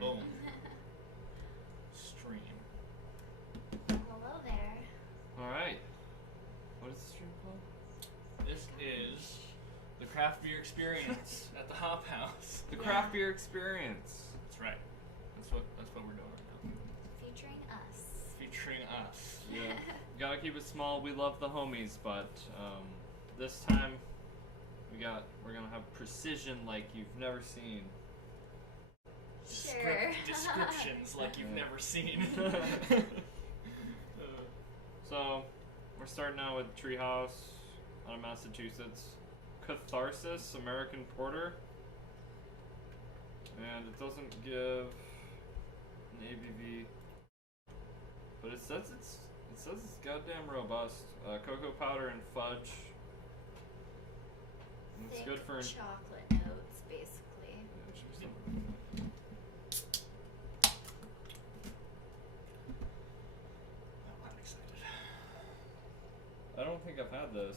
Boom. Stream. Hello there. Alright. What is the stream called? This is the craft beer experience at the Hop House. The craft beer experience. That's right. That's what we're doing right now. Featuring us. Featuring us. Yeah. Gotta keep it small. We love the homies, but this time we're gonna have precision like you've never seen. Sure. Descriptions like you've never seen. So, we're starting out with Treehouse out of Massachusetts. Catharsis American Porter. And it doesn't give an ABV. But it says it's goddamn robust. Cocoa powder and fudge. And it's Thick good for chocolate notes, basically. Yeah, it should be something like that. I'm excited. I don't think I've had this.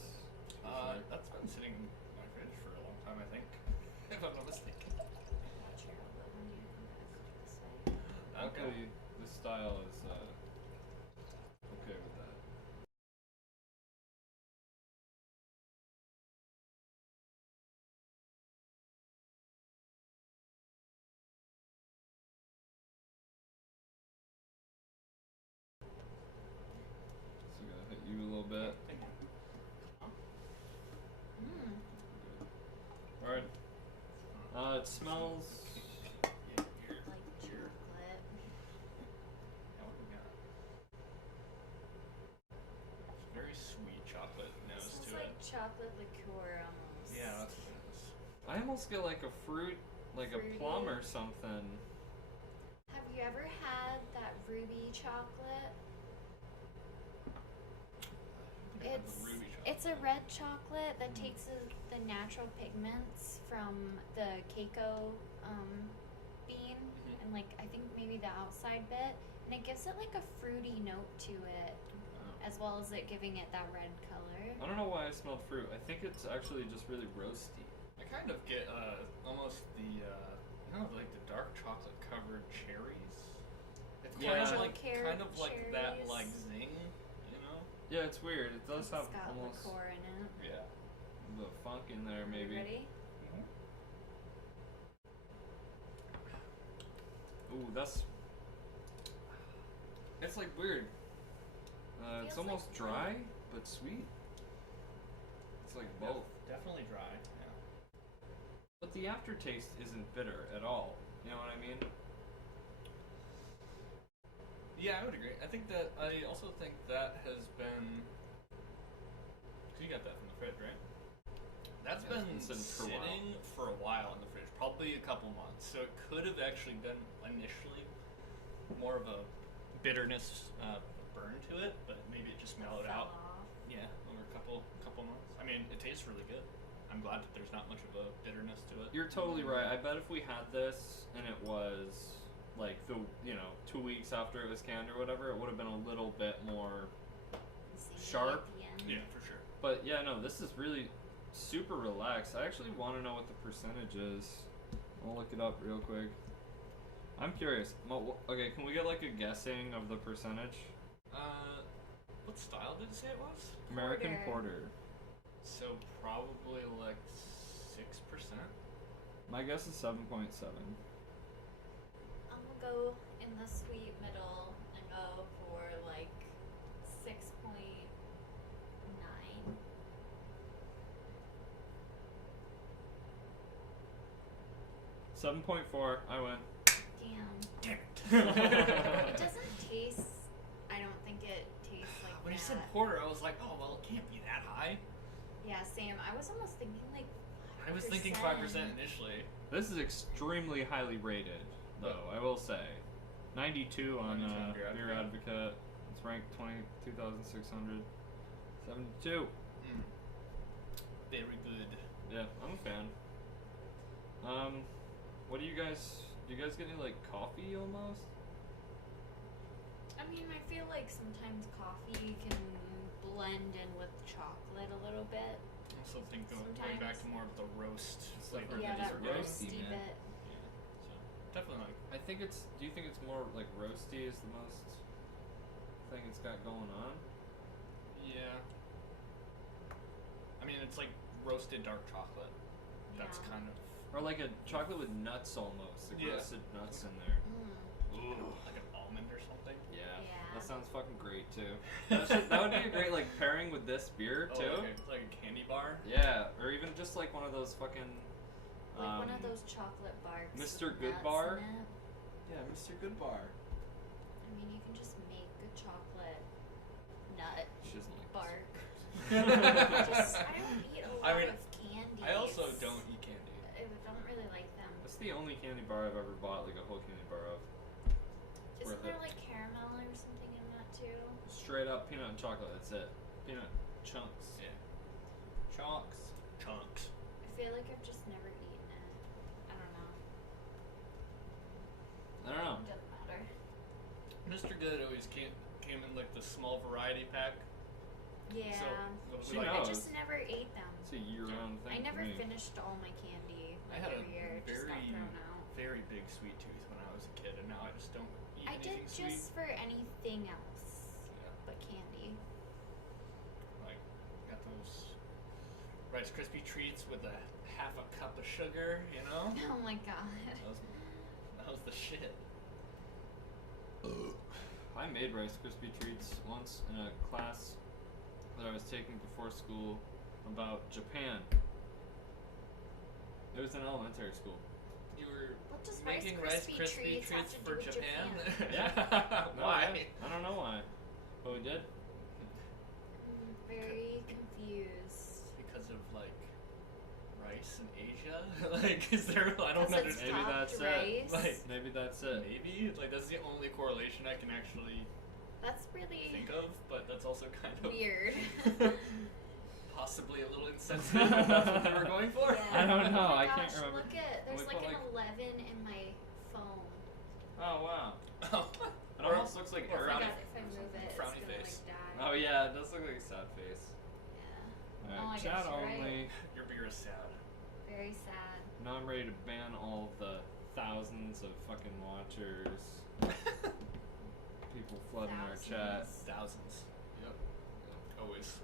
That's been sitting in my fridge for a long time, I think. If I'm not mistaken. Not sure, but when you come back this way. Luckily, this style is okay with that. So gonna hit you a little bit. Thank you. Alright. It smells. Yeah, here. Like chocolate. Now what do we got? It's very sweet chocolate nose This to is like chocolate liqueur almost. it. Yeah, that's what it is. I almost get like a fruit, like a plum or something. Have you ever had that ruby chocolate? I think I had the ruby chocolate. It's a red chocolate that takes the natural pigments from the Keiko bean and like I think maybe the outside bit, and it gives it like a fruity note to it, as well as it giving it that red color. I don't know why I smelled fruit. I think it's actually just really roasty. I kind of get almost the like the dark chocolate covered cherries. It's Yeah. kind of like that Cherries. like zing, you know? Yeah, it's weird. It does have It's got almost liqueur in it. Yeah. the funk in there, maybe. You ready? Ooh, that's. It's like weird. It's Feels almost like dry, but sweet. It's like both. Definitely dry. Yeah. But the aftertaste isn't bitter at all. You know what I mean? Yeah, I would agree. I also think that has been. Cause you got that from the fridge, right? That's Yeah, been it's been sitting for a while. sitting for a while in the fridge, probably a couple months. So it could have actually been initially more of a bitterness burn to it, but maybe it just mellowed Fell out. off. Yeah, over a couple months. I mean, it tastes really good. I'm glad that there's not much of a bitterness to it. You're totally right. I bet if we had this and it was like 2 weeks after it was canned or whatever, it would have been a little bit more. See Sharp? at the end. Yeah, for sure. But yeah, no, this is really super relaxed. I actually want to know what the percentage is. I'll look it up real quick. I'm curious. Okay, can we get like a guessing of the percentage? What style did it say it was? American Porter. So probably like 6%. My guess is 7.7. I'm gonna go in the sweet middle and go for like 6.9. 7.4. I win. Damn. Damn It it. doesn't taste. I don't think it tastes like When you that. said porter, I was like, oh, well, it can't be that high. Yeah, same. I was almost thinking like. I was thinking 5% initially. This is extremely highly rated, though, I will say. 92 on 92 on Beer Beer Advocate. It's ranked 22,600. 72. Very good. Yeah, I'm a fan. What do you guys get any like coffee almost? I mean, I feel like sometimes coffee can blend in with chocolate a little bit. I also think going back to more of the roast flavor. Yeah, that that you're getting. roasty, roasty man. bit. Yeah. So definitely like. I think it's. Do you think it's more like roasty is the most thing it's got going on? Yeah. I mean, it's like roasted dark chocolate. That's Yeah. kind of Or like a chocolate with nuts almost, like Yeah. roasted nuts in there. like an almond or something. Yeah. Yeah. That sounds fucking great too. That would be a great like pairing with this beer too. Oh, okay. It's like a candy bar. Yeah, or even just like one of those fucking. Like one of those chocolate bars. Mr. with Good nuts Bar? in it. Yeah, Mr. Good Bar. I mean, you can just make good chocolate nut She doesn't like bark. Just- I don't eat a lot I mean, of candies. I also don't eat candy. I don't really like them. That's the only candy bar I've ever bought like a whole candy bar of. It's Isn't worth there it. like caramel or something in that too? Straight up peanut and chocolate. That's it. Peanut chunks. Yeah. Chunks. Chunks. I feel like I've just never eaten it. I don't know. I don't know. It doesn't matter. Mr. Good always came in like the small variety pack. Yeah. So She like, I knows. just never ate them. It's a year-round thing. I never for me. finished all my candy. I Like, had a every year. It just got very, thrown out. very big sweet tooth when I was a kid, and now I just don't eat I did anything sweet. just for anything else Yeah. but candy. Like, got those Rice Krispie treats with a half a cup of sugar, you know? Oh my god. That was the shit. I made Rice Krispie treats once in a class that I was taking before school about Japan. It was in elementary school. You were What does making Rice Rice Krispie Krispie treats have treats to for do with Japan? Yeah. No, Why? I don't know why. But we did. I'm very confused. Because of like rice in Asia? Like, is there? I don't Because it's understand. Maybe stuffed that's rice. it. Like, Maybe that's it. maybe like that's the only correlation I can actually That's really think of, but that's also kind of weird. possibly a little insensitive. If that's what they were going for. I don't know, Oh my I can't gosh, remember. Look at there's We like put, an like- 11 in my phone. Oh wow. Oh. It almost looks like or Oh my Eric. god, if I move it, it's Frowny gonna face. like die. Oh yeah, it does look like a sad face. Yeah. Alright, Oh, I chat guess you're right. only. Your beer is sad. Very sad. Now I'm ready to ban all of the thousands of fucking watchers. People flooding our chat. Thousands. Yep. Always.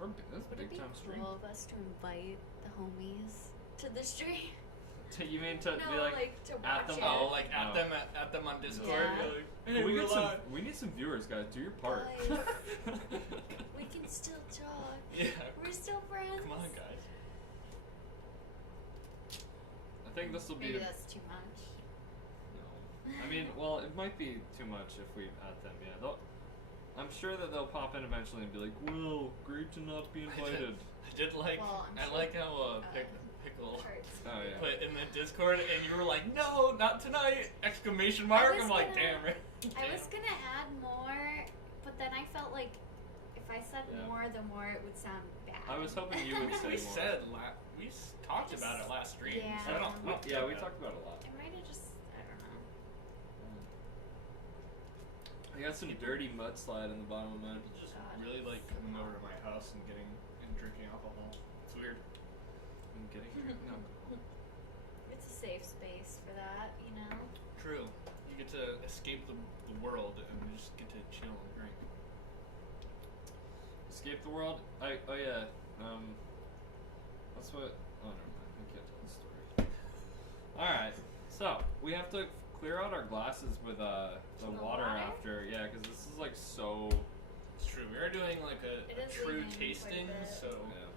That's Would big it be time stream. cool of us to invite the homies to the stream? You mean to no, be like, to watch at them it. Oh, like at Oh. them at them on Discord. Yeah. You're like, hey, we we're need some. live. We need some viewers, guys. Do your part. Guys. We can still talk. Yeah. We're still friends. Come on, guys. I think this will be. Maybe that's too much. No. I mean, well, it might be too much if we at them. Yeah, I'm sure that they'll pop in eventually and be like, "Well, great to not be invited." I did like. Well, I'm I sure, like how Pickle Hearts. Oh yeah. put in the Discord, and you were like, "No, not tonight!" Exclamation mark. was I'm like, gonna- "Damn, right?" I was gonna add more, but then I felt like if I said Yeah. more, the more it would sound bad. I was hoping you would say We more. said talked just- about it last stream. yeah. So I don't. We talked about it a lot. It might have just, I don't know. I got some dirty mudslide in the bottom of mine. People just God. really like coming over to my house and drinking alcohol. It's weird. I'm getting no. It's a safe space for that, you know? True. You get to escape the world and you just get to chill and drink. Escape the world. Oh yeah. That's what. Oh never mind. I can't tell the story. All right. So we have to clear out our glasses with the The water water? after. Yeah, because this is like so. It's true. We are doing like a It is true leaving quite a tasting, bit. so Yeah.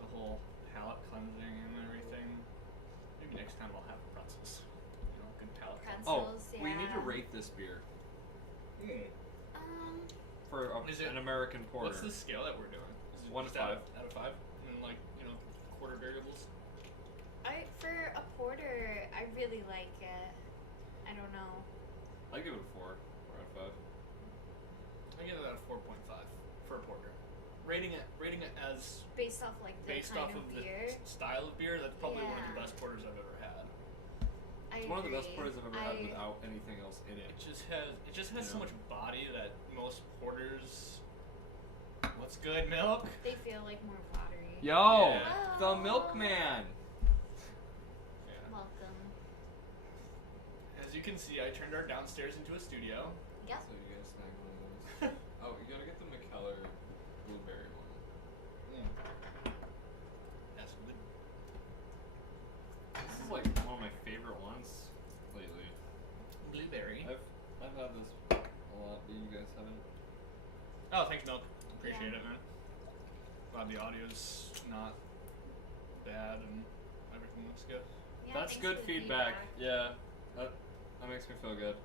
the whole palate cleansing and everything. Maybe next time I'll have pretzels. You know, good palate cleanse. Oh, Pretzels, we need to yeah. rate this beer Um, for Is it- an American porter. What's the scale that we're doing? Is it 1 to just out of 5? And like, you know, quarter variables? for a porter, I really like it. I don't know. I give it a 4 out of 5. I give that a 4.5 for a porter. Rating it as Based off like the based kind off of beer. the style of beer, that's probably one of the Yeah. best porters I've ever had. I It's one of the best agree. porters I've ever had without anything else in it. It just has so Yeah. much body that most porters. What's good, milk? They feel like more watery. Yo, Yeah. the milkman. Yeah. Welcome. you can see, I turned our downstairs into a studio. Yep. So you guys snag one of those. Oh, you gotta get the McKellar blueberry one. That's good. This is like one of my favorite ones lately. Blueberry. I've had this a lot, but you guys haven't. Oh, thanks, Milk. Appreciate Yeah. it, man. Glad the audio's not bad and everything looks good. Yeah, That's thanks good for the feedback. Yeah, that makes me feel good.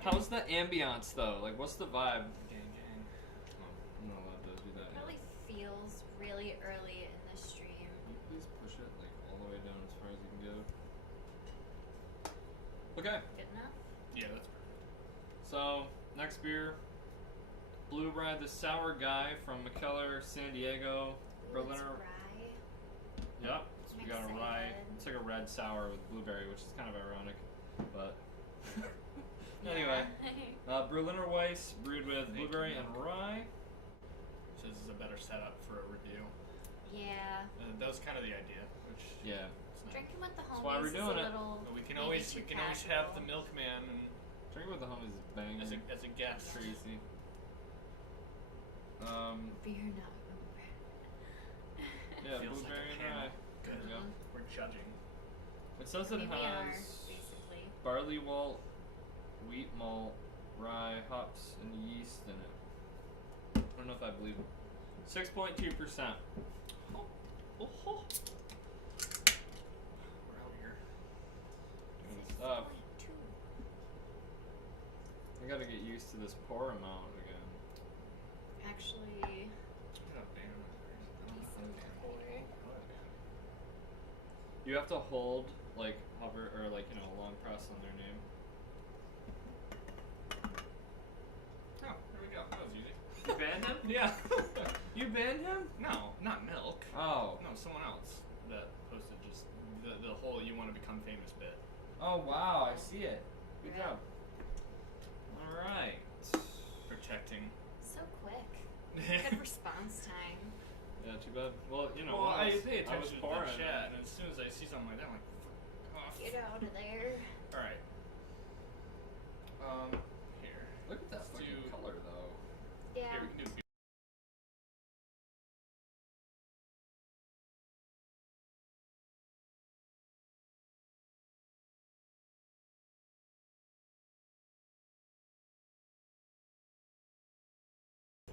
How's the ambiance though? Like, what's the vibe? Gang, gang. Oh, I'm not allowed to do that. It probably feels really early in the stream. Can you please push it like all the way down as far as you can go? Okay, Good enough? Yeah, that's perfect. so next beer, Blue Rye, the sour guy from McKellar, San Diego, Ooh, Berliner. it's rye. Yep. So we I'm got a rye. excited. It's like a red sour with blueberry, which is kind of ironic, but anyway. Berliner Weiss brewed with Thank you, blueberry and Milk. rye. So this is a better setup for a review. Yeah. That was kind of the idea, which Yeah. it's nice. Drinking with the homies That's why we're is doing a it. little. But we can maybe always too have the casual. milkman and Drinking with the homies is banging. as a guest. Crazy. Beer not over. Yeah, Feels like blueberry a and panel. rye. Good. There we go. We're judging. It says I it mean, we are, has basically. barley malt, wheat malt, rye, hops, and yeast in it. I don't know if I believe it. 6.2%. Oh, oh, oh. We're out here. Good stuff. 6.2. I gotta get used to this pour amount again. Actually, I don't know how to Decent ban pour. How do I ban? You have to hold, like, hover, or, like, you know, long press on their name. Oh, there we go. That was easy. You banned him? Yeah. You banned him? No, not Milk. Oh. No, someone else that posted just the whole "you want to become famous" bit. Oh, wow, I see it. Good Yeah. job. Alright. Protecting. so quick. Good response time. Yeah, too bad. Well, you know, well, when I was- pay I was attention to pouring the it. chat, and as soon as I see something like that, I'm like, fuck off. Get out of there. All right. Here. Look at that Let's fucking do- color, though. Yeah. Here we can do.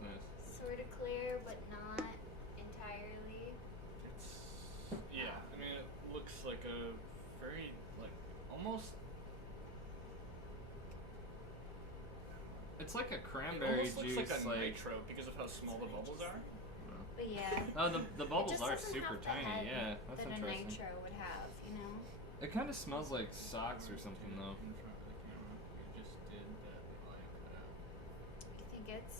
Nice. Sort of clear, but not entirely. It's yeah. I mean, it looks like a very like almost. It's like a It cranberry almost juice. looks like a nitro because of how small the bubbles are. But yeah. Oh, the bubbles it just are doesn't super have the tiny. head Yeah, that's that a interesting. nitro would have, you know? It kind of smells like socks or something, though. In front of the camera. We just did that audio cutout. I think it's,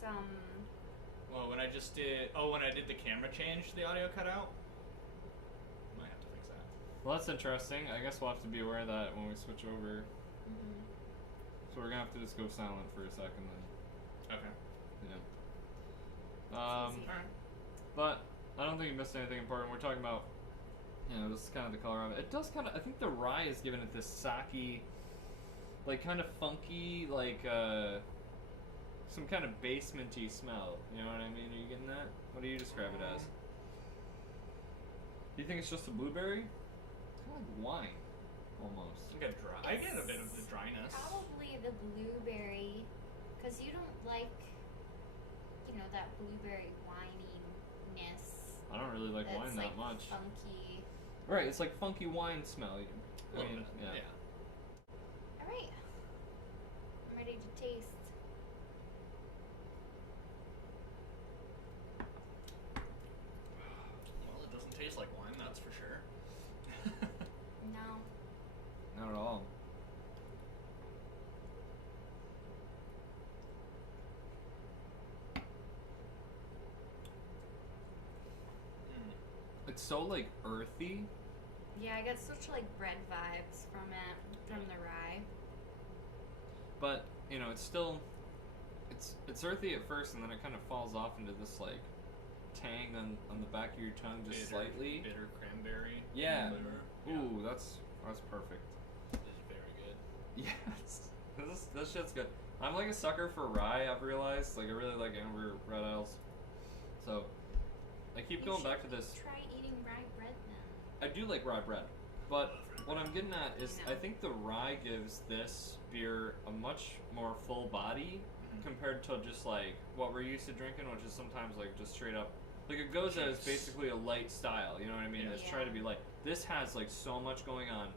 Well, when I just did. Oh, when I did the camera change, the audio cut out. Might have to fix that. Well, that's interesting. I guess we'll have to be aware of that when we switch over. mhm. So we're gonna have to just go silent for a second then. Okay. Yeah. It's easy. Alright. But I don't think you missed anything important. We're talking about, you know, this is kind of the color of it. It does kind of. I think the rye is giving it this sake, like kind of funky, like some kind of basementy smell. You know what I mean? Are you getting that? What do you describe it as? Do you think it's just a blueberry? It's kind of like wine, almost. I get dry. I get a bit of the dryness. Probably the blueberry, because you don't like, you know, that blueberry wininess. I don't really like That's wine like that much. funky. Right, it's like funky wine smell. I Little mean, bit, yeah. Alright. I'm ready to taste. Well, it doesn't taste like wine, that's for sure. No. Not at all. It's so like earthy. Yeah, I get such like bread vibes from it, from the rye. But you know, it's still it's earthy at first, and then it kind of falls off into this like tang on the back of your tongue, just Bitter- slightly. Bitter cranberry. Yeah. flavor. Ooh, that's perfect. It's Yes. This shit's good. I'm like a sucker for rye, I've realized. Like, I really like Amber Red Ales. So, I keep going back to this. Try eating rye bread then. I do like rye bread. But what I'm getting at is No. I think the rye gives this beer a much more full body compared to just like what we're used to drinking, which is sometimes like just straight up. Like a Goza is basically a light style, you know what I mean? Yeah. It's trying to be light. This has like so much going on.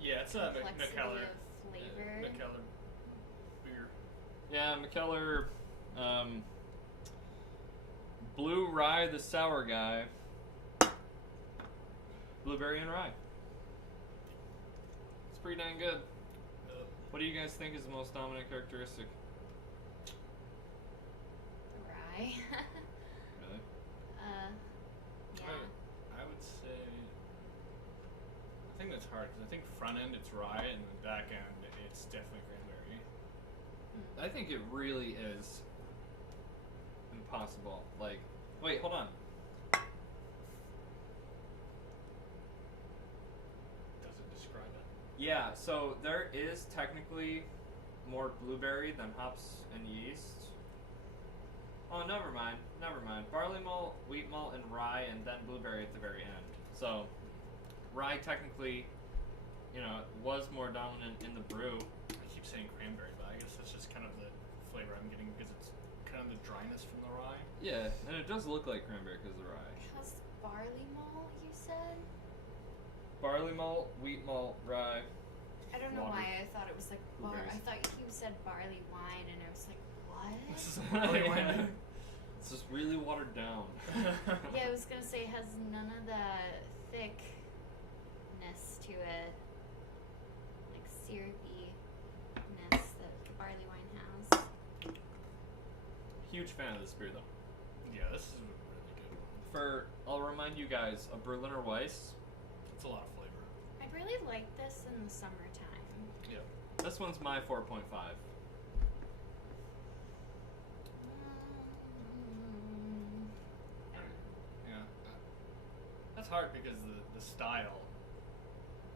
Yeah, it's a Complexity McKellar. of flavor. McKellar beer. Yeah, McKellar, Blue Rye, the sour guy. Blueberry and rye. It's pretty dang good. What do you guys think is the most dominant characteristic? Rye. Really? Yeah. I would say. I think that's hard because I think front end it's rye and the back end it's definitely cranberry. I think it really is impossible. Like, wait, hold on. Does it describe it? Yeah, so there is technically more blueberry than hops and yeast. Oh, never mind. Barley malt, wheat malt, and rye, and then blueberry at the very end. So, rye technically, you know, was more dominant in the brew. I keep saying cranberry, but I guess that's just kind of the flavor I'm getting because it's kind of the dryness from the rye. Yeah, and it does look like cranberry because of the rye. How's barley malt, you said? Barley malt, wheat malt, rye. I don't know Water. why I thought it was like Blueberries. I thought you said barley wine, and I was like, what? This is barley wine. It's just really watered down. Yeah, I was gonna say it has none of the thickness to it, like syrupiness that barley wine has. Huge fan of this beer though. Yeah, this is a really good one. I'll remind you guys, a Berliner Weiss. It's a lot of flavor. I really like this in the summertime. Yeah. This one's my 4.5. Yeah. That's hard because the style.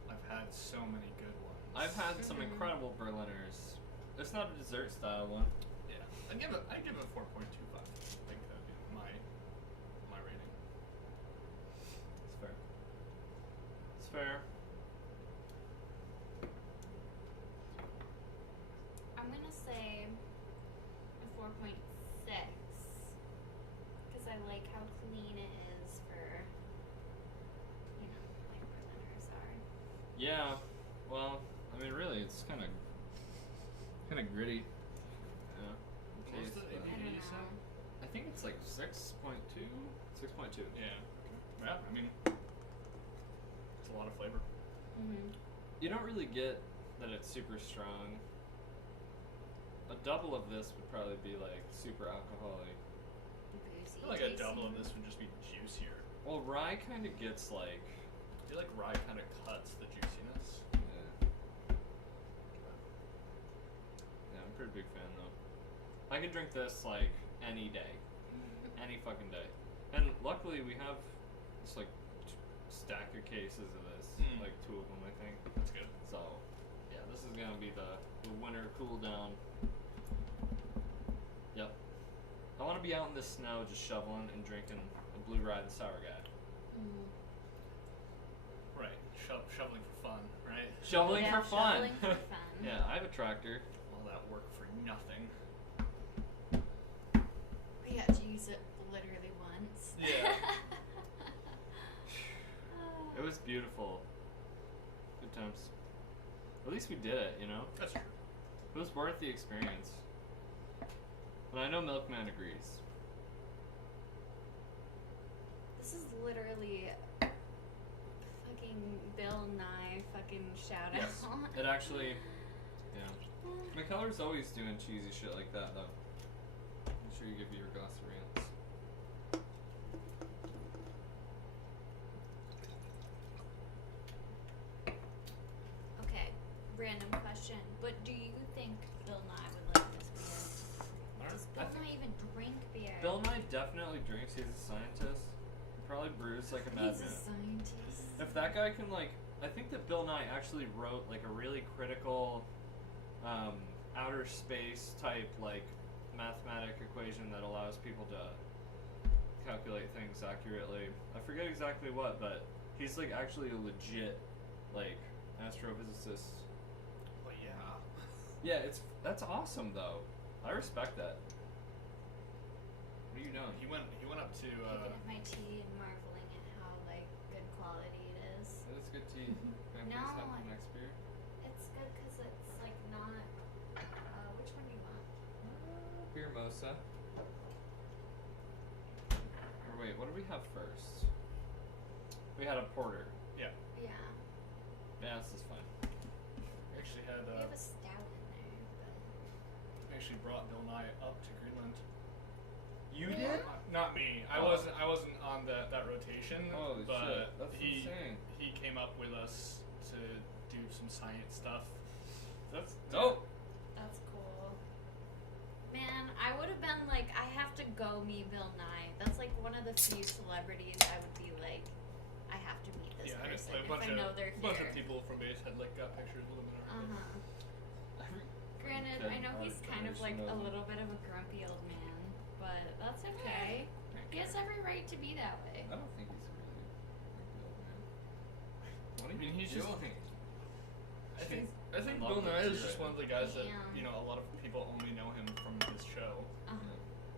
I've had so many good ones. I've had some Mhm. incredible Berliners. It's not a dessert style one. Yeah. I'd give it 4.25. I think that'd be my rating. It's fair. It's fair. I'm gonna say a 4.6 because I like how clean it is for, you know, like Berliners are. Yeah. Well, I mean, really, it's kind of gritty. Yeah. What's Taste, the but- ABV? I don't you said? know. I think it's like 6.2. 6.2. Yeah. Okay. Yeah. I mean, it's a lot of flavor. Mm-hmm. You don't really get that it's super strong. A double of this would probably be like super alcoholic. I feel like a double of this would just be juicier. Well, rye kind of gets like. I feel like rye kind of cuts the juiciness. Yeah, I'm a pretty big fan though. I could drink this like any day, any fucking day. And luckily we have just like stack of cases of this, Mm. like 2 of them I think. That's good. So, yeah, this is gonna be the winter cool down. Yep. I want to be out in the snow just shoveling and drinking a Blue Rye the Sour Guy. Mm-hmm. Right. Shoveling for fun, right? Shoveling Yeah, for fun. shoveling for fun. Yeah, I have a tractor. All that work for nothing. We had to use it literally once. Yeah. It was beautiful. Good times. At least we did it, you know? That's true. It was worth the experience. And I know Milkman agrees. This is literally fucking Bill Nye fucking shout Yes. out. It actually, yeah. McKellar's always doing cheesy shit like that, though. Make sure you give me your glass of Rance. Okay, random question. But do you think Bill Nye would like this beer? Does I Bill think Nye even drink beer? Bill Nye definitely drinks. He's a scientist. He probably brews like a He's madman. a scientist. If that guy can like I think that Bill Nye actually wrote like a really critical outer space type like mathematic equation that allows people to calculate things accurately. I forget exactly what, but he's like actually a legit like astrophysicist. Well, yeah. Yeah, that's awesome though. I respect that. What are you doing? He went up to. Picking up my tea and marveling at how like good quality it is. That is good tea. Can I please No, have the next beer? It's good because it's like not. Which one do you want? Beer Mosa. Or wait, what did we have first? We had a porter. Yeah. Yeah. Yeah, this is fine. We actually had. We have a stout in there, but. We actually brought Bill Nye up to Greenland. You Yeah. did? Not me. I Oh. wasn't on that rotation. Holy but shit, that's he insane. he came up with us to do some science stuff. That's dope. That's cool. Man, I would have been like, I have to go meet Bill Nye. That's like one of the few celebrities I would be like, I have to meet this Yeah, person like a if bunch I know they're of bunch here. of people from base had like got pictures with him in our. Uh huh. Granted, I know he's kind of like a little bit of a grumpy old man, but that's okay. He has every right to be that way. I don't think he's a really grumpy old man. What do you I mean, he's just- doing? I think love Bill the Nye is tea just right one of the guys that Yeah. a lot of people only know him from his show, Uh-huh.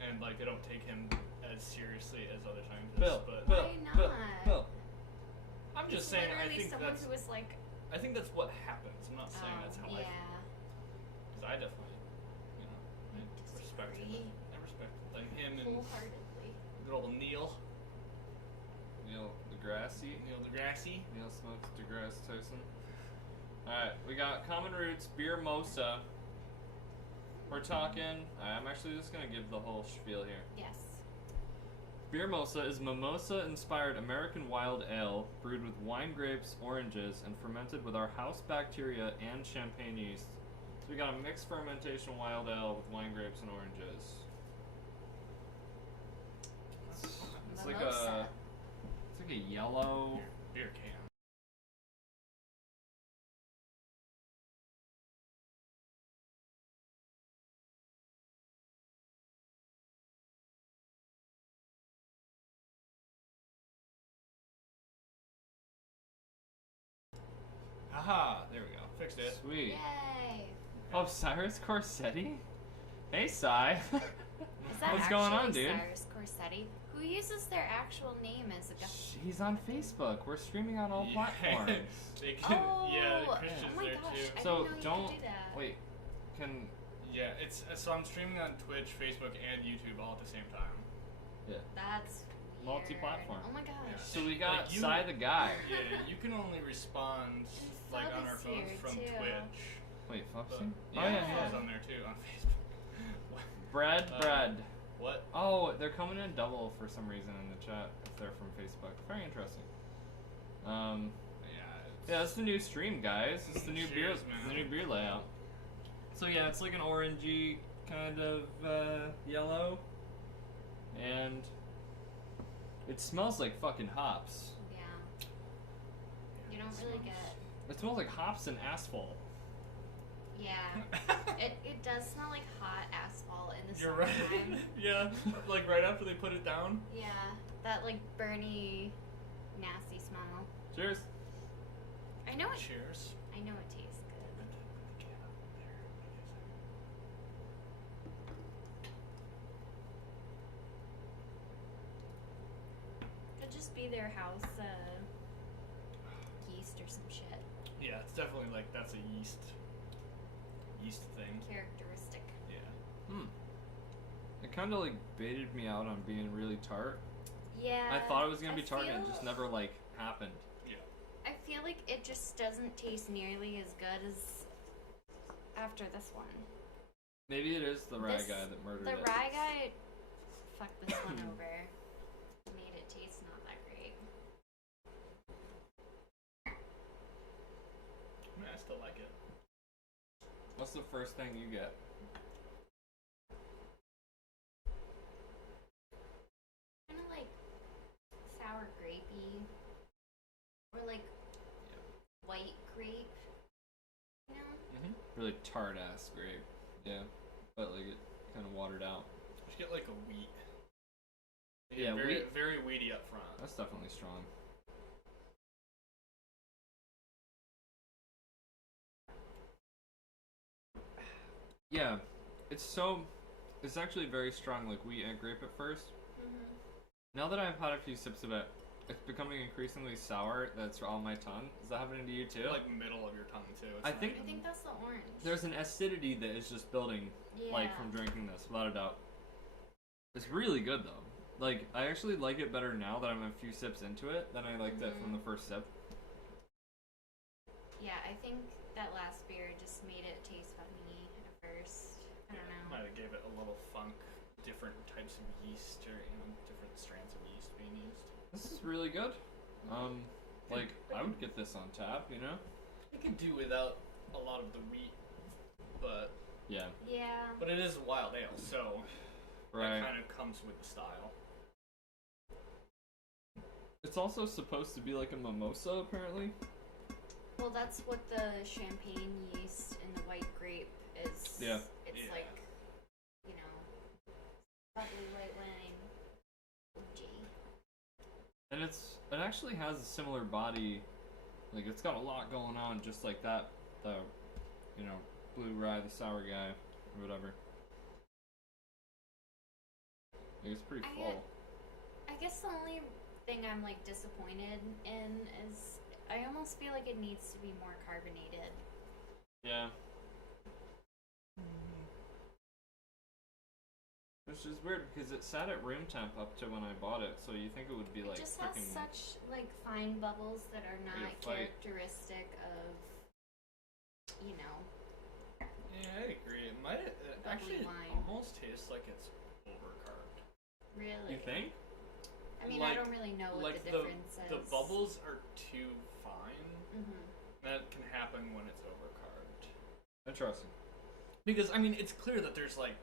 and like they don't take him as seriously as other scientists. Bill, but Bill, Why Bill, not? Bill. I'm just He's saying. I literally think someone that's. who was like, I think that's what happens. I'm not saying that's how I feel. yeah. Because I definitely, I respect him. Disagree. I respect like him and Wholeheartedly. good old Neil Neil deGrasse. deGrasse. Neil smokes deGrasse Tyson. Alright, we got Common Roots, Beer Mosa. We're talking. I'm actually just gonna give the whole spiel here. Yes. Beer Mosa is mimosa-inspired American wild ale brewed with wine grapes, oranges, and fermented with our house bacteria and champagne yeast. So we got a mixed fermentation wild ale with wine grapes and oranges. It's like Mimosa. a yellow. Beer can. Aha! There we go. Fixed it. Sweet. Yay. Oh, Cyrus Corsetti? Hey, Cy. Is that What's going on, actually dude? Cyrus Corsetti? Who uses their actual name as a guy? He's on Facebook. We're streaming on all platforms. They can, Oh, yeah, Christian's oh my there gosh, too. I So didn't know you don't could do that. wait. Can Yeah, it's so I'm streaming on Twitch, Facebook, and YouTube all at the same time. That's weird. Multi-platform. Oh my gosh. so we got Like you- Cy the guy. Yeah, you can only respond like on our Fub is phones here, from too. Twitch. Wait, But, Foxy? yeah, Oh yeah, Fub's yeah. on there too on Facebook. Bread. What? Oh, they're coming in double for some reason in the chat if they're from Facebook. Very interesting. Yeah. Yeah, that's the new stream, guys. It's the new Cheers, beer, man. the new beer layout. So yeah, it's like an orangey kind of yellow, and it smells like fucking hops. Yeah. You don't really get. It smells like hops and asphalt. Yeah. It does smell like hot asphalt in the You're right. summertime. Yeah, like right after they put it down. Yeah. That like burny, nasty smell. Cheers. I know it. Cheers. I know it tastes good. Could just be their house yeast or some shit. Yeah, it's definitely like that's a yeast thing. Characteristic. Yeah. It kind of like baited me out on being really tart. Yeah. I thought it was gonna be tart, and it feel- just never like happened. Yeah. I feel like it just doesn't taste nearly as good as after this one. Maybe it is the rye This- guy that murdered The it. rye guy fucked this one over. Made it taste not that great. I mean, I still like it. What's the first thing you get? Kind of like sour grapey. Or like really tart ass grape. Yeah, but like it kind of watered out. You should get like a wheat. Yeah, very, wheat. very weedy up front. That's definitely strong. Yeah, it's actually very strong, like wheat and grape at first. Now that I've had a few sips of it, it's becoming increasingly sour. That's on my tongue. Is that happening to you too? Like middle of your tongue too. It's I not- think- I think that's the orange. There's an acidity that is just building, yeah. like from drinking this, without a doubt. It's really good though. Like I actually like it better now that I'm a few sips into it than I liked it from the first sip. Yeah, I think that last beer just made it taste funny at first. I don't know. Might have gave it a little funk. Different types of yeast, or different strands of yeast being used. This is really good. Like I would get this on tap, you know? You could do without a lot of the wheat, but Yeah. Yeah. it is a wild ale, so Right. it kind of comes with the style. It's also supposed to be like a mimosa, apparently. Well, that's what the champagne yeast in the white grape is. Yeah. It's Yeah. like, you know, probably white wine. OG. And it actually has a similar body. Like it's got a lot going on, just like that. The, you know, blue rye, the sour guy, or whatever. Like, it's pretty full. I guess the only thing I'm like disappointed in is I almost feel like it needs to be more carbonated. Yeah. Which is weird because it sat at room temp up to when I bought it, so you think it would be It like just has freaking. such like fine bubbles that are Ready to not fight. characteristic of, you know. Yeah, I agree. It might actually wine. almost tastes like it's overcarved. Really. You think? I mean, I Like- don't really know what Like the difference is. the bubbles are too fine. Mm-hmm. That can happen when it's overcarved. Interesting. Because I mean, it's clear that there's like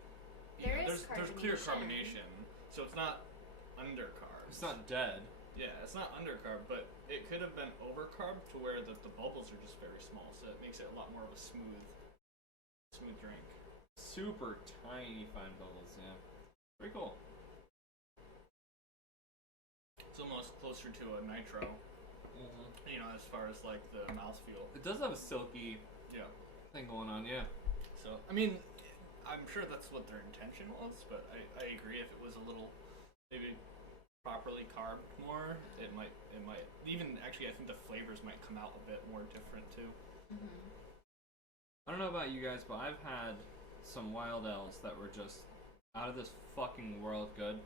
There is there's clear carbonation. carbonation, so it's not undercarb. It's not dead. Yeah, it's not undercarb, but it could have been overcarb to where the bubbles are just very small, so it makes it a lot more of a smooth drink. Super tiny fine bubbles, yeah. Pretty cool. It's almost closer to a nitro, you know, as far as like the mouthfeel. It does have a silky Yeah. thing going on, yeah. So I mean, I'm sure that's what their intention was, but I agree if it was a little maybe properly carved more, it might even actually I think the flavors might come out a bit more different too. Mm-hmm. I don't know about you guys, but I've had some wild ales that were just out of this fucking world good.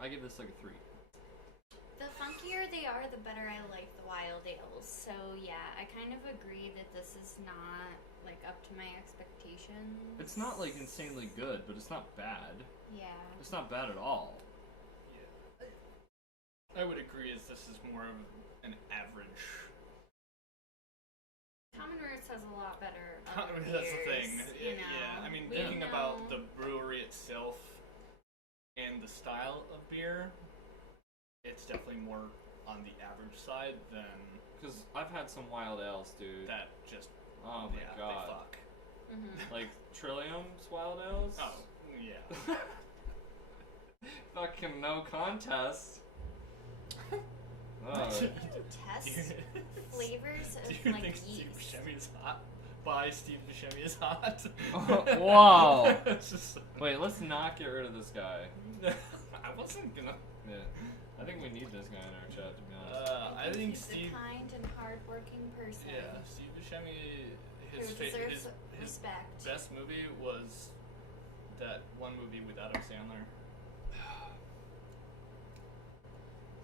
I give this like a 3. The funkier they are, the better I like the wild ales. So yeah, I kind of agree that this is not like up to my expectations. It's not like insanely good, but it's not bad. Yeah. It's not bad at all. Yeah. I would agree as this is more of an average. Common Roots has a lot better. other That's the beers, thing. You know. Yeah, I mean, We thinking about know- the brewery itself and the style of beer, it's definitely more on the average side than Because I've had some wild ales, dude. that just, Oh my yeah, god. they fuck. Mhm. Like Trillium's wild ales? Oh, yeah. Fucking no contest. Do you Do you- test flavors Do of you like think Steve yeast? Buscemi is hot? By Steve Buscemi is hot? Wow. It's just, Wait, let's not get rid of this guy. I wasn't gonna. Yeah. I think we need this guy in our chat, to be honest. I think he's Steve. a kind and hardworking person. Yeah, Steve Buscemi. Who deserves His respect. best movie was that one movie with Adam Sandler.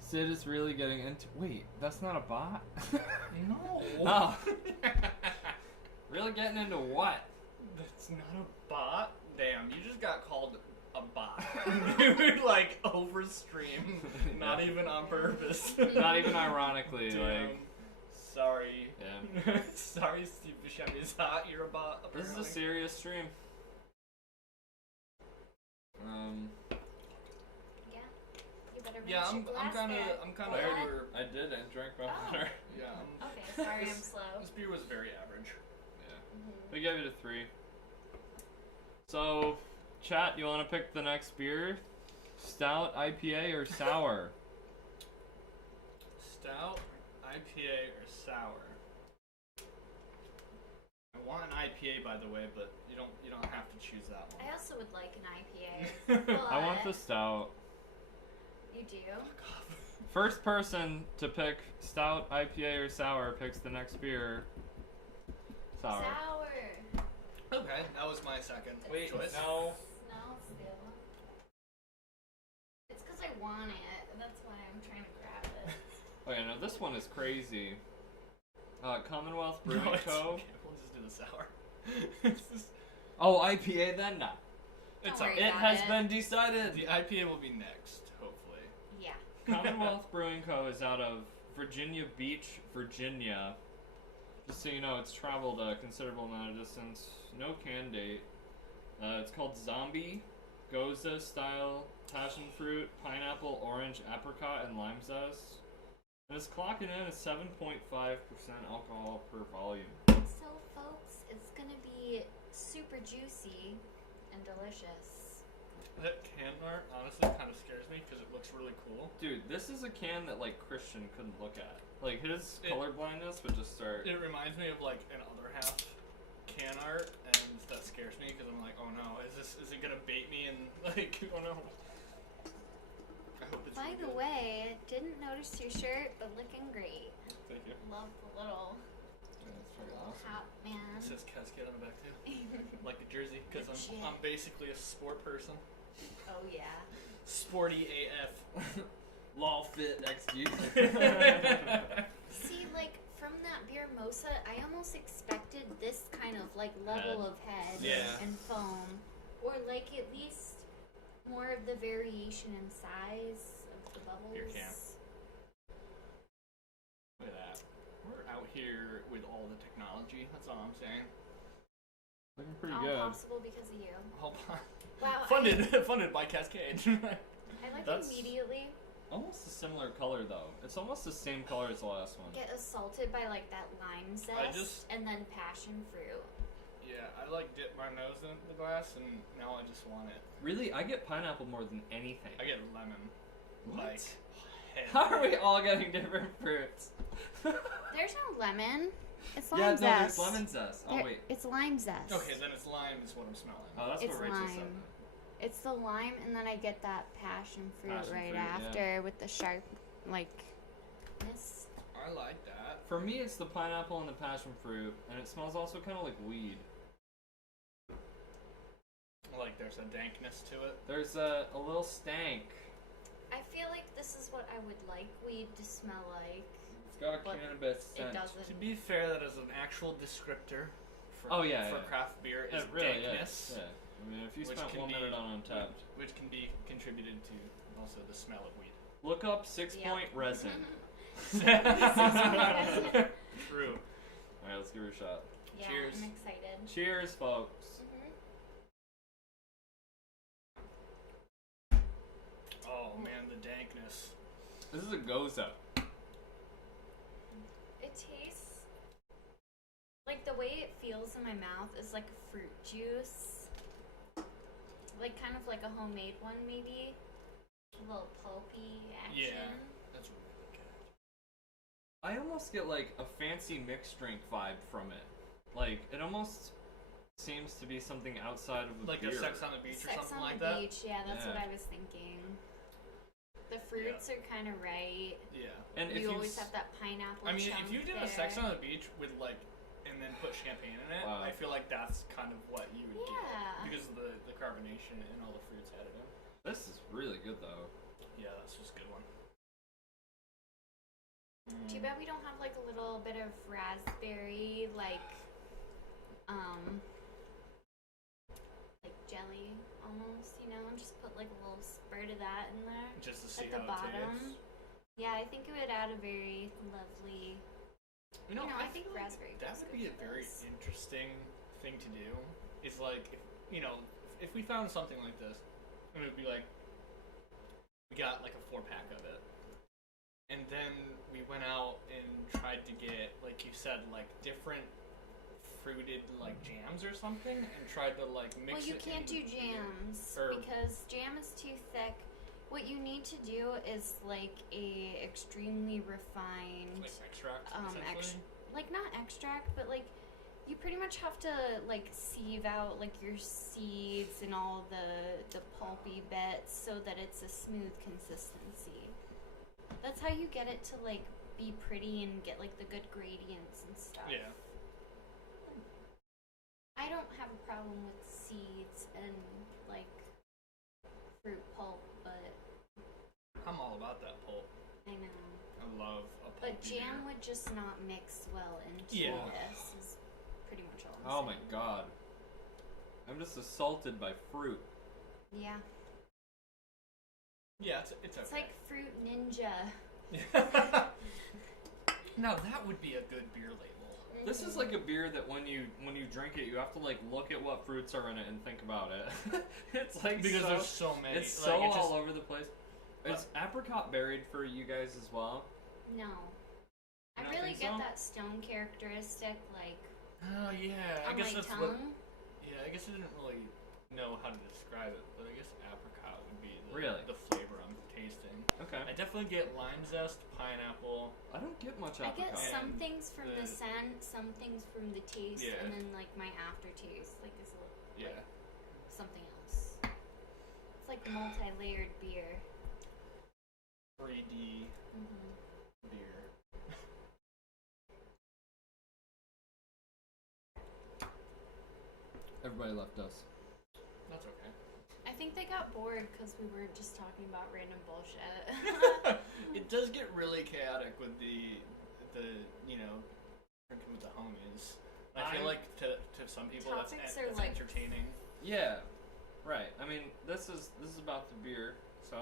Sid is really getting into. Wait, that's not a bot? No. Oh. Really getting into what? That's not a bot. Damn, you just got called a bot. Dude, like overstream. Not Yeah. even on purpose. Not even ironically, Damn. like. Sorry. Yeah. Sorry, Steve Buscemi is hot. You're a bot. This is a Apparently. serious stream. Yeah. You better make Yeah, your I'm glass kind of, get I'm kind full. of. I did, I drank my Oh. water. Yeah. Okay, sorry I'm This slow. beer was very average. Yeah. We gave it a 3. So, chat, you want to pick the next beer? Stout, IPA, or sour? Stout, IPA, or sour? I want an IPA, by the way, but you don't have to choose that one. I also would like an IPA. But I want the stout. You do? First person to pick stout, IPA, or sour picks the next beer. Sour. Okay, that was my second choice. No. No, still. It's because I want it. That's why I'm trying to grab it. Okay, now this one is crazy. Commonwealth No, Brewing it's Co. okay. We'll just do the sour. It's just- Oh, IPA then? Nah. it's Don't up. worry It about has it. been decided. The IPA will be next, hopefully. Yeah. Commonwealth Brewing Co. is out of Virginia Beach, Virginia. Just so you know, it's traveled a considerable amount of distance. No can date. It's called Zombie, Goza style, passion fruit, pineapple, orange, apricot, and lime zest. And it's clocking in at 7.5% alcohol per volume. So, folks, it's gonna be super juicy and delicious. That can art honestly kind of scares me because it looks really cool. Dude, this is a can that like Christian couldn't look at. Like his It- color blindness would just start. It reminds me of like an other half can art, and that scares me because I'm like, oh no, is it gonna bait me and like, oh no. I hope it's By really the good. way, didn't notice your shirt, but looking great. Thank you. Love the little That's pretty awesome. hat, It man. says Cascade on the back too, like a jersey, because Legit. I'm basically a sport person. Oh yeah. Sporty AF. Law fit XG. See, like from that beer mosa, I almost expected this kind of like level Head. of head Yeah. and foam, or like at least more of the variation in size of the bubbles. Beer can. Look at that. We're out here with all the technology. That's all I'm saying. Looking pretty All good. possible because of you. Hold on. Wow. Funded by Cascade. I like That's- immediately Almost a similar color though. It's almost the same color as the last one. get assaulted by like that lime zest and then passion fruit. Yeah, I like dip my nose in the glass, and now I just want it. Really, I get pineapple more than anything. I get lemon. What? Like, heavy. How are we all getting different fruits? There's no lemon. It's lime yeah, no, zest. there's lemon zest. Oh There- wait. It's lime zest. Okay, then it's lime is what I'm smelling. Oh, that's It's what Rachel said. lime. It's the lime, and then I get that passion fruit Passion right fruit, yeah. after with the sharp, like, this. I like that. For me, it's the pineapple and the passion fruit, and it smells also kind of like weed. Like there's a dankness to it. There's a little stank. I feel like this is what I would like weed to smell like. It's got a But cannabis scent. It doesn't. To be fair, that is an actual descriptor for, Oh, yeah, for yeah. craft beer is It really dankness. is. Yeah. I mean, if you Which spent can 1 minute be- on Untapped, Which can be contributed to also the smell of weed. look up 6-point resin. True. All right, let's give her a shot. Yeah, Cheers. I'm excited. Cheers, folks. Oh man, the dankness. This is a Goza. It tastes like the way it feels in my mouth is like a fruit juice. Like kind of like a homemade one maybe. A little pulpy action. Yeah. That's really good. I almost get like a fancy mixed drink vibe from it. Like it almost seems to be something outside of a Like beer. a Sex on the Beach or Sex something on like the that. beach, yeah, that's what Yeah. I was thinking. The fruits are kind of right. Yeah. And if You you always s- have that pineapple. I mean, chunk if you did there. a Sex on the Beach with like, and then put champagne in it, Wow. I feel like that's kind of what you would Yeah. get because of the carbonation and all the fruits added in. This is really good though. Yeah, that's just a good one. Too bad we don't have like a little bit of raspberry, like jelly almost, you know, and just put like a little spurt of that in there Just to see at the how it bottom. tastes. Yeah, I think it would add a very lovely. You know, I I think feel like raspberry that goes would good be a with very this. interesting thing to do. Is like, if we found something like this, and it would be like, we got like a 4-pack of it, and then we went out and tried to get, like you said, like different fruited like jams or something and tried to like mix Well, you it can't in do jams Or- because jam is too thick. What you need to do is like a extremely refined, like extract ex- essentially. like not extract, but like you pretty much have to like sieve out like your seeds and all the pulpy bits so that it's a smooth consistency. That's how you get it to like be pretty and get like the good gradients and stuff. Yeah. I don't have a problem with seeds and like fruit pulp, but I'm all about that pulp. I know. I love a pulp. But jam would just not mix well into Yeah. this. Is pretty much all. Oh I'm my saying. god. I'm just assaulted by fruit. Yeah, Yeah, it's it's okay. like Fruit Ninja. Now that would be a good beer label. This is like a beer that when you drink it, you have to like look at what fruits are in it and think about it. It's like Because so, there's so many. it's like, so it just, all over the place. Is apricot berried for you guys as well? No, I don't really think get so? that stone characteristic like Oh yeah, I on guess my that's tongue. what. Yeah, I guess I didn't really know how to describe it, but I guess apricot would be the flavor I'm tasting. Okay. I definitely get lime zest, pineapple. I don't get much I apricot. get some And things from the the- scent, some things from the taste, Yeah. and then like my aftertaste, like is Yeah. something else. It's like multi-layered beer. 3D Mm-hmm. beer. Everybody left us. That's okay. I think they got bored because we were just talking about random bullshit. It does get really chaotic with the you know drinking with the homies. I feel like to some people that's Topics are, that's like- entertaining. Yeah, right. I mean, this is about the beer, so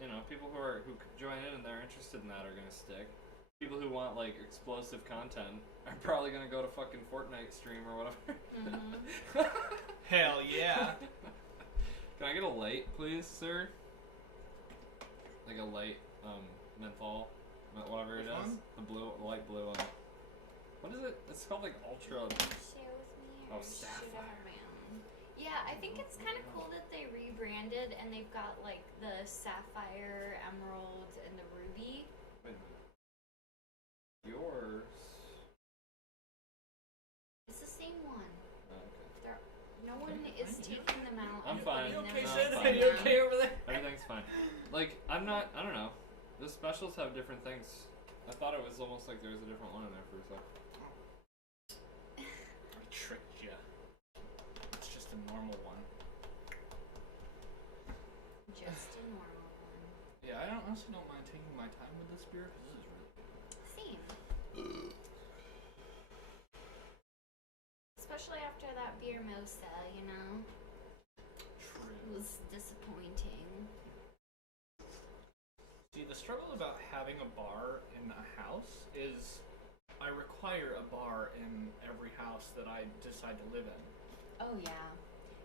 you know, people who could join in and they're interested in that are gonna stick. People who want like explosive content are probably gonna go to fucking Fortnite stream or whatever. Mhm. Hell yeah. Can I get a light, please, sir? Like a light menthol, whatever it Which is. one? The blue, the light blue one. What is it? It's called like ultra. Share with me. Oh, Or should I Sapphire. have my own? Yeah, I think it's kind of cool that they rebranded and they've got like the sapphire, emerald, and the ruby. Wait a minute. Yours. It's the same one. Oh, okay. No one is taking them out. I'm and fine. putting You them okay, No, in I'm Sid? the fine. Are you room. okay over there? Everything's fine. Like, I don't know. The specials have different things. I thought it was almost like there was a different one in there for a sec. I tricked you. It's just a normal one. Just a normal one. Yeah, I honestly don't mind taking my time with this beer because this is really good. Same. Especially after that beer mosa, you know? It True. was disappointing. See, the struggle about having a bar in a house is I require a bar in every house that I decide to live in. Oh, yeah.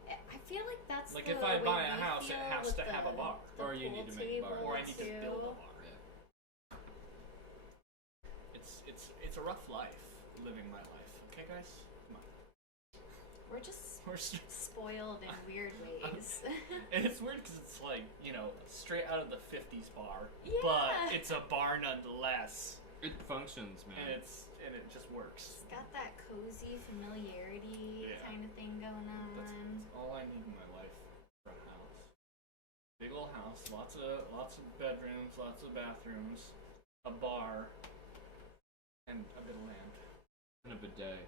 I feel like that's Like the if I way buy a we house, it feel has with to have a bar. the Or you pool need to make a bar. table, Or I need to too. build a bar. It's a rough life living my life. Okay, guys? Come on. We're just We're st- spoiled in weird ways. and it's weird because it's like, you know, straight out of the 50s bar. Yeah. But it's a bar nonetheless. It functions, man. And it just works. It's got that cozy familiarity Yeah. kind of thing going on. That's all I need in my life for a house. Big old house, lots of bedrooms, lots of bathrooms, a bar, and a bit of land. And a bidet.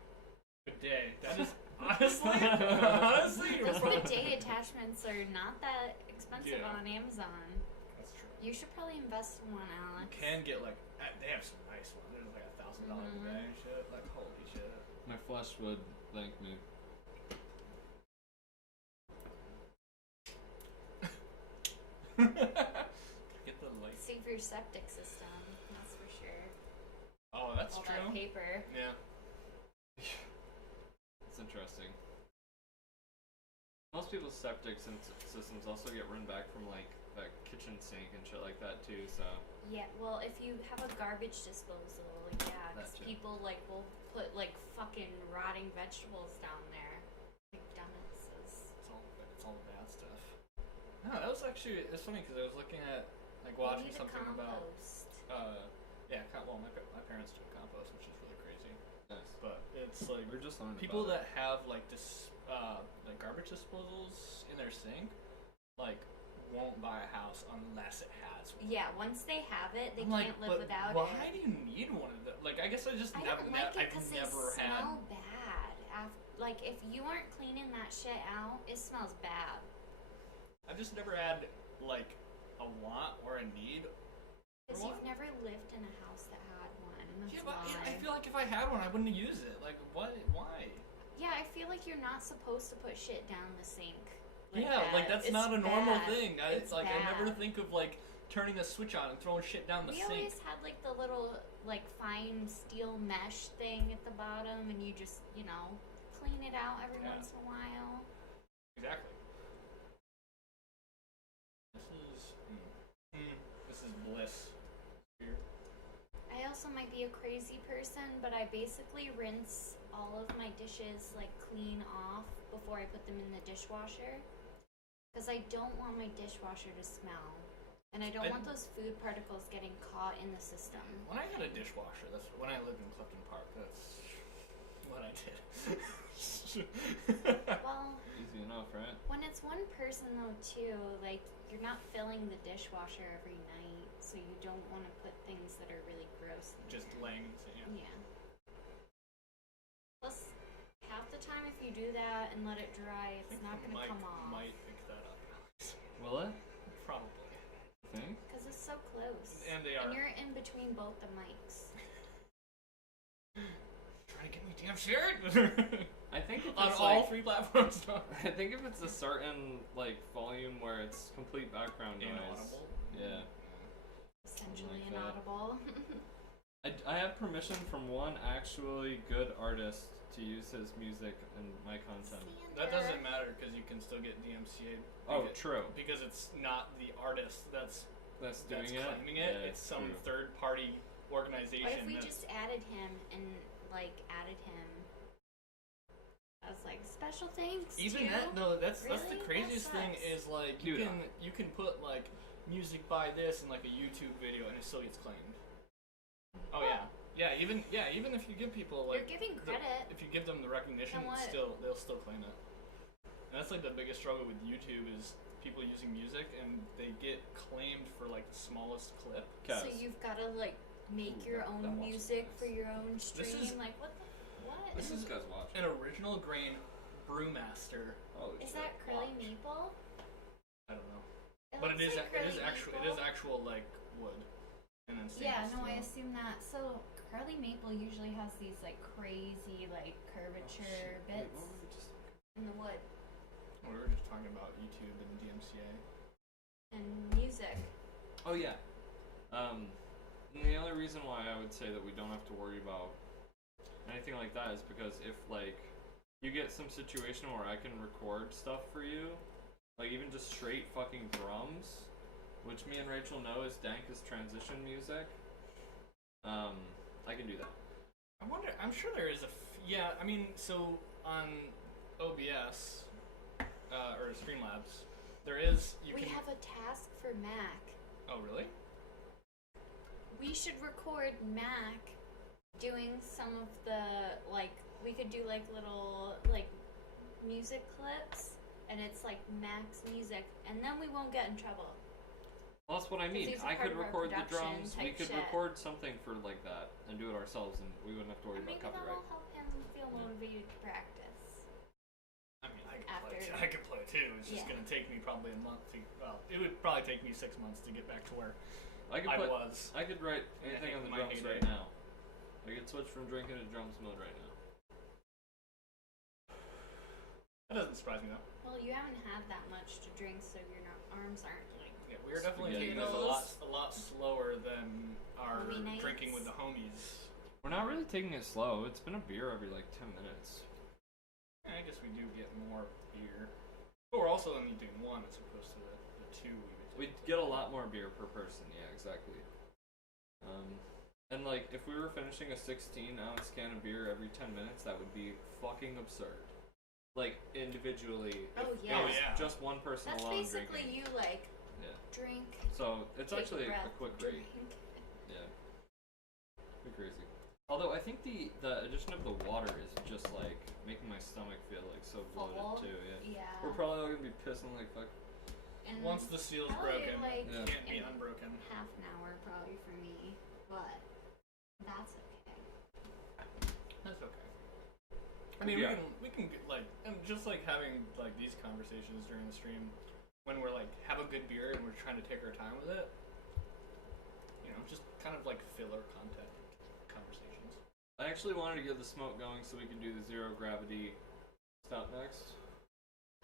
Bidet. That is honestly, you're Those right. bidet attachments are not that expensive Yeah. on Amazon. That's true. You should probably invest in one, You Alex. can get like they have some nice ones. There's like $1,000 Mhm. bidet and shit. Like holy shit. My flesh would thank me. Get the light. Save your septic system, that's for sure. Oh, that's All true. that paper. Yeah. It's interesting. Most people's septic systems also get run back from like that kitchen sink and shit like that too. So Yeah, well, if you have a garbage disposal, yeah, Yeah, That because too. people like will put like fucking rotting vegetables down there, like dumbasses. It's all the bad stuff. No, that was actually it's funny because I was looking at like You watching need to something about compost. yeah, well my parents do compost, which is really crazy, Nice. but it's like We're just learning people about that have like like garbage disposals in their sink, like won't buy a house unless it has one. Yeah, once they have it, they I'm like, can't live but without why it. do you need one of them? Like, I guess I just I never, don't like it I've because they never had. smell bad. Like if you aren't cleaning that shit out, it smells bad. I've just never had like a want or a need. Because for you've one. never lived in a house that had one. That's Yeah, but why. I feel like if I had one, I wouldn't use it. Like, what? Why? Yeah, I feel like you're not supposed to put shit down the sink. Yeah, like that's It's not a normal bad. thing. It's I never bad. think of like turning a switch on and throwing shit down the We sink. always had like the little like fine steel mesh thing at the bottom, and you just clean it out every Yeah. once in a while. Exactly. This is bliss. Here. I also might be a crazy person, but I basically rinse all of my dishes like clean off before I put them in the dishwasher. Because I don't want my dishwasher to smell. And I don't want those food particles getting caught in the system. When I had a dishwasher, that's when I lived in Clifton Park. That's what I did. Well, Easy enough, right? when it's one person though too, like you're not filling the dishwasher every night, so you don't want to put things that are really gross in Just there. laying. Yeah. Yeah. Plus, half the time if you do that and let it dry, I it's think not the gonna mic come off. might pick that up. Alex. Will it? Probably. Think? Because it's so close. And they are. And you're in between both the mics. Trying to get me damn shirt I think if on it's all like, 3 platforms. I think if it's a certain like volume where it's complete background noise. Inaudible. Yeah. Essentially like that. inaudible. I have permission from one actually good artist to use his music in my content. That doesn't matter because you can still get DMCA. Oh, true. Because it's not the artist that's Doing it. claiming it. Yeah, it's some true. third-party organization. What if we that's- just added him and like added him as like special thanks? Even to? that though, that's the Really? That craziest thing sucks. is like Dude, you can put like music by this in like a YouTube video and it still gets claimed. Oh yeah, even if you give people You're like giving credit. if you give them the recognition, Then what? they'll still claim it. And that's like the biggest struggle with YouTube is people using music and they get claimed for like the smallest clip. So you've got to like make Ooh, your that own watch music is for nice. your own stream. is- Like what the what? This is guys watch. an original grain brewmaster. Holy Is shit. that curly watch. maple? I don't know, It but it looks is like it is curly actual maple. actual like wood. And then Yeah, stainless no, I steel. assume that. So curly maple usually has these like crazy like curvature Wait, bits what were we just in the wood We were just talking about YouTube and DMCA. and music. Oh yeah. And the only reason why I would say that we don't have to worry about anything like that is because if like you get some situation where I can record stuff for you, like even just straight fucking drums, which me and Rachel know is Danka's transition music. I can do that. I wonder. I'm sure there is yeah. I mean, so on OBS or Streamlabs, there is you We can. have a task for Mac. Oh really? We should record Mac doing some of the like we could do like little like music clips and it's like Mac's music and then we won't get in trouble. Well, that's what I mean. these are I part could of our record the production drums. We type could shit. record something for like that and do it ourselves, and we wouldn't have to worry And maybe about that copyright. will help him feel motivated to practice. I mean, I After- could play too. It's just Yeah. gonna take me probably a month to. Well, it would probably take me 6 months to get back to where I could I play. was. I could write I anything think on the my drums heyday. right now. I could switch from drinking to drums mode right now. That doesn't surprise me though. Well, you haven't had that much to drink, so your arms aren't like. Yeah, we are definitely Spaghetti taking this noodles. a lot slower than our Movie nights. drinking with the homies. We're not really taking it slow. It's been a beer every like 10 minutes. I guess we do get more beer, but we're also only doing one as opposed to the two we would. We get a lot more beer per person. Yeah, exactly. And like, if we were finishing a 16-ounce can of beer every 10 minutes, that would be fucking absurd. Like individually. Oh, if yeah. it was Oh, yeah. just one person That's alone basically drinking. you like Yeah. drink. So it's take actually breath, a quick drink. rate. Yeah. Pretty crazy. Although I think the addition of the water is just like making my stomach feel like so bloated Full? too. Yeah. Yeah. We're probably all gonna be pissing like fuck. And Once the seal's probably broken, like Yeah. it can't be in unbroken. half an hour probably for me, but that's okay. That's okay. I mean, Yeah. we can get, like, and just like having like these conversations during the stream when we're like have a good beer and we're trying to take our time with it. You know, just kind of like filler content conversations. I actually wanted to get the smoke going so we can do the zero gravity stout next.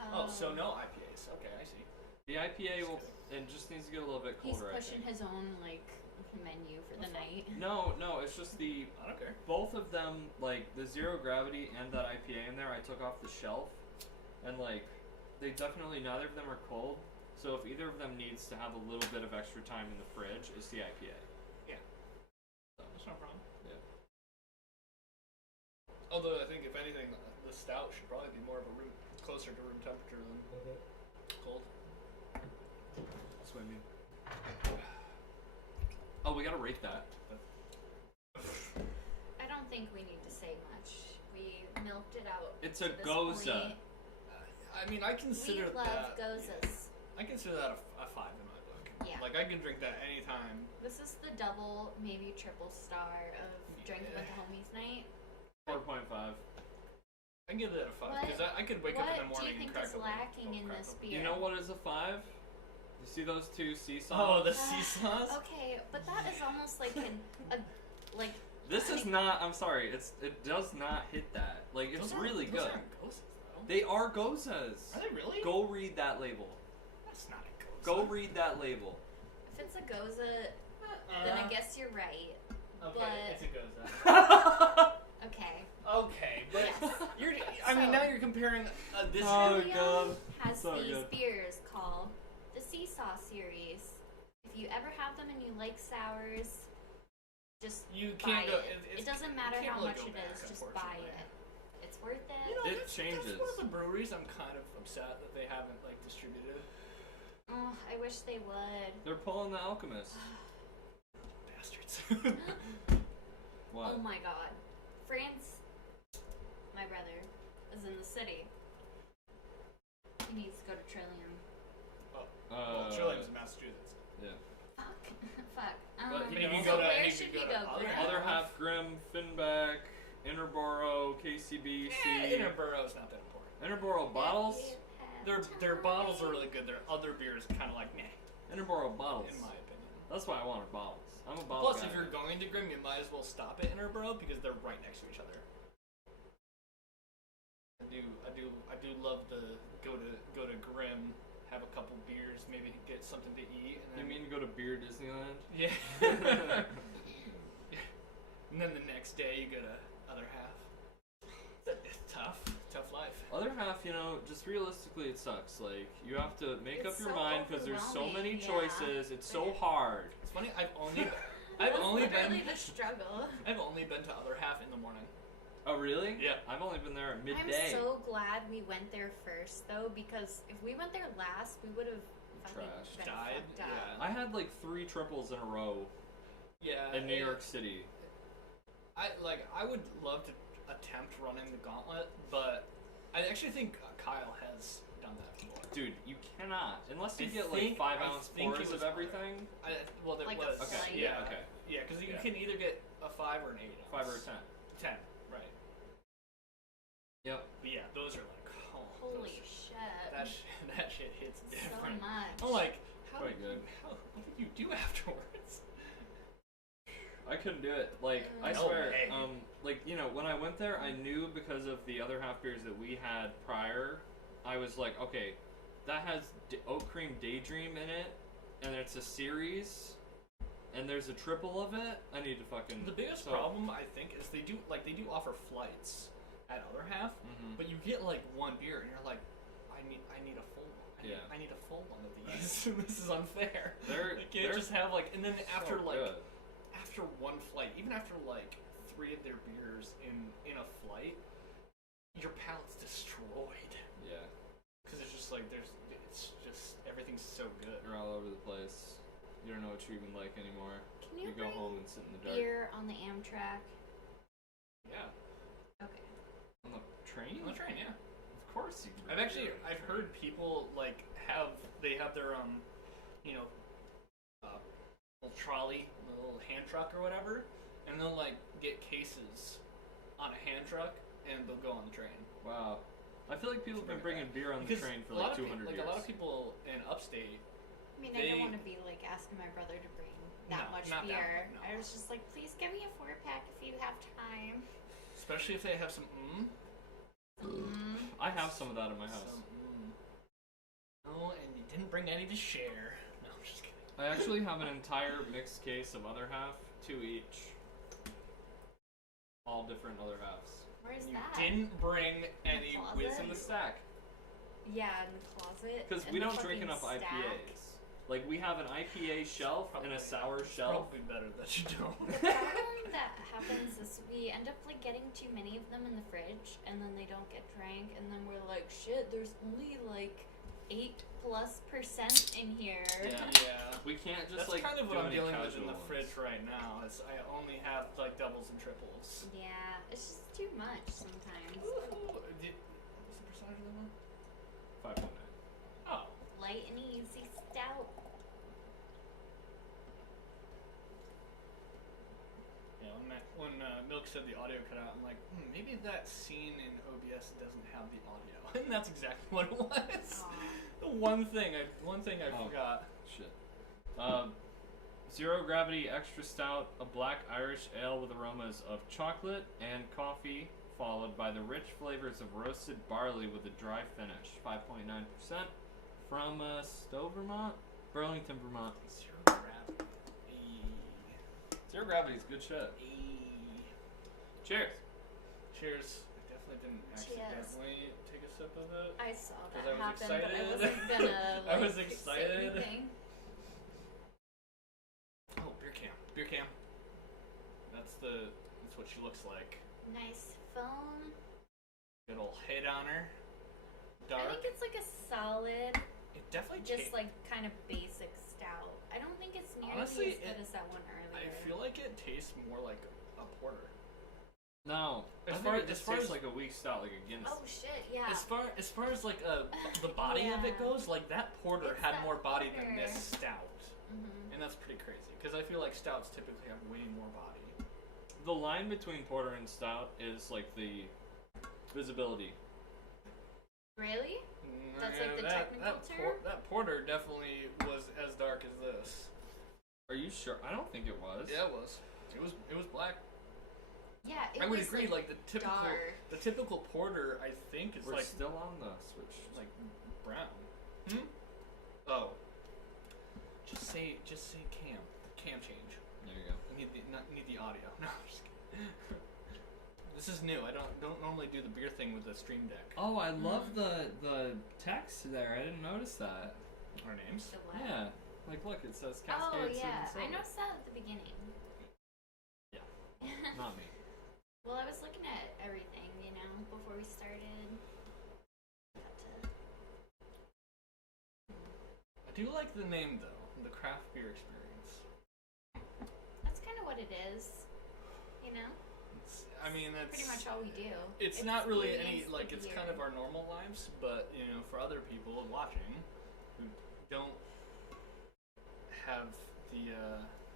Oh, so no IPAs. Okay, I see. The IPA will and just needs to get a little bit He's colder. I pushing think. his own like menu for the night. No, it's just the I don't care. both of them, like the zero gravity and that IPA in there, I took off the shelf, and like they definitely neither of them are cold. So if either of them needs to have a little bit of extra time in the fridge, it's the IPA. Yeah. So, That's no problem. yeah. Although I think if anything, the stout should probably be more of a room closer to room temperature than cold. That's what I mean. Oh, we gotta rate that. I don't think we need to say much. We milked it out. It's to a this Goza. point. I mean, I consider We love that. Gozas. I consider that a 5 in my book. Yeah. Like I can drink that anytime. This is the double, maybe triple star of drinking with the homies night. 4.5. I give it a 5 because I could wake up in the What do morning you think and crack is open- lacking in crack this open. beer? You know what is a 5? You see those two seesaws? Oh, the seesaws. Okay, but that is almost like like. This is not. I'm sorry. It does not hit that. Like it's Those aren't- really those good. aren't ghosts, though. They are Gozas. Are they really? Go read that label. That's not a ghost. Go read that label. If it's a Goza, then I guess you're right. Okay, but- it's a goza. Okay. Okay, but Yes. you're. I mean, So- now you're comparing this. Oh, Trio God. has So these good. beers called the Seesaw series. If you ever have them and you like sours, just You buy can't go. it. It doesn't matter can't how really much go it back, is, just buy unfortunately. it. It's worth it. You know, It that's changes. one of the breweries I'm kind of upset that they haven't like distributed. Oh, I wish they would. They're pulling the Alchemist. Bastards. What? Oh my god. France, my brother, is in the city. He needs to go to Trillium. Well, Trillium's in Massachusetts. Yeah. Fuck. Fuck. But he can so go to- where he should could he go to go? other Graham? Other half Grim, Finback, Interboro, KCBC. Interboro's not that important. Interboro bottles. Their bottles are really good. Their other beers kind of like meh, Interboro bottles. in my opinion. That's why I wanted bottles. I'm a bottle Plus, guy. if you're going to Grim, you might as well stop at Interboro because they're right next to each other. I do love to go to Grim, have a couple beers, maybe get something to eat, and You then mean to go to Beer Disneyland? yeah. And then the next day you go to other half. It's tough life. Other half, you know, just realistically, it sucks. Like, you have to make It's up your so mind because there's so many overwhelming, yeah. choices. It's so hard. It's funny. I've That's only literally been the struggle. I've only been to other half in the morning. Oh, really? Yeah. I've only been there at I'm midday. so glad we went there first, though, because if we went there last, we would have fucking Trashed. been Died, fucked up. yeah. I had like 3 triples in a row Yeah. in New York City. I would love to attempt running the gauntlet, but I actually think Kyle has done that before. Dude, you cannot. Unless you I get like think- 5 I ounce think it pours was of everything. Well, there Like a was. flight. Okay, Yeah. okay. Yeah, because you Yeah. can either get a 5 or an 8. 5 or a 10. 10, right. Yep. But yeah, those are like, oh, Holy those- shit. that shit hits so different. much. I'm like, how Quite did good. what did you do afterwards? I couldn't do it. Like, I No swear, way. like, you know, when I went there, I knew because of the other half beers that we had prior, I was like, okay, that has Oat Cream Daydream in it, and it's a series, and there's a triple of it. I need to fucking. The biggest problem I think is they do offer flights at other half, Mhm. but you get like one beer and you're like, I need a full one. Yeah. I need a full one of these. This is unfair. They're- You can't they're just have like, and then after So like good. after after one flight, even after like 3 of their beers in a flight, your palate's destroyed. Yeah. Because it's just like it's just everything's so good. You're all over the place. You don't know what you even like anymore. Can you go bring home and sit in the dark. beer on the Amtrak? Yeah. Okay. On the train? On the train, yeah. Of course you can. I've heard people like have their you know, little trolley, a little hand truck or whatever, and they'll like get cases on a hand truck and they'll go on the train. Wow. I feel like people have been bringing beer on the Because train for like 200 years. A lot of people in upstate. I mean, I don't want to be like asking my brother to bring that much not beer. that, no. I was just like, please give me a 4-pack if you have time. Especially if they have some I have some of that in my house. Oh, and you didn't bring any to share. No, I'm just kidding. I actually have an entire mixed case of other half, 2 each. All different other halves. Where's You that? didn't bring any closet? with It's in the stack. Yeah, in the closet. Because in we the don't drink fucking enough stack. IPAs. Like, we have an IPA shelf and a sour It's shelf. probably better that you don't. The problem that happens is we end up like getting too many of them in the fridge, and then they don't get drank, and then we're like, shit, there's only like 8+% in here. Yeah. We can't just That's like kind of do what I'm any dealing with in casual the ones. fridge right now. Is I only have like doubles and triples. Yeah, it's just too much sometimes. What's the percentage of that one? 5.9. Oh. Light and easy stout. Yeah, when Milk said the audio cut out, I'm like, maybe that scene in OBS doesn't have the audio, and that's exactly what it was. Aw. The one thing I forgot. Shit. Zero Gravity Extra Stout, a black Irish ale with aromas of chocolate and coffee, followed by the rich flavors of roasted barley with a dry finish. 5.9% from Stowe, Vermont? Burlington, Vermont. Zero gravity. Zero Gravity is good shit. Cheers. Cheers. I definitely didn't accidentally take a sip of it. I saw 'Cause that I was happen, but I excited. wasn't gonna like I was say excited. anything. Oh, beer cam. Beer cam. That's what she looks like. Nice phone. Good old head on her. Dark. I think it's like a solid, It definitely just like kind of basic stout. I don't think it's nearly Honestly, as good as that one earlier. I feel like it tastes more like a porter. No. As I far- think it as just far tastes as- like a weak stout, like a Guinness. Oh shit, yeah. As far as like the body of it Yeah. goes, like that porter It's had that more body than porter. this stout, Mhm. and that's pretty crazy. Because I feel like stouts typically have way more body. The line between porter and stout is like the visibility. Really? That's like the technical term? That porter definitely was as dark as this. Are you sure? I don't think it was. Yeah, it was. It was black. Yeah, it I would was, agree. Like dark. the typical porter, I think is We're like still on the switch. like brown. Oh. Just say cam change. There you go. I need the audio. No, I'm just kidding. This is new. I don't normally do the beer thing with the Stream Deck. Oh, I love the text there. I didn't notice that. Our names. The what? Yeah. Like, look, it says Oh Cascade yeah, Silver. I noticed that at the beginning. Yeah. Not me. Well, I was looking at everything, before we started. Got to... I do like the name though. The craft beer experience. That's kind of what it is, I mean, that's Pretty much all we do. It's not really any experience like the it's beer. kind of our normal lives, but for other people watching who don't have the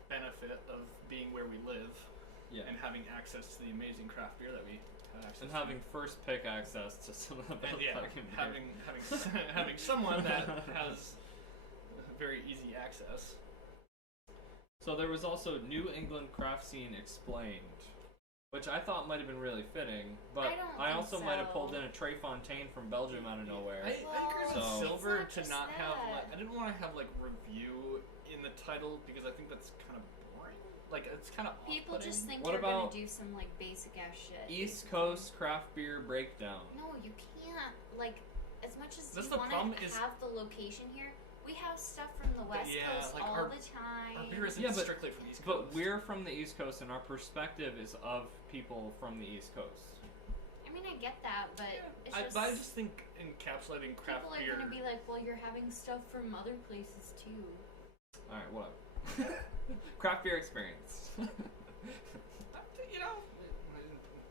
benefit of being where we live Yeah. and having access to the amazing craft beer that we have access And to. having first pick access to some of the best And yeah, fucking beer. having someone that has very easy access. So there was also New England Craft Scene Explained, which I thought might have been really fitting, but I don't I think also might have so. pulled in a Trey Fontaine from Belgium out of nowhere. I agree with So- Silver It's to not not just have that. like I didn't want to have like review in the title because I think that's kind of boring. Like it's kind of People just think What you're about gonna do some like basic ass shit. East Coast Craft Beer Breakdown. No, you can't. Like, as much as That's you the want problem to is- have the location here, We have stuff from the West yeah, Coast like all our- the time. Our beer isn't Yeah, but- strictly from the East Coast. But we're from the East Coast, and our perspective is of people from the East Coast. I mean, I get that, but it's just, but I just think encapsulating craft people are beer. gonna be like, well, you're having stuff from other places too. All right, whatever. Craft beer experience. You know,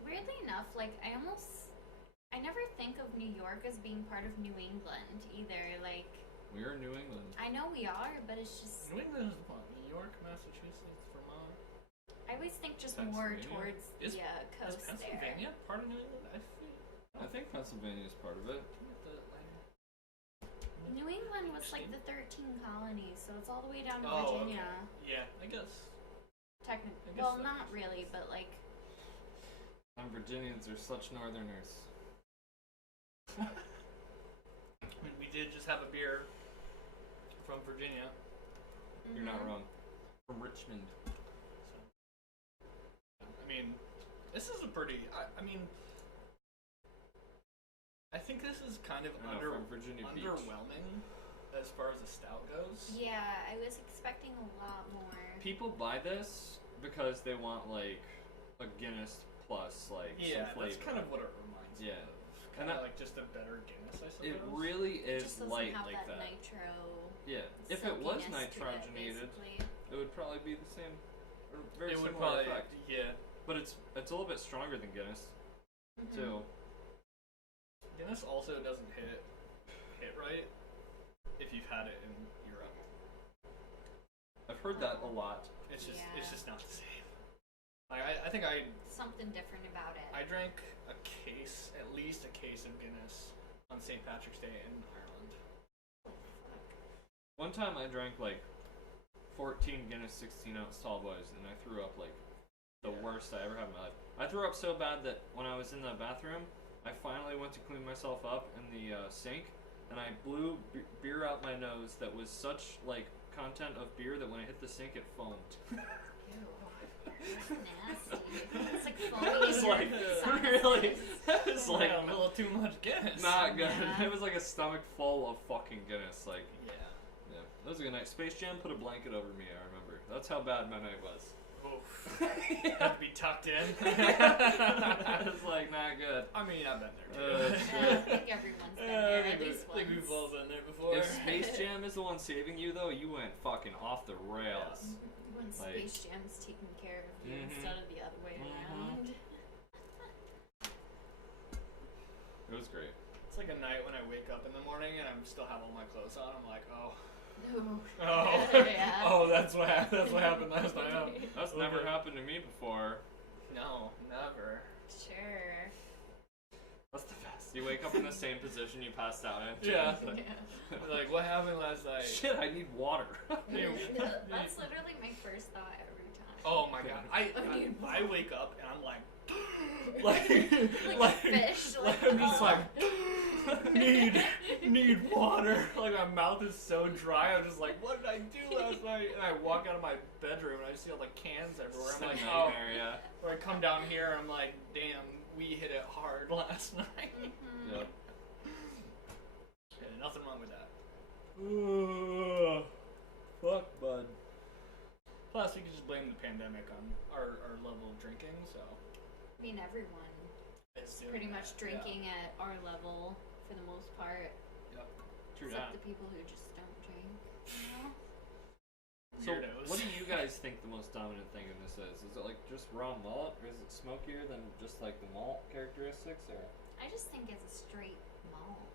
Weirdly enough, like I never think of New York as being part of New England either. Like, We're in New England. I know we are, but it's just New England is what? New York, Massachusetts, Vermont. I always think just more Pennsylvania? towards Is- the Is coast there. Pennsylvania part of New England? I think Pennsylvania is part of it. New England was like the 13 colonies, so it's all the way down to Oh, Virginia. okay. Yeah, I guess. Technically, I guess well, that not makes really, but like, And Virginians are such northerners. I mean, we did just have a beer from Virginia. You're not mhm. wrong. From Richmond. So, I mean, this is a pretty. I mean, I think this is kind of I know, from Virginia Beach. underwhelming as far as the stout goes. Yeah, I was expecting a lot more. People buy this because they want like a Guinness plus like Yeah, some flavor. that's kind of what it reminds me Yeah. of. And Kind of I- like just a better Guinness, I suppose. It really It is just doesn't light have like that, that. nitro. Yeah. If it was silkiness to it, nitrogenated, basically. it would probably be the same, or very It would similar probably, effect. yeah. But it's a little bit stronger than Guinness Mhm. too. Guinness also doesn't hit right if you've had it in Europe. I've heard that a lot. It's Yeah. just not the same. Like I think Something different about it. I drank at least a case of Guinness on St. Patrick's Day in Ireland. One time I drank like 14 Guinness 16-ounce tall boys, and I threw up like the Yeah. worst I ever had in my life. I threw up so bad that when I was in the bathroom, I finally went to clean myself up in the sink, and I blew beer out my nose that was such like content of beer that when I hit the sink it foamed. Ew. That's nasty. It's like It foaming was in your like sinuses. really, it was like a little too much Guinness. not good. Yeah. It was like a stomach full of fucking Guinness. Like, Yeah. yeah, that was a good night. Space Jam put a blanket over me. I remember. That's how bad my night was. Oof. Had to be tucked in. It was like not good. I mean, I've been there too. I think everyone's been there at least I think once. we've all been there before. If Space Jam is the one saving you, though, you went fucking off the rails. When Like- Space Jam's taking care of you Mhm. instead of the other way Mhm. around. It was great. It's like a night when I wake up in the morning and I'm still have all my clothes on. I'm like, oh, Ooh. oh, Yeah. oh, that's what happened last night. Oh. That's Okay. never happened to me before. No, never. Sure. That's the best. You wake up in the same position you passed out in. Yeah. It's like, Like, what happened last night? shit, I need water. Ew. That's literally my first thought every time. Oh my god. I wake up and I'm like, like a fish, like like, I'm just oh. like need water. Like my mouth is so dry. I'm just like, what did I do last night? And I walk out of my bedroom and I see all the cans everywhere. I'm like, oh. nightmare, yeah. Or I come down here and I'm like, damn, we hit it hard last night. Mhm. Yep. Yeah, nothing wrong with that. Fuck, bud. Plus, we could just blame the pandemic on our level of drinking. So I mean, everyone it's doing pretty that, much drinking at our level for the most part, Yeah. Yep. True except that. the people who just don't drink. You know? So, Weirdos. what do you guys think the most dominant thing in this is? Is it like just raw malt, or is it smokier than just like the malt characteristics, or? I just think it's a straight malt.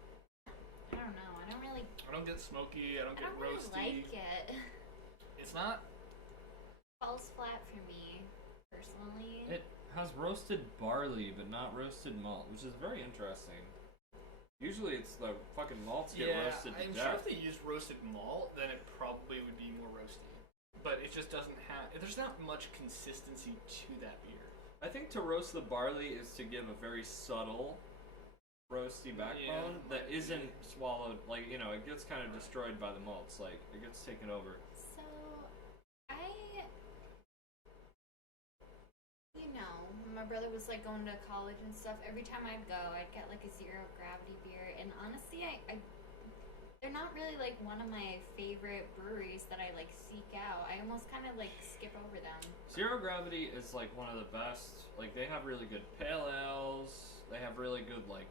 I don't know. I don't really. I don't get smoky. I don't I get don't really roasty. like it. It's not. Falls flat for me, personally. It has roasted barley, but not roasted malt, which is very interesting. Usually it's the fucking malts get roasted to I'm death. sure if they used roasted malt, then it probably would be more roasty. But it just doesn't have. There's not much consistency to that beer. I think to roast the barley is to give a very subtle roasty backbone that might be. isn't swallowed, like, you know, it gets kind of destroyed by the malts, like, it gets taken over. So, my brother was like going to college and stuff. Every time I'd go, I'd get like a zero gravity beer, and honestly, they're not really like one of my favorite breweries that I like seek out. I almost kind of like skip over them. Zero Gravity is like one of the best. Like they have really good pale ales. They have really good like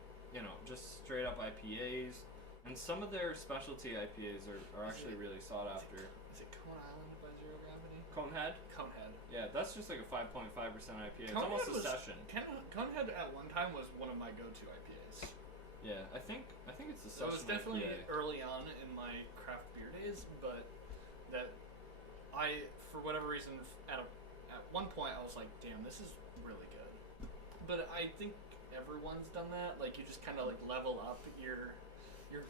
just straight up IPAs, and some of their specialty IPAs are actually really sought after. Is it Cone Island by Zero Gravity? Conehead. Conehead. Yeah, that's just like a 5.5% IPA. It's Conehead almost a was- session. Conehead at one time was one of my go-to IPAs. Yeah, I think it's a So session it was definitely IPA. early on in my craft beer days, but that I, for whatever reason, at one point I was like, damn, this is really good. But I think everyone's done that. Like you just kind of like level up your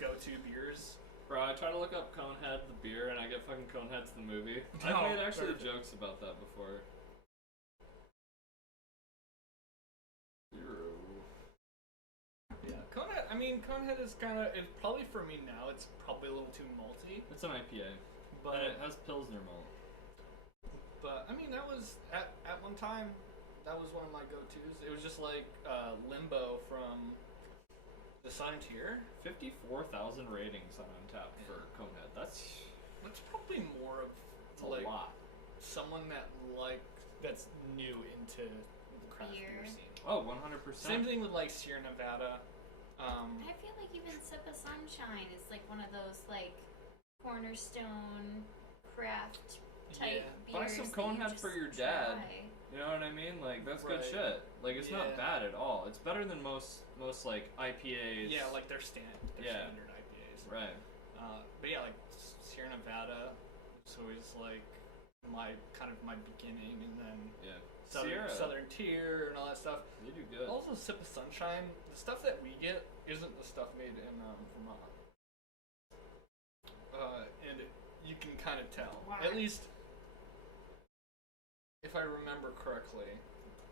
go-to beers. Bro, I try to look up Conehead the beer, and I get fucking Conehead's the movie. No, I've made actually perfect. jokes about that before. Zero. Yeah, Conehead. I mean, Conehead is kind of. It's probably for me now. It's probably a little too malty, It's an IPA, but and it has Pilsner malt. I mean that was at one time. That was one of my go-tos. It was just like Limbo from the Sonneteer. 54,000 ratings on Untappd for Conehead. That's probably more of a like lot. someone that's new into the craft beer Beer. scene. Oh, 100%. Same thing with like Sierra Nevada. I feel like even Sip of Sunshine is like one of those like cornerstone craft type Yeah. Buy beers. some that Conehead you for just your dad. try. You know what I mean? Like that's good Right. shit. Like it's not Yeah. bad at all. It's better than most like IPAs. Yeah, like their standard IPAs. Right. But yeah, like Sierra Nevada was always like my beginning, and then Yeah. Southern, Sierra. Southern Tier and all that stuff. They do good. Also, Sip of Sunshine. The stuff that we get isn't the stuff made in Vermont, and you can kind of tell. Why? At least, if I remember correctly.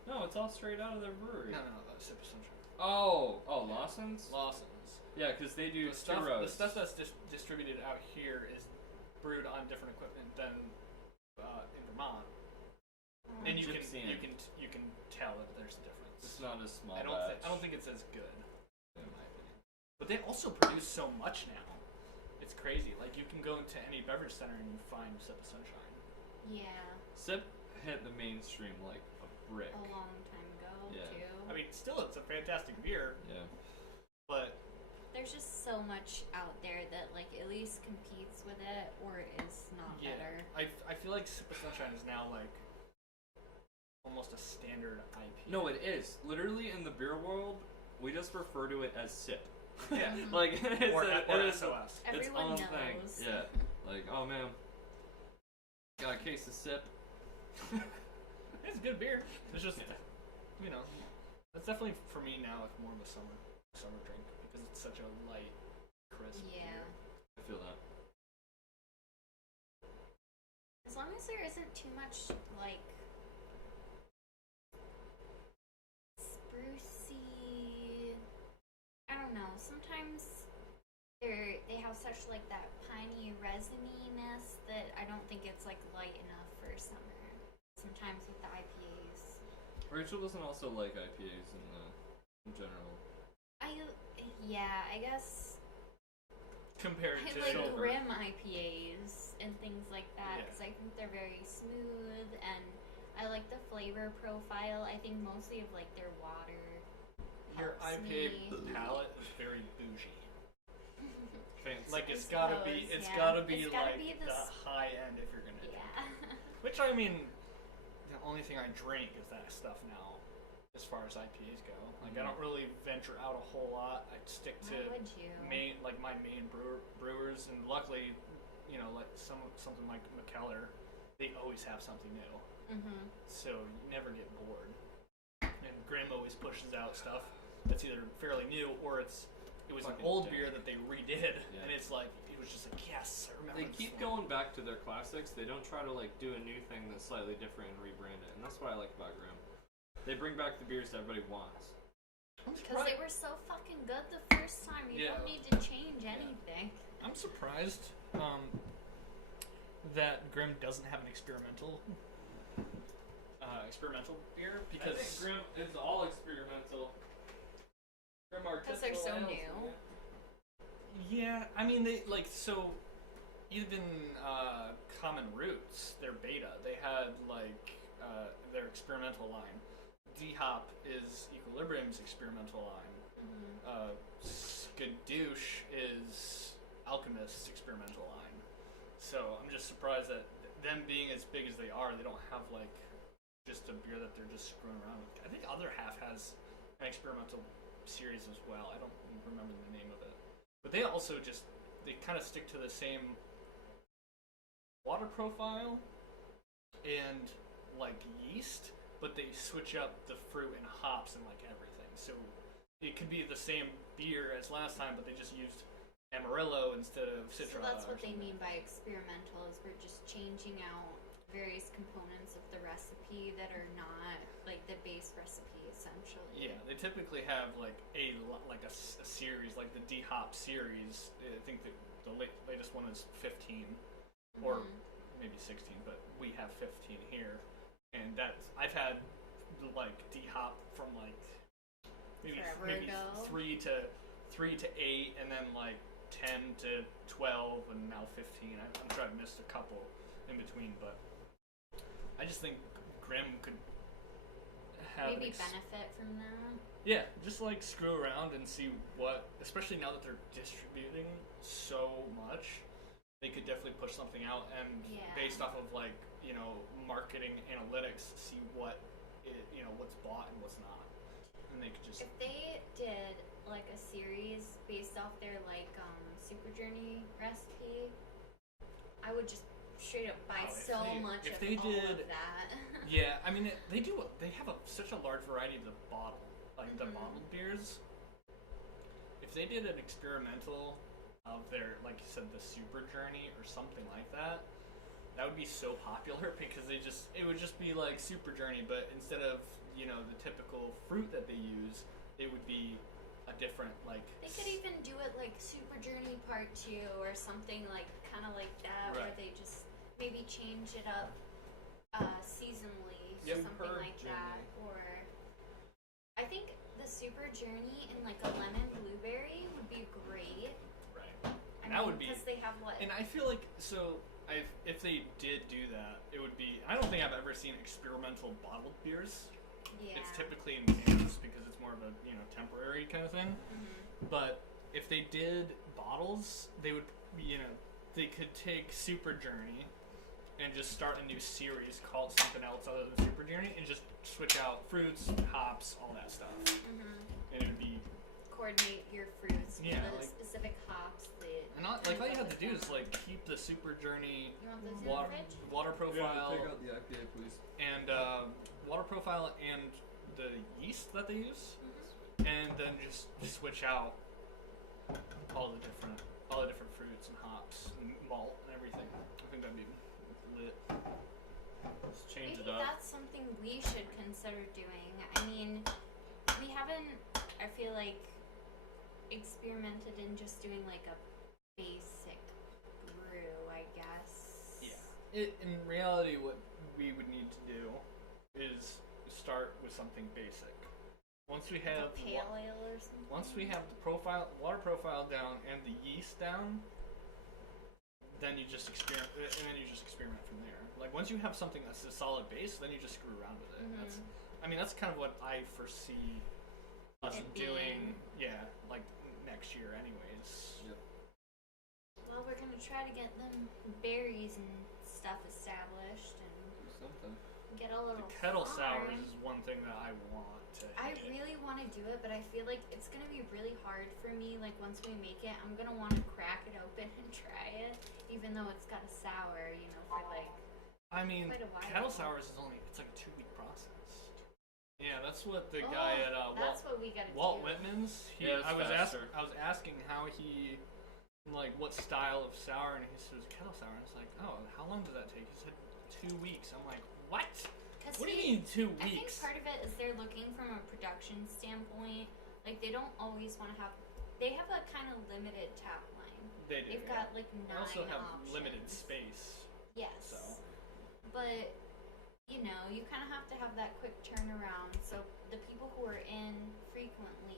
No, it's all straight out of their brewery. No, Sip of Sunshine. Oh, Lawson's. Lawson's. Yeah, because they do The stuff, two the roasts. stuff that's distributed out here is brewed on different equipment than in Vermont, and you Gypsy. can tell that there's a difference. It's not as small. I batch. don't think it's as good, in my opinion. But they also produce so much now. It's crazy. Like you can go into any beverage center and you find Sip of Sunshine. Yeah, Sip hit the mainstream like a brick. a long time ago Yeah. too. I mean, still, it's a fantastic beer, Yeah. but There's just so much out there that like at least competes with it or is not yeah, better. I feel like Sip of Sunshine is now like almost a standard IPA. No, it is. Literally in the beer world, we just refer to it as Sip. Yeah. Like it's or, a, or it is SOS. its Everyone own knows. thing. Yeah. Like, oh man, got a case of Sip. It's good beer. It's just, Yeah. you know, it's definitely for me now like more of a summer drink because it's such a light, crisp. Yeah. beer. I feel that. As long as there isn't too much like sprucey, I don't know. Sometimes they have such like that piney resininess that I don't think it's like light enough for summer. Sometimes with the IPAs, Rachel doesn't also like IPAs in general. I guess Compared I to like Silver. Grim IPAs and things like that Yeah. because I think they're very smooth and I like the flavor profile. I think mostly of like their water. your helps IPA me. palette is very bougie. Fancy. Like it's I gotta suppose, be, it's yeah. gotta be It's gotta like be the this- high end if you're gonna. Yeah. Which I mean, the only thing I drink is that stuff now, as far as IPAs go. Like I don't really venture out a whole lot. I stick to Why would you? my main brewers, and luckily, you know, like something like McKellar, they always have something new, Mm-hmm. so you never get bored. And Grim always pushes out stuff that's either fairly new or it was an Fucking old dank. beer that they redid, Yeah. and it's like it was just like yes, I remember. They this keep one. going back to their classics. They don't try to like do a new thing that's slightly different and rebrand it, and that's what I like about Grim. They bring back the beers that everybody wants. I'm Because they surprised. were so fucking good the first time. You Yeah. don't need to change anything. I'm surprised that Grim doesn't have an experimental beer because I think Grim is all experimental. Grim Because they're so artisanal ales, new. man. Yeah, I mean they like so. Even Common Roots, their beta, they had like their experimental line. D-Hop is Equilibrium's experimental line. Skadoosh is Alchemist's experimental line. So I'm just surprised that them being as big as they are, they don't have like just a beer that they're just screwing around with. I think Other Half has an experimental series as well. I don't remember the name of it, but they also just they kind of stick to the same water profile and like yeast, but they switch up the fruit and hops and like everything. So it could be the same beer as last time, but they just used Amarillo instead of Citra. So that's what they mean by experimental, is we're just changing out various components of the recipe that are not like the base recipe essentially. Yeah, they typically have like a series, like the D-Hop series. I think the latest one is 15. Or maybe 16, but we have 15 here, and that's I've had like D-Hop from like maybe 3 to 8, and then like 10 to 12, and now 15. I'm sure I've missed a couple in between, but I just think Grimm could have maybe benefit from that. Yeah, just like screw around and see what, especially now that they're distributing so much. They could definitely push something out, and based off of like marketing analytics, see what what's bought and what's not, and they could just. If they did like a series based off their like Super Journey recipe, I would just straight up buy much of that. Yeah, I mean they do. They have such a large variety of the bottle, like the bottled beers. If they did an experimental of their, like you said, the Super Journey or something like that, that would be so popular because it would just be like Super Journey, but instead of the typical fruit that they use, it would be a different like. They could even do it like Super Journey Part 2 or something like kind of like that, right. Where they just maybe change it up seasonally, something like that. Or I think the Super Journey in like a lemon blueberry would be great. That would be, because they have what? And I feel like if they did do that, it would be. I don't think I've ever seen experimental bottled beers. Yeah. It's typically in cans because it's more of a temporary kind of thing. But if they did bottles, they would they could take Super Journey and just start a new series called something else other than Super Journey and just switch out fruits, hops, all that stuff. And it would be. Coordinate your fruits with the like, specific hops. And all you have to do is like keep the Super Journey water profile. Take out the IPA, please. And water profile and the yeast that they use, and then just switch out all the different fruits and hops and malt and everything. I think that'd be lit. Just change Maybe it up. that's something we should consider doing. I mean, we haven't. I feel like experimented in just doing like a basic brew, I guess. Yeah. In reality, what we would need to do is start with something basic. Once we have like a pale ale or something. Once we have the water profile down and the yeast down, then you just experiment from there. Like once you have something that's a solid base, then you just screw around with it. That's kind of what I foresee us doing. Yeah, like next year, anyways. Yep. Well, we're gonna try to get them berries and stuff established and Something. get a little. The kettle farm. sours is one thing that I want to. I really want to do it, but I feel like it's gonna be really hard for me. Like once we make it, I'm gonna want to crack it open and try it, even though it's got a sour. For like. I mean, quite a while. kettle sours is it's like a 2-week process. Yeah, that's what the guy at that's what we gotta Walt do. Whitman's. Yeah, I was faster. asking how he, like, what style of sour, and he says kettle sour. And I was like, oh, how long does that take? He said 2 weeks. I'm like, what? What do you mean 2 weeks? I think part of it is they're looking from a production standpoint. Like they don't always want to have. They have a kind of limited tap line. They do. They've got like 9 They also have options. limited space. Yes. So. But you kind of have to have that quick turnaround. So the people who are in frequently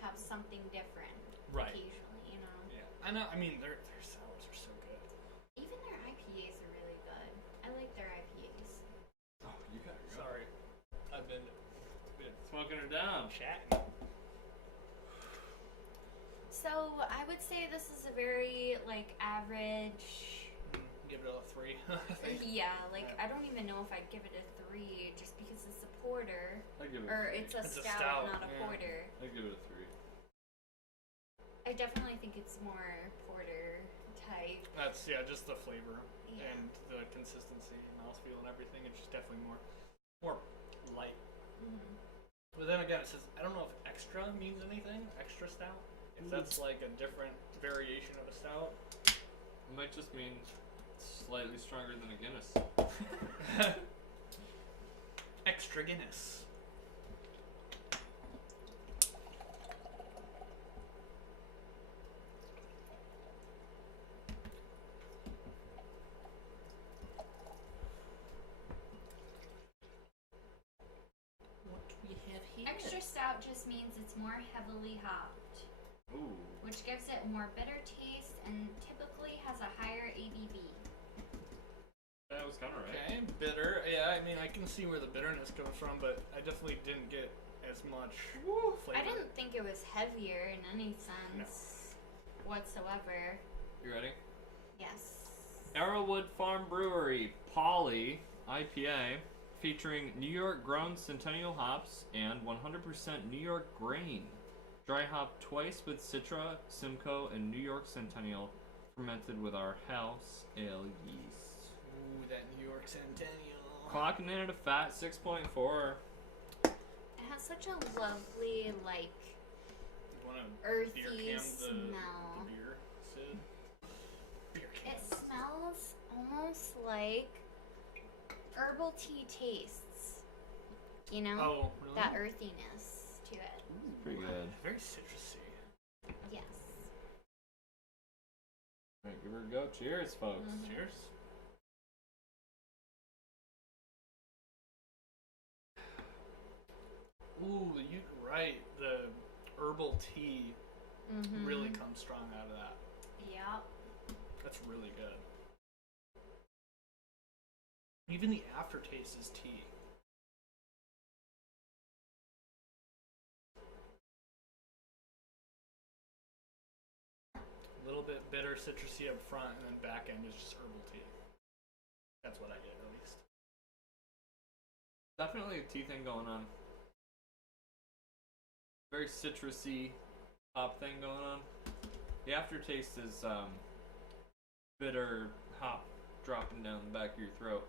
have something different Right. occasionally. I know. I mean, their sours are so good. Even their IPAs are really good. I like their IPAs. Oh, you got it. Sorry, I've been Smoking her down. chatting. So I would say this is a very like average. Give it a 3. I think. Yeah, like Yeah. I don't even know if I'd give it a 3 just because it's a porter I give it. or a 3. it's a It's a stout, stout, not a yeah. porter. I give it a 3. I definitely think it's more porter type. That's just the flavor Yeah. and the consistency, mouthfeel, and everything. It's just definitely more light. Mhm. But then again, it says I don't know if extra means anything. Extra stout. If that's like a different variation of a stout. It might just mean slightly stronger than a Guinness. Extra Guinness. What do we have here? Extra stout just means it's more heavily hopped, Ooh. which gives it more bitter taste and typically has a higher ABV. That was kind of right. Okay, bitter. Yeah, I mean, I can see where the bitterness comes from, but I definitely didn't get as much flavor. I didn't think it was heavier in any sense whatsoever. You ready? Yes. Arrowwood Farm Brewery Polly IPA featuring New York grown Centennial hops and 100% New York grain. Dry hopped twice with Citra, Simcoe, and New York Centennial, fermented with our house ale yeast. Ooh, that New York Centennial. Clocking in at a fat 6.4. It has such a lovely, like, You want to earthy beer cam smell. the beer, Sid? Beer cam. It smells almost like herbal tea tastes. You know? Oh, really? That earthiness to it. Pretty good. Very citrusy. Yes. Alright, give her a go. Cheers, folks. Mhm. Cheers. Ooh, you're right. The herbal tea Mm-hmm. really comes strong out of that. Yep. That's really good. Even the aftertaste is tea. A little bit bitter, citrusy up front, and then back end is just herbal tea. That's what I get, at least. Definitely a tea thing going on. Very citrusy hop thing going on. The aftertaste is bitter hop dropping down the back of your throat.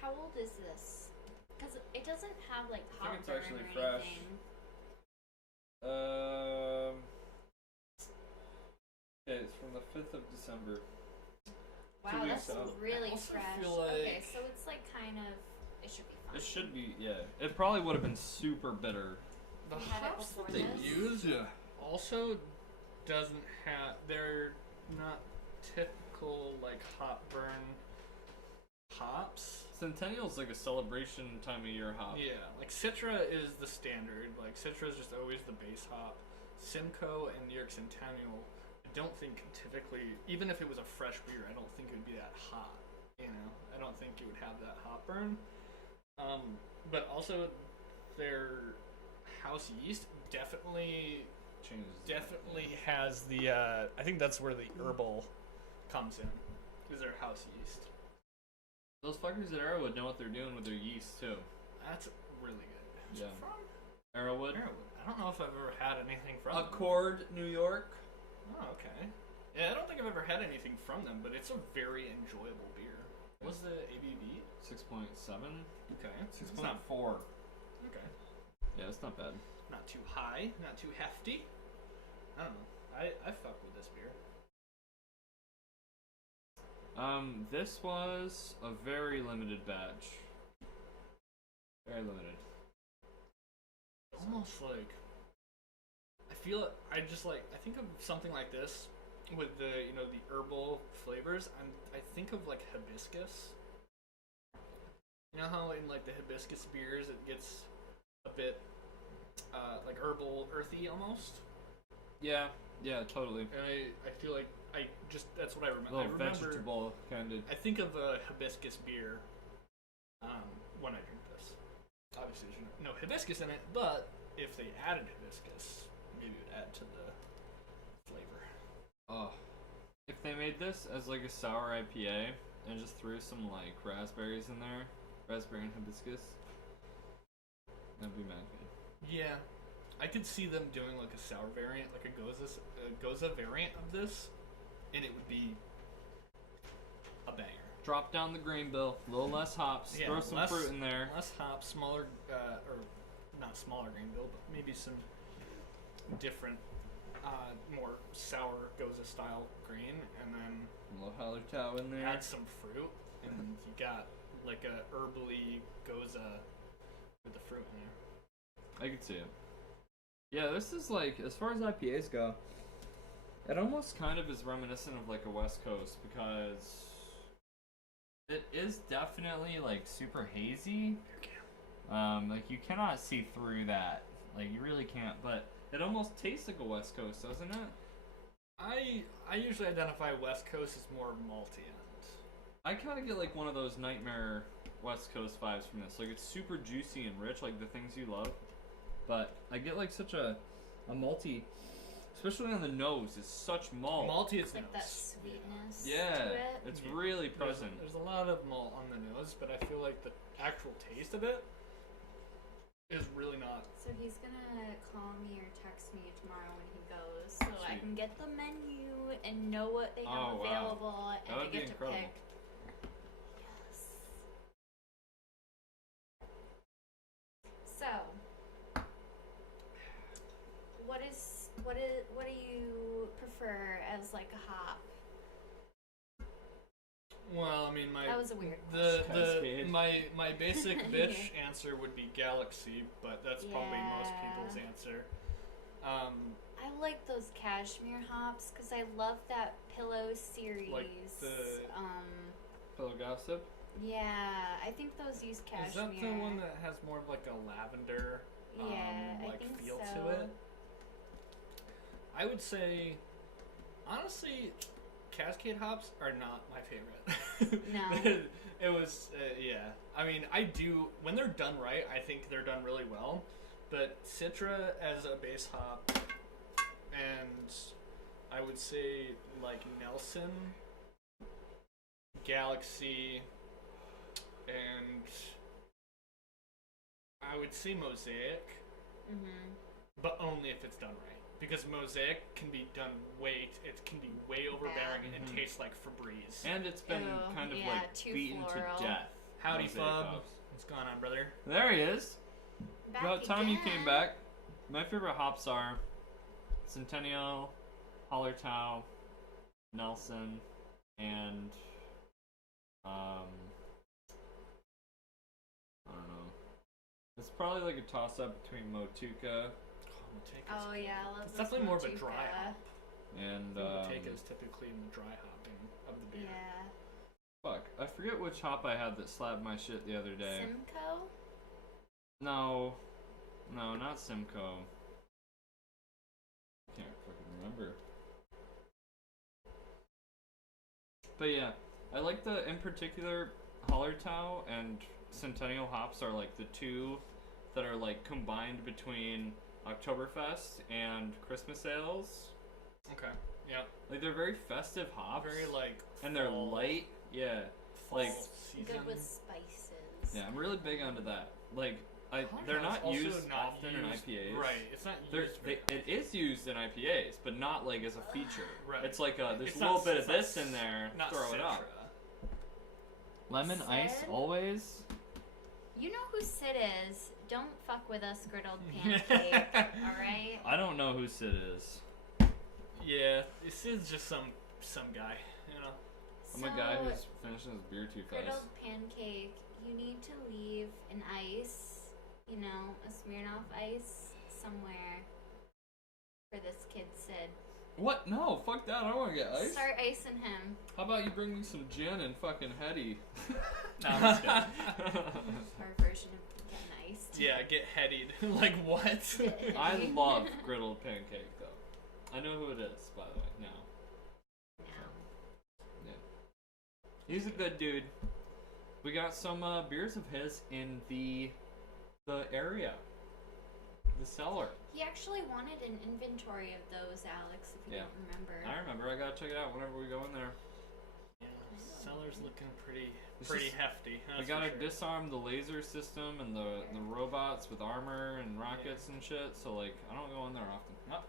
How old is this? Because it doesn't have like I think hop it's burn actually or fresh. anything. Okay, it's from the 5th of December. Wow, weeks that's out. really I also fresh. feel Okay, like- so it's like kind of. It should be fine. It should be, yeah. It probably would have been super bitter. The You had it hops that before they this? use also doesn't have. They're not typical like hop burn hops. Centennial's like a celebration time of year hop. Yeah, like Citra is the standard. Like Citra is just always the base hop. Simcoe and New York Centennial, I don't think typically, even if it was a fresh beer, I don't think it would be that hot. You know, I don't think it would have that hop burn. But also, their house yeast definitely has the. I think that's where the herbal comes in. Is their house yeast. Those fuckers at Arrowwood know what they're doing with their yeast too. That's really good. Who's Yeah. it from? Arrowwood. Arrowwood. I don't know if I've ever had anything from them. Accord, New York. Oh, okay. Yeah, I don't think I've ever had anything from them, but it's a very enjoyable beer. What was the ABV? 6.7. Okay. It's 6.4. not okay. Yeah, it's not bad. Not too high, not too hefty. I don't know. I fuck with this beer. This was a very limited batch. Very limited. Almost like I feel I think of something like this with the the herbal flavors. I think of like hibiscus. You know how in like the hibiscus beers it gets a bit like herbal, earthy almost. Yeah, Yeah, totally. And I feel like that's what I remember. Little vegetable kind of. I think of a hibiscus beer when I drink this. Obviously, there's no hibiscus in it, but if they added hibiscus, maybe it would add to the flavor. Oh, if they made this as like a sour IPA and just threw some like raspberries in there, raspberry and hibiscus, that'd be mad good. Yeah, I could see them doing like a sour variant, like a Goza variant of this, and it would be a banger. Drop down the grain bill, a little less hops, Yeah, throw some less- fruit in there. Less hops, smaller, or not smaller grain bill, but maybe some different, more sour Goza style grain, and then A little hallertau in there. add some fruit, and you got like a herbally Goza with the fruit in there. I could see it. Yeah, this is like, as far as IPAs go, it almost kind of is reminiscent of like a West Coast because it is definitely like super hazy. Like you cannot see through that. Like you really can't, but it almost tastes like a West Coast, doesn't it? I usually identify West Coast as more malty. I kind of get like one of those nightmare West Coast vibes from this. Like it's super juicy and rich, like the things you love. But I get like such a malty, especially on the nose. It's such malt. Malty is It's like that nose. sweetness Yeah, to it. it's Yeah. really present. There's a lot of malt on the nose, but I feel like the actual taste of it is really not. So he's gonna call me or text me tomorrow when he goes, so I Sweet. can get the menu and know what they have Oh, wow. available, and That I would be get to incredible. pick. Yes. So, what do you prefer as like a hop? Well, I mean, That was a weird the Cascade. my basic bitch answer would be Galaxy, but that's probably most people's Yeah. answer. I like those cashmere hops because I love that pillow series. the- Pillow gossip. Yeah, I think those use cashmere. Is that the one that has more of like a lavender Yeah, I like think feel so. to it? I would say, honestly, Cascade hops are not my favorite. No. It was, yeah. I mean, I do, when they're done right, I think they're done really well. But Citra as a base hop, and I would say like Nelson, Galaxy, and I would say Mosaic, Mm-hmm. but only if it's done right. Because Mosaic can be done it can be way overbearing and Mhm. taste like Febreze. And it's been Ew, kind of yeah, like too beaten floral. to death. Howdy, Mosaic Fub. hops. What's going on, brother? There he is. Back About time you came again. back. My favorite hops are Centennial, Hallertau, Nelson, and I don't know. It's probably like a toss up between Motueka Oh yeah, I love It's those definitely more of a dry Motueka. hop. and Motueka is typically in the dry hopping of the beer. Yeah. fuck. I forget which hop I had that slapped my shit the other day. Simcoe? No, not Simcoe. Can't fucking remember. But yeah, I like in particular, Hallertau and Centennial hops are like the two that are like combined between Oktoberfest and Christmas ales. Okay. Yeah. Like they're very festive hops. Very like. and they're fall- light. Yeah. fall like- season. Good with spices. Yeah, I'm really big onto that. Like, Hallertau's they're not also used not often used- in IPAs. Right. It's not They're, used. it is used in IPAs, but not like as a feature. Right. It's like there's It's a little not- bit of it's not this in there. not Throw it Citra. up. Lemon ice Sid? always. You know who Sid is. Don't fuck with us, griddled pancake. Alright? I don't know who Sid is. Yeah, this is just some guy, you know. I'm a guy who's finishing his beer too fast. griddled pancake, you need to leave an ice, a Smirnoff ice somewhere for this kid Sid. What? No, fuck that. I don't want to get ice. Start icing him. How about you bring me some gin and fucking Hetty? No, I'm just kidding. Our version of getting iced. Yeah, get headied. Like what? I love griddled pancake though. I know who it is, by the way, now. Now. Yeah. He's a good dude. We got some beers of his in the area. The cellar. He actually wanted an inventory of those, Alex, if you Yeah. don't remember. I remember. I gotta check it out whenever we go in there. Yeah, cellar's looking pretty It's pretty just- hefty. We That's gotta for sure. disarm the laser system and the robots with armor and rockets and shit. So like, I don't go in there often. No.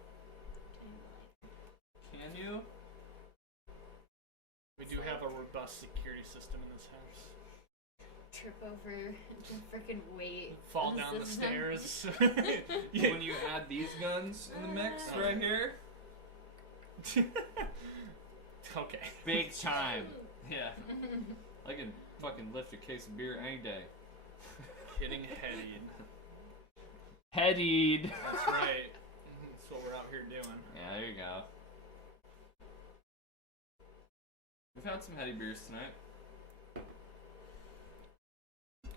Can you? We do have a robust security system in this house. Trip over the freaking weight. Fall of the down the system. stairs. When you add these guns in the mix right here, Okay. big time. Yeah. I can fucking lift a case of beer any day. Getting headied. Headied. That's right. That's what we're out here doing. Yeah, there you go. We've had some heady beers tonight.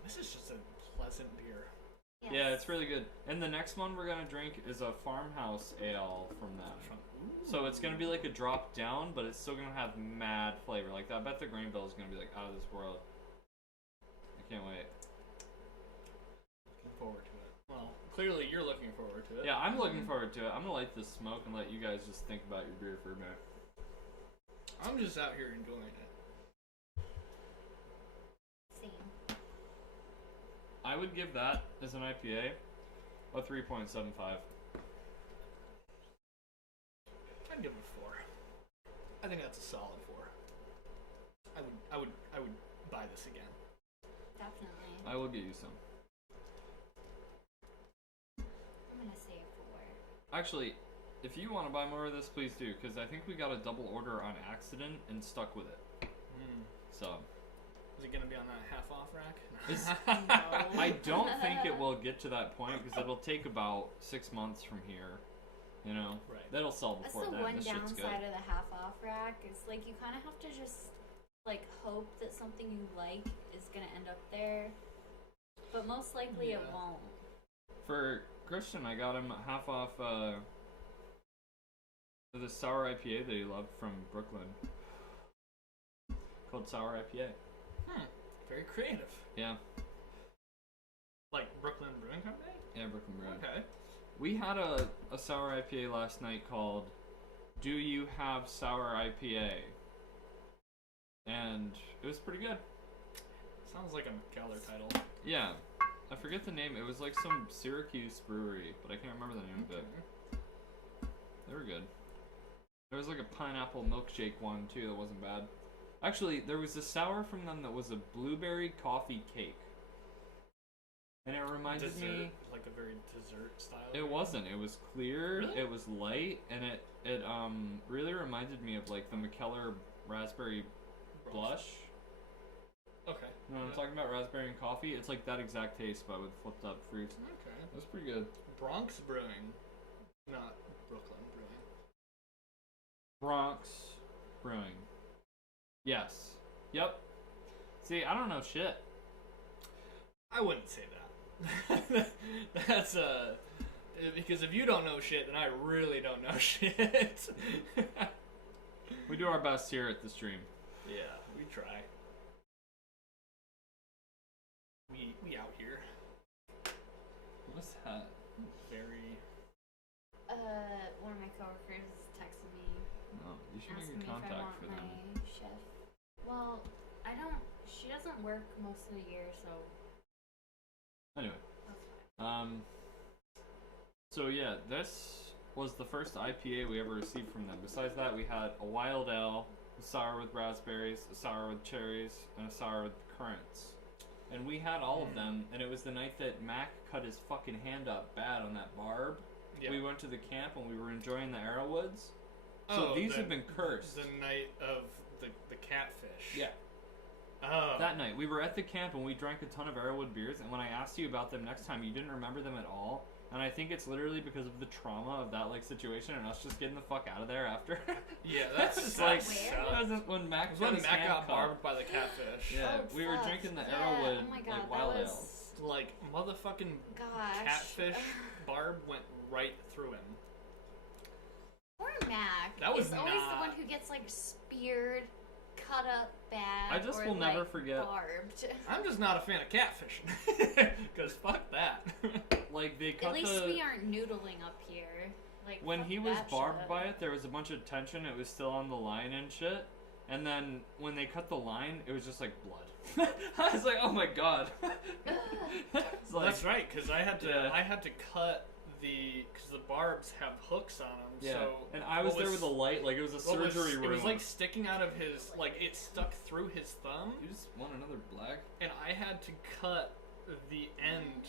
This is just a pleasant beer. Yes. Yeah, it's really good. And the next one we're gonna drink is a farmhouse ale from them. So it's gonna be like a drop down, but it's still gonna have mad flavor. Like I bet the grain bill is gonna be like out of this world. I can't wait. Looking forward to it. Well, clearly you're looking forward to it. Yeah, I'm looking forward to it. I'm gonna light this smoke and let you guys just think about your beer for a minute. I'm just out here enjoying it. Same. I would give that as an IPA a 3.75. I'd give it a 4. I think that's a solid 4. I would buy this again. Definitely. I will get you some. I'm gonna say a 4. Actually, if you want to buy more of this, please do, because I think we got a double order on accident and stuck with it. So. Is it gonna be on that half off rack? It's- No. I don't think it will get to that point because it'll take about 6 months from here. You know, Right. that'll sell That's before the then. one This shit's good. downside of the half off rack. Is like you kind of have to just like hope that something you like is gonna end up there, but most likely it Yeah. won't. For Christian, I got him half off the sour IPA that he loved from Brooklyn, called Sour IPA. Very creative. Yeah, Like Brooklyn Brewing Company? yeah, Brooklyn Brewing. Okay. We had a sour IPA last night called Do You Have Sour IPA? And it was pretty good. Sounds like a Keller title. Yeah, I forget the name. It was like some Syracuse brewery, but I can't remember the name of it. They were good. There was like a pineapple milkshake one too that wasn't bad. Actually, there was a sour from them that was a blueberry coffee cake. And it reminded Dessert, me... like a very dessert style. It wasn't. It was clear, Really? it was light, and it really reminded me of like the McKellar raspberry blush. Okay. You know what I'm talking about? Raspberry and coffee. It's like that exact taste, but with flipped up fruit. Okay. It was pretty good. Bronx Brewing, not Brooklyn Brewing. Bronx Brewing. Yes. Yep. See, I don't know shit. I wouldn't say that. That's because if you don't know shit, then I really don't know shit. We do our best here at the stream. Yeah, we try. We out here. What's that? Very. One of my coworkers texted me Oh, you should asking make me a if I contact want for my them. shift. Well, I don't. She doesn't work most of the year, so Anyway. that's fine. So yeah, this was the first IPA we ever received from them. Besides that, we had a wild ale, a sour with raspberries, a sour with cherries, and a sour with currants. And we had all of them, and it was the night that Mac cut his fucking hand up bad on that barb. Yeah. We went to the camp and we were enjoying the Arrowwoods. So these have been cursed. The night of the catfish. Yeah. Oh. That night, we were at the camp and we drank a ton of Arrowwood beers, and when I asked you about them next time, you didn't remember them at all. And I think it's literally because of the trauma of that like situation and us just getting the fuck out of there after. Yeah, that's It's like Where? when Mac It was when got his Mac hand got cut. barbed by the catfish. Yeah, Oh, we were fuck. drinking the Yeah, Arrowwood oh my God, like that wild ale. was- Like motherfucking Gosh. catfish barb went right through him. Poor Mac. That was is always the not- one who gets like speared, cut up bad, I just or, will never like, forget. barbed. I'm just not a fan of catfishing. Because fuck that. Like they At cut least the we aren't noodling up here. Like when fuck he was that barbed shit. by it, there was a bunch of tension. It was still on the line and shit. And then when they cut the line, it was just like blood. I was like, oh my god. It's like, That's right, because I had to Yeah. cut because the barbs have hooks on them. yeah. So And I was there with a light, like it was a what was- surgery room. It was like sticking out of his, like it stuck through his thumb, You just want another black? and I had to cut the end.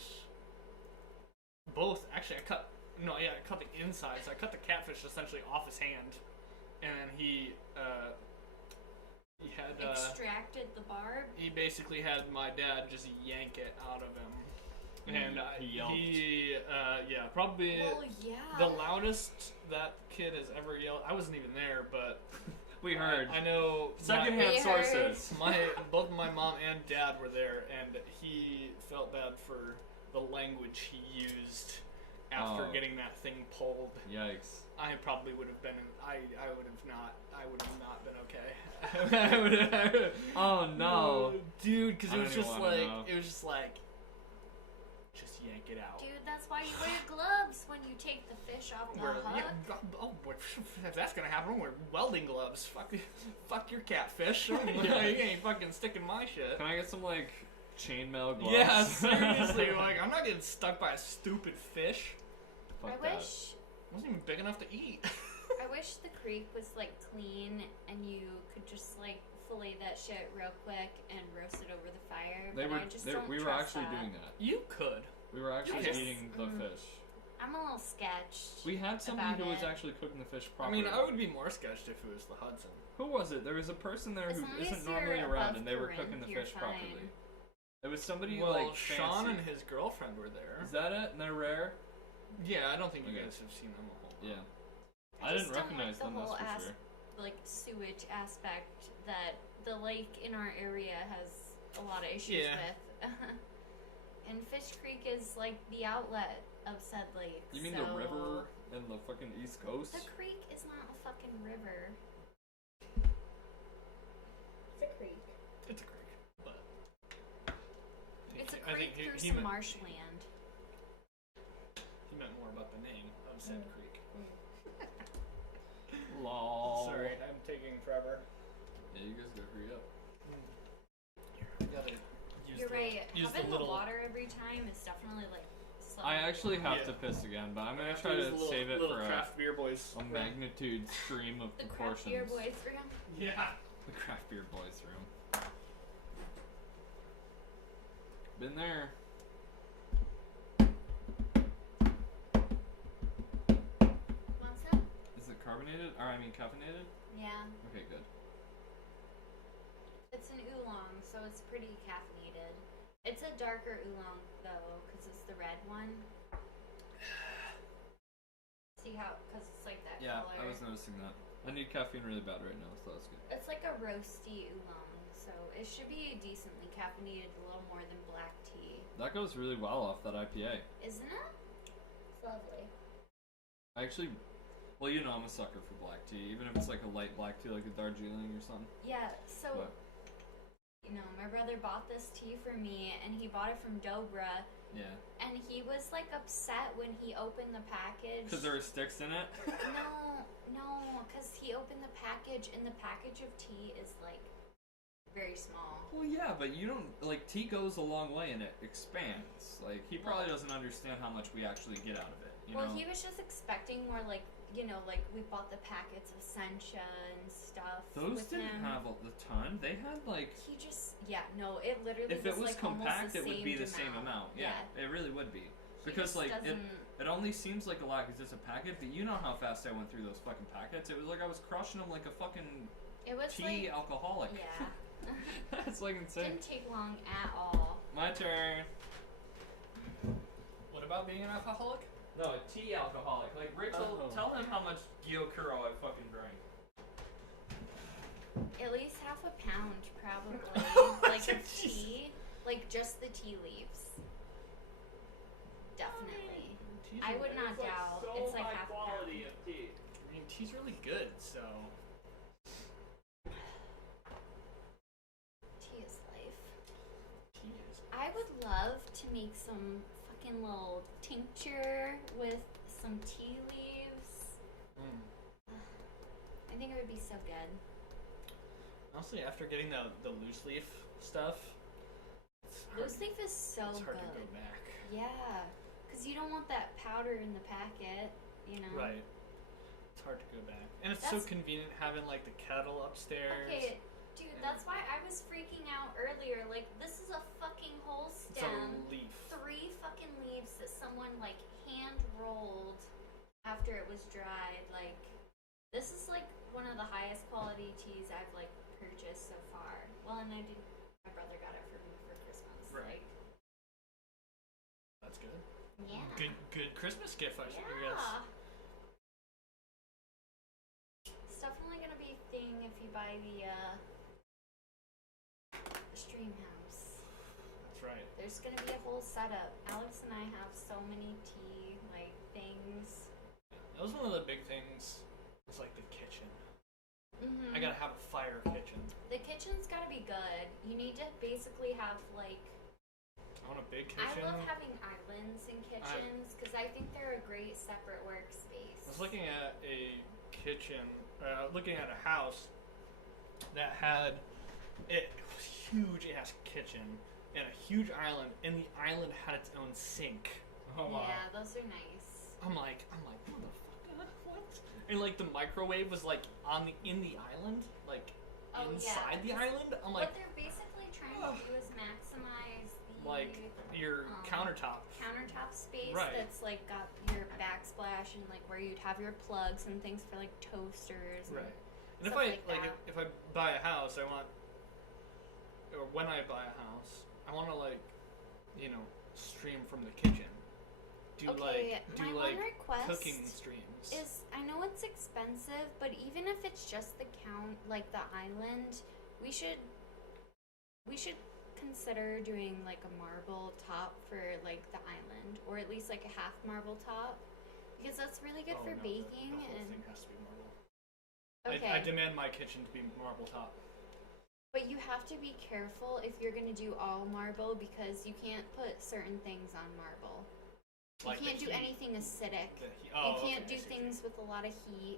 Both, actually, I cut the inside. So I cut the catfish essentially off his hand, and then he had Extracted the barb. he basically had my dad just yank it out of him. And He yelped. probably Well, yeah. the loudest that kid has ever yelled. I wasn't even there, but We heard. I know Secondhand We sources. both my mom and dad were there, and he felt bad for the language he used after Oh. getting that thing pulled. Yikes. I probably would have been. I would have not been okay. Oh no. dude, because I it was don't even just wanna like know. just yank it out. Dude, that's why you wear gloves when you take the fish off the hook. If that's gonna happen, we're welding gloves. Fuck your catfish. You ain't fucking sticking my shit. Can I get some like chainmail gloves? Yeah, seriously. Like, I'm not getting stuck by a stupid fish. Fuck I that. wish It wasn't even big enough to eat. I wish the creek was like clean and you could just like fillet that shit real quick and roast it over the fire. They but were. I just don't We were trust actually that. doing that. You could. We were actually just- eating the fish. I'm a little sketched. We had somebody about who was it. actually cooking the fish I properly. mean, I would be more sketched if it was the Hudson. Who was it? There was a person there As who long as isn't you're normally around, above and they were Corinth, cooking the you're fish fine. properly. It was somebody Well, like Sean fancy. and his girlfriend were there. Is that it? And they're rare. Yeah, I don't think you Okay. guys have seen them a whole lot. Yeah. I I just didn't don't recognize like them. the That's whole for sure. like sewage aspect that the lake in our area has a lot of issues Yeah. with. And Fish Creek is like the outlet of said lake. You mean so the river and the fucking East Coast? The creek is not a fucking river. It's a creek. It's a creek, but It's a I creek think through he some meant, marshland. he meant more about the name of said creek. Lol. Sorry, I'm taking forever. Yeah, you guys gotta hurry up. I gotta use You're the, right. Use Having the the little. water every time is definitely like. I actually have Yeah. to piss again, but I'm I gonna have try use to the little, save it little for craft beer boys. a magnitude stream of The craft proportions. beer boys room. Yeah. The craft beer boys room. Been there. Want some? Is it carbonated? Or I mean caffeinated? Yeah. Okay, good. It's an oolong, so it's pretty caffeinated. It's a darker oolong though, because it's the red one. See how? Because it's like that Yeah, color. I was noticing that. I need caffeine really bad right now, so that's good. It's like a roasty oolong, so it should be decently caffeinated, a little more than black tea, That goes really well off that IPA. isn't it? It's lovely. I actually, well, you know I'm a sucker for black tea, even if it's like a light black tea, like a Darjeeling or something. Yeah. So. But You know, my brother bought this tea for me, and he bought it from Dobra, yeah, and he was like upset when he opened the package. because there are sticks in it. No, because he opened the package, and the package of tea is like very small. Well, yeah, but you don't like tea goes a long way and it expands. Like he probably doesn't understand how much we actually get out of it. You Well, know? he was just expecting more like, you know, like we bought the packets of sencha and stuff. Those with didn't him. have a ton. They had like. He just, it literally. If it was like almost compact, the it would be the same same amount. Yeah, it really would be. He Because just like it doesn't- only seems like a lot because it's a packet, but you know how fast I went through those fucking packets. It was like I was crushing them like a fucking It was tea like, alcoholic. yeah. That's like insane. Didn't take long at all. My turn. What about being an alcoholic? No, a tea alcoholic. Like Rachel, Oh. tell them how much Gyokuro I fucking drank. At least half a pound, probably. Like of tea, like just the tea leaves. Definitely. I would not doubt. It's like half a pound. of tea. I mean, tea's really good, so. Tea is life. Tea is. I would love to make some fucking little tincture with some tea leaves. I think it would be so good. Honestly, after getting the loose leaf stuff, Loose leaf is so it's hard good. to go back. Yeah, because you don't want that powder in the packet, you know? Right. It's hard to go back. And it's so That's- convenient having like the kettle upstairs. Okay, dude, Yeah. that's why I was freaking out earlier. Like, this is a fucking whole It's stem. a leaf. 3 fucking leaves that someone, like, hand rolled after it was dried. Like, this is, like, one of the highest quality teas I've, like, purchased so far. Well, and my brother got it for me for Christmas. Right. Like, That's good. yeah. Good Christmas gift, I guess. Yeah. It's definitely gonna be a thing if you buy the stream house. That's right. There's gonna be a whole setup. Alex and I have so many tea like things. That was one of the big things. It's like the kitchen. Mm-hmm. I gotta have a fire kitchen. The kitchen's gotta be good. You need to basically have like. I want a big I kitchen. love having islands in kitchens because I think they're a great separate workspace. I was looking at a kitchen, looking at a house that had it was huge ass kitchen and a huge island, and the island had its own sink. Oh wow. Yeah, those are nice. I'm like, motherfucker, what? And like the microwave was like in the island, like Oh, inside the yeah. island. I'm like, What they're basically trying to do is maximize the like your countertop. countertop space Right. that's like got your backsplash and like where you'd have your plugs and things for like toasters. And Right. And if stuff I like that. if I buy a house, I want, or when I buy a house, I want to like, stream from the kitchen. Do Okay, do my like one request cooking streams. is I know it's expensive, but even if it's just the the island, we should consider doing like a marble top for like the island, or at least like a half marble top, because that's really good Oh, for no, baking. the whole And thing has to be marble. okay, I demand my kitchen to be marble top. but you have to be careful if you're gonna do all marble because you can't put certain things on marble. Like You the can't do heat. anything acidic. Oh, You can't okay, I do see. things with a lot of heat.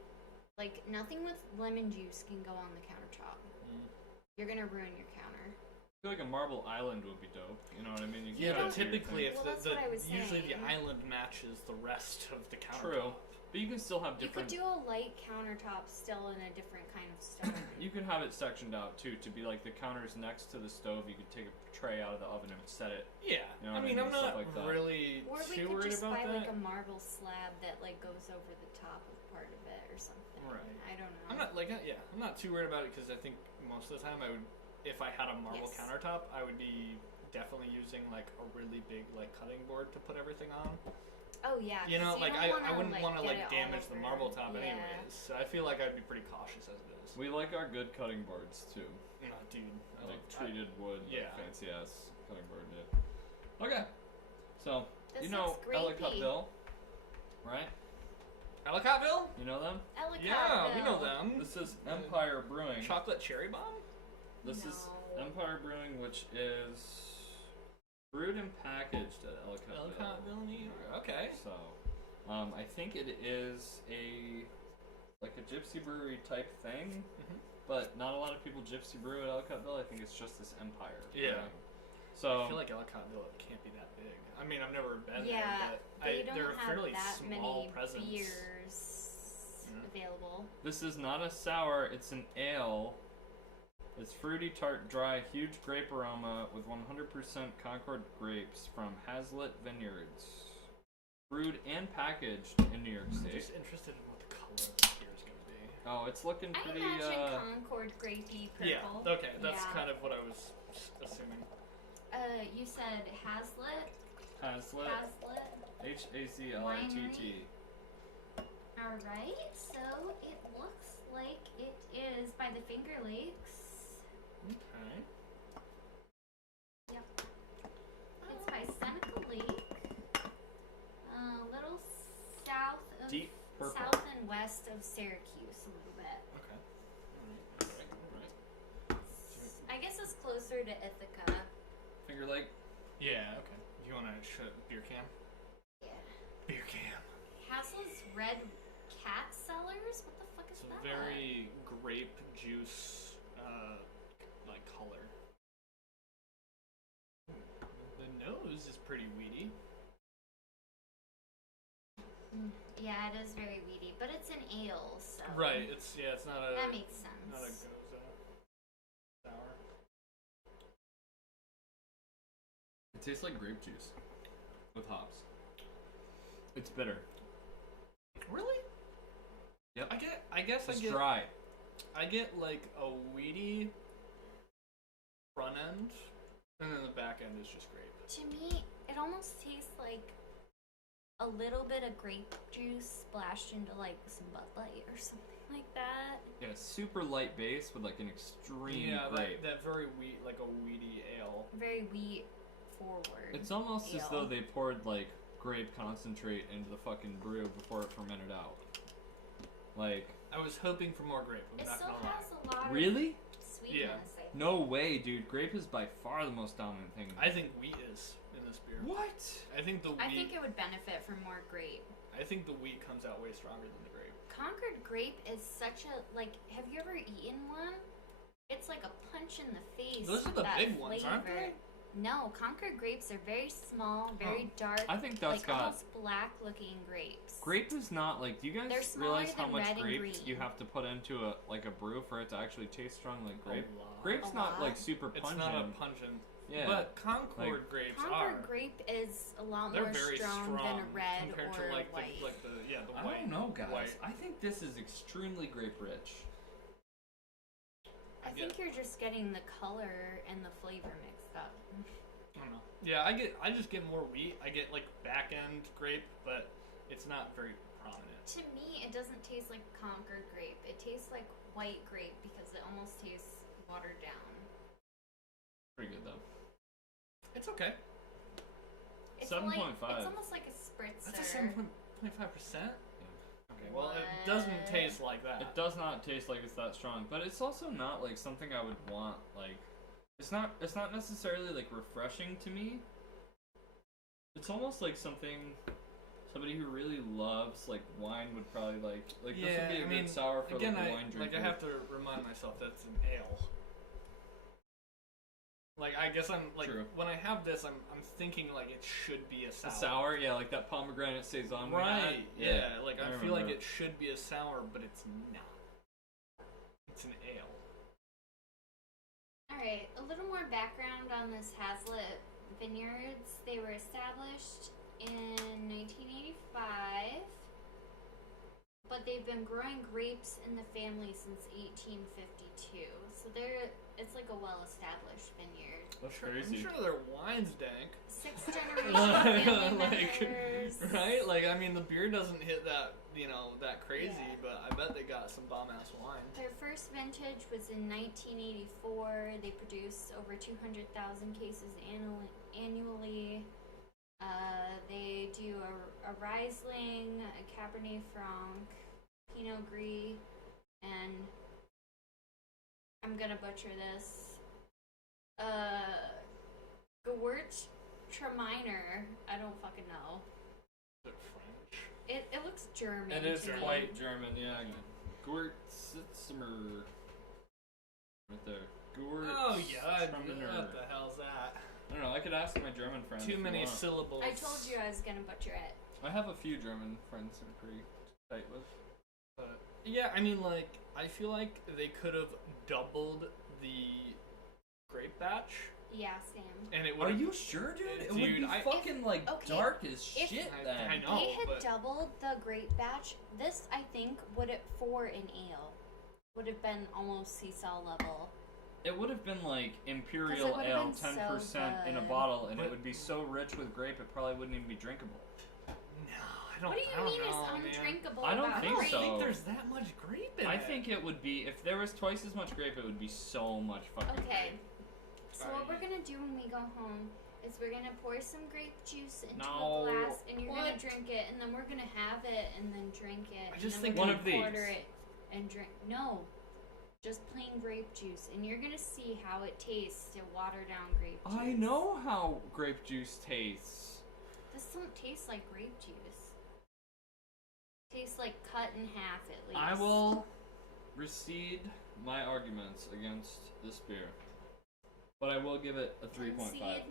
Like, nothing with lemon juice can go on the countertop. Mm. You're gonna ruin your counter. I feel like a marble island would be dope. You know what I mean? You can Yeah, put but it to your typically, thing. if Well, that's what I was usually the saying. island matches the rest of the countertop. True. But you can still have You could different. do a light countertop still in a different kind of stove. You could have it sectioned out too to be like the counters next to the stove. You could take a tray out of the oven and set it. Yeah, You know I what I mean, mean, I'm stuff not like that. really Or we too could worried just about buy that. like a marble slab that like goes over the top of part of it or something. Right. I don't know. I'm not like I'm not too worried about it because I think most of the time I would, if I had a marble Yes. countertop, I would be definitely using like a really big like cutting board to put everything on. Oh yeah. You know, 'cause like don't I wouldn't wanna, want to get like it all damage the over. marble top Yeah. anyways. So I feel like I'd be pretty cautious as it is. We like our good cutting boards too, No, dude. like treated wood, like yeah. fancy ass cutting board. Yeah. Okay. So This you know looks great, Ellicottville, right? Ellicottville? You know them? Yeah, we know Ellicottville. them. This is Empire Brewing. Chocolate cherry bomb? This is No. Empire Brewing, which is brewed and packaged at Ellicottville. Ellicottville, New York. Okay. So, I think it is like a gypsy brewery type thing, Mhm. but not a lot of people gypsy brew at Ellicottville. I think it's just this Empire. Yeah. Brewing. So I feel like Ellicottville can't be that big. I mean, I've never been Yeah, there, they but don't they're a have fairly that small many presence. beers Yeah. available. this is not a sour; it's an ale. It's fruity, tart, dry, huge grape aroma with 100% Concord grapes from Hazlitt Vineyards. Brewed and packaged in New York I'm State. just interested in what the color of this beer is going to be. Oh, it's looking I pretty. imagine Concord grapey purple. Yeah, okay, that's Yeah. kind of what I was assuming. You said Hazlitt. Hazlitt. HAZLITT. All right, so it looks like it is by the Finger Lakes. Okay. It's by Seneca Lake. A little south of Deep purple. south and west west of Syracuse a little bit. Okay. Alright. I guess it's closer to Ithaca. Finger Lake. Yeah, okay. You want to beer cam? Yeah. Beer cam. Hazel's Red Cat Cellars? What the fuck is It's a that? very grape juice, like color. The nose is pretty weedy. Yeah, it is very weedy, but it's an ale, so. Right. It's not a. That makes sense. Not a goza sour. It tastes like grape juice with hops. It's bitter. Really? Yep. I guess It's I get. dry. I get like a weedy front end, and then the back end is just grape. To me, it almost tastes like a little bit of grape juice splashed into like some Bud Light or something like that. Yeah, super light base with like an extreme Yeah, grape. that very wheat, like a weedy ale. Very wheat forward. It's almost as ale. though they poured like grape concentrate into the fucking brew before it fermented out. Like, I was hoping for more grape. I'm It not still gonna lie. has a lot really? of sweetness, I think. No way, dude. Grape is by far the most dominant thing. I think wheat is in this beer. What? I think the wheat. I think it would benefit from more grape. I think the wheat comes out way stronger than the grape. Concord grape is such a, like, have you ever eaten one? It's like a punch in the face. Those are with the that big ones, aren't flavor. they? No, Concord grapes are very small, very dark. I think that's like got almost black looking grapes. grape is not like. Do you They're guys smaller realize how than much red and grape green. you have to put into a brew for it to actually taste strong like grape? A lot. Grape's A not lot. like super It's pungent. not a pungent. Yeah. But Concord Like- grapes Concord are. grape is a lot They're more very strong than a red compared or to like white. the I white. don't know, guys. White. I think this is extremely grape rich. I think you're just getting the color and the flavor mixed up. I don't know. Yeah, I just get more wheat. I get like back end grape, but it's not very prominent. To me, it doesn't taste like Concord grape. It tastes like white grape because it almost tastes watered down. Pretty good though. It's okay. It's 7.5. It's almost like a spritzer. That's a 7.5%. Okay, well it doesn't What? taste like that. It does not taste like it's that strong, but it's also not like something I would want. Like, it's not necessarily like refreshing to me. It's almost like somebody who really loves like wine would probably like. Like this would be a good sour for again, like a I wine drinker. I have to remind myself that's an ale. Like I guess I'm like True. when I have this, I'm thinking like it should be a sour. A sour, yeah, like that pomegranate saison. we had. Right. Yeah. Like I feel like remember. it should be a sour, but it's not. It's an ale. Alright, a little more background on this Hazlitt Vineyards. They were established in 1985, but they've been growing grapes in the family since 1852. So it's like a well-established vineyard. That's I'm crazy. sure their wine's dank. 6 generation family Like, members. right? Like I mean, the beer doesn't hit that that crazy, Yeah. but I bet they got some bomb ass wine. Their first vintage was in 1984. They produced over 200,000 cases annually. They do a Riesling, a Cabernet Franc, Pinot Gris, and I'm gonna butcher this. Gewürztraminer. I don't fucking know. They're French. It looks German. It is to me. quite German, yeah. Gewürztraminer. Right there. Oh yeah, Gewürztraminer. what the hell's that? I don't know. I could ask my German friend. Too if you many want. syllables. I told you I was gonna butcher it. I have a few German friends I'm pretty tight with. But yeah, I mean, like, I feel like they could have doubled the grape batch, Yeah, Sam. and it Are would. you sure, dude? It would Dude, be I- fucking like okay, dark as if- shit I then. know. They had but- doubled the grape batch. This, I think, would it for an ale would have been almost seesaw level. It would have been like 'Cause Imperial it would have Ale, been so 10% in a good. bottle, and it But- would be so rich with grape it probably wouldn't even be drinkable. No, I don't. What do you I don't mean know, is man. undrinkable I don't about I think don't grape? so. think there's that much grape in I it. think it would be if there was twice as much grape, it would be so much fucking Okay. grape. So what we're gonna do when we go home is we're gonna pour some grape juice into No. a glass, and you're gonna What? drink it, and then we're gonna have it, and then drink it. I and just then think we're one gonna of these. Order it and drink. No, just plain grape juice, and you're gonna see how it tastes to water down grape juice. I know how grape juice tastes. This doesn't taste like grape juice. Tastes like cut in half at least. I will recede my arguments against this beer, but I will give it a 3.5. Concede.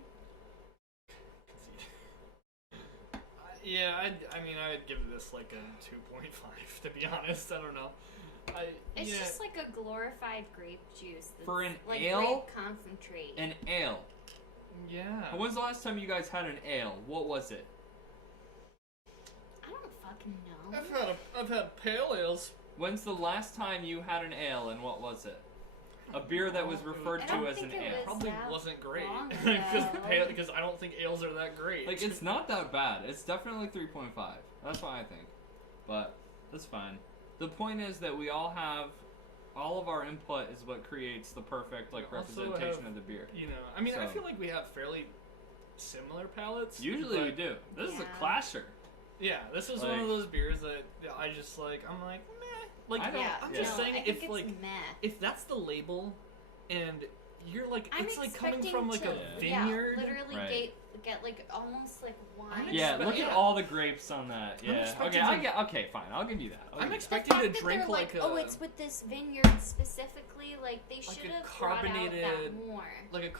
Yeah, I mean, I'd give this like a 2.5 to be honest. I don't know. It's yeah. just like a glorified grape juice. That's For an like ale? grape concentrate. An ale. Yeah. When's the last time you guys had an ale? What was it? I don't fucking know. I've had pale ales. When's the last time you had an ale, and what was it? A beer that was referred I to don't as an think it ale. was Probably that wasn't great long because I don't think ales are that great. Like, it's not that bad. It's definitely 3.5. That's what I think. But that's fine. The point is that we all have, all of our input is what creates the perfect like We also representation have- of the beer. you know. I mean, I So- feel like we have fairly similar palates. Usually we but- do. This is a Yeah. clasher. Yeah, this is Like- one of those beers that I just like. I'm like, meh. Like, I don't- Yeah, I'm yeah. just no, saying I think if it's like meh. if that's the label, and you're like, I'm it's like coming expecting from like to, a vineyard. Yeah, literally Right. get like almost like wine. Yeah, expect- look at yeah. all the grapes on that. I'm Yeah. expecting Okay, to- okay, fine. I'll give you that. I'll I'm give you expecting the to fact that drink they're like a oh, it's with this vineyard specifically. Like they Like should a have brought out that carbonated- more. like a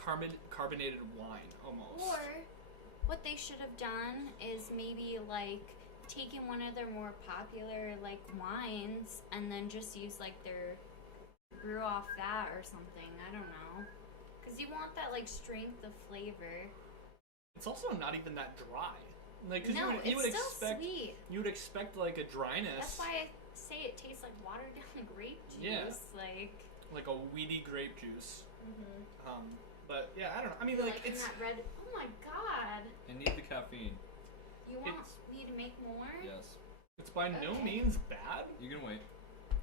carbonated wine almost. Or what they should have done is maybe like taken one of their more popular like wines and then just use like their brew off that or something. I don't know. Cause you want that like strength of flavor. It's also not even that dry. Like, 'cause No, you would it's still expect sweet. you would expect like a dryness, That's why I say it tastes like watered down grape juice. Yeah. Like. like a weedy grape juice. Mm-hmm. But yeah, I don't know. I mean, like in it's that red. Oh my god! I need the caffeine. You want It's- me to make more? Yes. it's by no Okay. means bad. You can wait.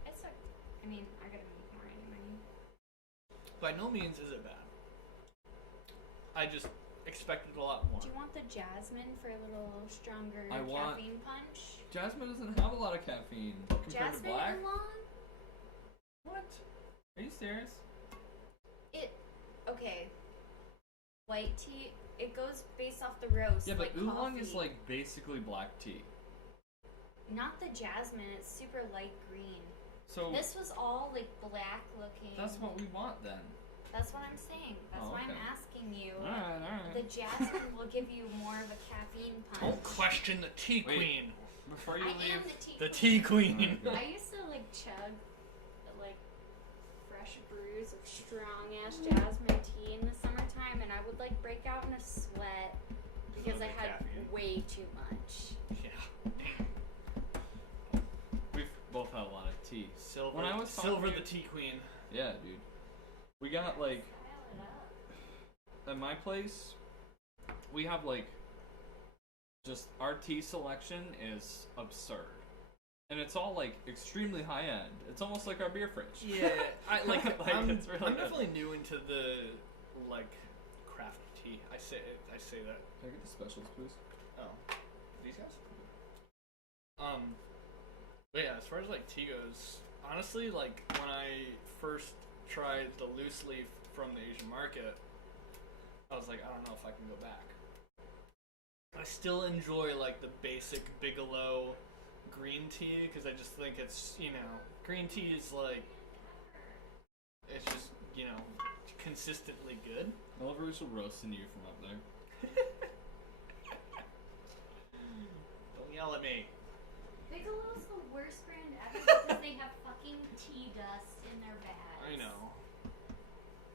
It's like, I mean, I gotta make more anyway. By no means is it bad. I just expected a lot more. Do you want the jasmine for a little stronger I want- caffeine punch? Jasmine doesn't have a lot of caffeine compared to Jasmine black. oolong? What? Are you serious? Okay. White tea. It goes based off the roast. Yeah, but like oolong is coffee. like basically black tea. Not the jasmine. It's super light green. So This was all like black looking. that's what we want then. That's what I'm saying. That's Oh, why okay. I'm asking you. Alright. The jasmine will give you more of a caffeine punch. Don't question the tea Wait. queen. Before you I leave, am the tea. The queen. tea queen. Okay. I used to like chug like fresh brews of strong ass jasmine tea in the summertime, and I would like break out in a sweat because I the had caffeine. way too much. Yeah. we've both had a lot of tea. Silver. When I was talking Silver to- the tea queen. Yeah, dude. We got like Dial it up. at my place, we have like just our tea selection is absurd. And it's all like extremely high end. It's almost like our beer fridge. Yeah, I like. I'm, it's really I'm good. definitely new into the like craft tea. I say that. Can I get the specials, please? Oh, these guys. But yeah, as far as like tea goes, honestly, like when I first tried the loose leaf from the Asian market, I was like, I don't know if I can go back. I still enjoy like the basic Bigelow green tea because I just think it's, you know, green tea is like, it's just, you know, consistently good. I love Rachel roasting you from up there. Don't yell at me. Bigelow's the worst brand ever because they have fucking tea dust in their bags. I know.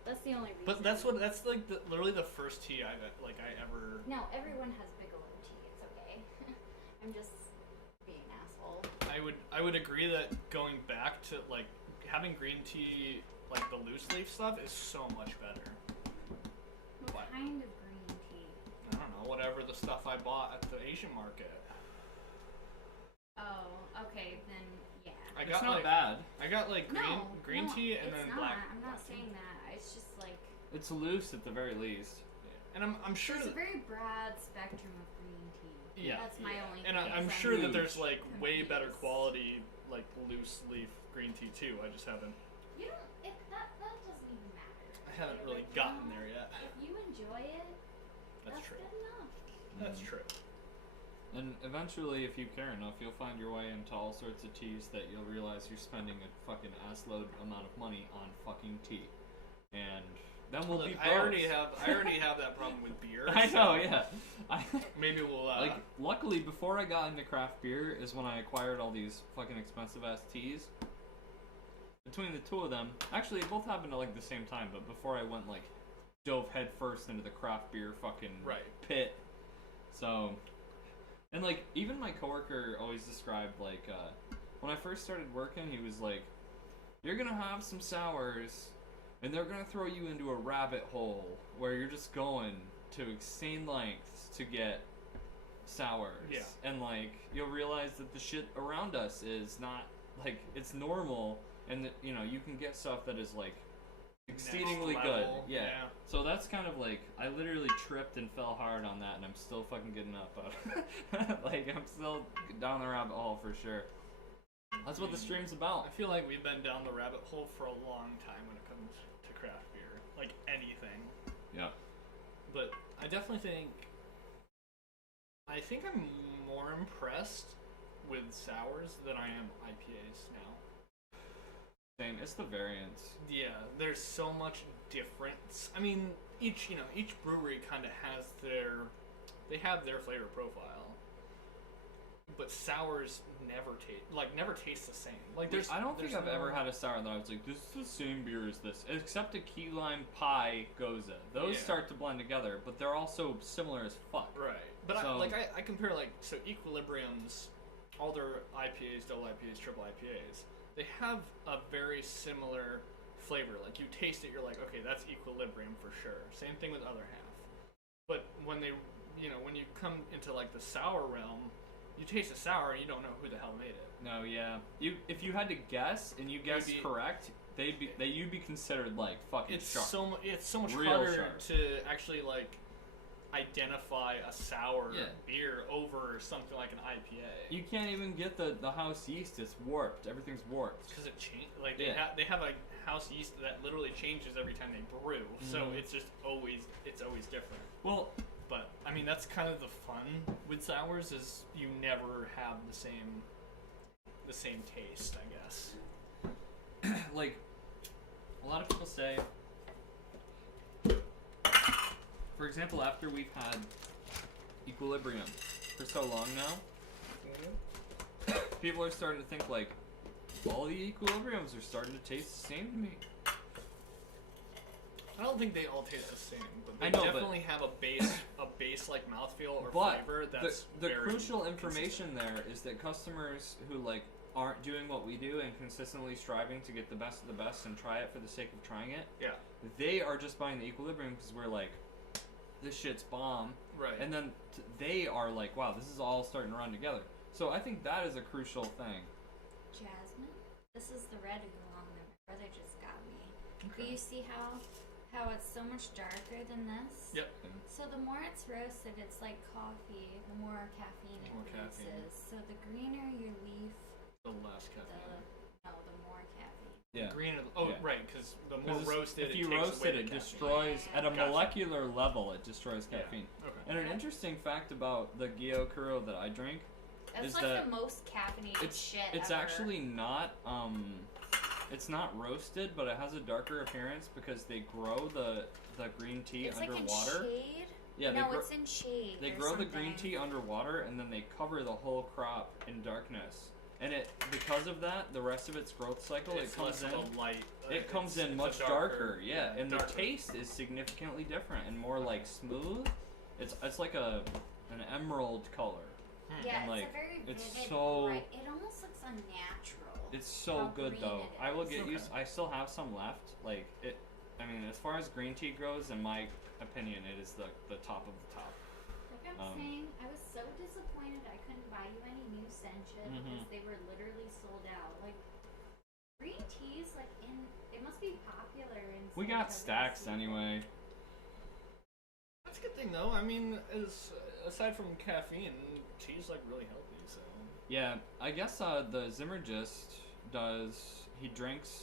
That's the only reason. But that's like literally the first tea I ever. No, everyone has Bigelow tea. It's okay. I'm just being an asshole. I would agree that going back to like having green tea, like the loose leaf stuff, is so much better. What What? kind of green tea? I don't know, whatever the stuff I bought at the Asian market. Oh, okay, then yeah. I It's got not like bad. I got like green no, tea and it's then not. black. I'm not tea. saying that. It's just like It's loose at the very least. And I'm sure. There's a very broad spectrum of green tea. Yeah. That's my only. And thing I'm is sure that there's confused. like way better quality like loose leaf green tea too. I just haven't. You don't. That doesn't even matter. I haven't really Like, gotten there yet. If you enjoy it, That's true. good enough. That's true. And eventually, if you care enough, you'll find your way into all sorts of teas that you'll realize you're spending a fucking assload amount of money on fucking tea, and then we'll be Look, broke. I already have that problem with beer. I so know, yeah. Maybe we'll Like, luckily, before I got into craft beer is when I acquired all these fucking expensive ass teas. Between the two of them, actually, it both happened at like the same time, but before I went like dove head first into the craft beer fucking Right. pit. So, and like even my coworker always described like when I first started working, he was like, "You're gonna have some sours, and they're gonna throw you into a rabbit hole where you're just going to insane lengths to get sours." Yeah. And like you'll realize that the shit around us is not like it's normal, and that you know you can get stuff that is like exceedingly Next good. level, Yeah. yeah. So that's kind of like I literally tripped and fell hard on that, and I'm still fucking getting up out. Like I'm still down the rabbit hole for sure. That's what the stream's about. I feel like we've been down the rabbit hole for a long time when it comes to craft beer, like anything. Yeah. But I definitely think I'm more impressed with sours than I am IPAs now. Same. It's the variants. Yeah, there's so much difference. I mean, each brewery kind of has they have their flavor profile. But sours never taste the same. Like there's I don't think there's I've no- ever had a sour that I was like, this is the same beer as this, except a key lime pie goza. Those Yeah. start to blend together, but they're also similar as fuck. Right. But So- I compare so Equilibrium's, all their IPAs, double IPAs, triple IPAs, they have a very similar flavor. Like you taste it, you're like, okay, that's Equilibrium for sure. Same thing with Other Half. But when when you come into like the sour realm, you taste a sour and you don't know who the hell made it. No, yeah. If you had to guess and you guessed Maybe- correct, you'd be considered like fucking It's sharp. it's so much Real harder sharp. to actually like identify a sour Yeah. beer over something like an IPA. You can't even get the house yeast. It's warped. Everything's warped. Because it change like Yeah. they have a house yeast that literally changes every time they brew, so Mhm. it's just always different. Well, But I mean that's kind of the fun with sours is you never have the same taste, I guess. like a lot of people say, for example, after we've had Equilibrium for so long now, people are starting to think like all the Equilibriums are starting to taste the same to me. I don't think they all taste the same, but they I know, but- definitely have a base like mouthfeel or But flavor that's the very crucial consistent. information there is that customers who like aren't doing what we do and consistently striving to get the best of the best and try it for the sake of trying it, Yeah. they are just buying the Equilibrium because we're like, this shit's bomb, Right. and then they are like, wow, this is all starting to run together. So I think that is a crucial thing. Jasmine. This is the red oolong that my brother just got me. Do Okay. you see how it's so much darker than this? Yep. So the more it's roasted, it's like coffee. The more caffeine it More produces. caffeine. So the greener your leaf, The less caffeine. the more caffeine. Yeah. Green. Yeah. Right, because the more 'Cause roasted, if you it takes roast away it, the it caffeine. destroys at a Yeah. Gotcha. molecular level. It destroys Yeah. caffeine. Okay. And an interesting fact about the Gyokuro that I drink, That's Is like that the most caffeinated shit it's ever. actually not it's not roasted, but it has a darker appearance because they grow the green tea It's like in underwater. shade. Yeah, no, they grow, it's in shade. they or grow the green something. tea underwater and then they cover the whole crop in darkness. And because of that, the rest of its growth cycle It's it comes less in of a light. it comes it's in a much darker, yeah, and darker. the taste is significantly different and more like smooth. It's like an emerald color. Yeah, and, it's like, a very it's vivid, so- bright. It almost looks unnatural. It's so How good green though. it I will is. get Okay. used. I still have some left. Like it. I mean, as far as green tea goes, in my opinion, it is the top of the top. Like I'm Um, saying, I was so disappointed I couldn't buy you any new Sencha Mhm. because they were literally sold out. Like green teas, like it must be popular in. We San got Jose stacks City. anyway. Let's get thing though. I mean, is aside from caffeine, tea's like really healthy. So Yeah, I guess the Zimmergist does. He drinks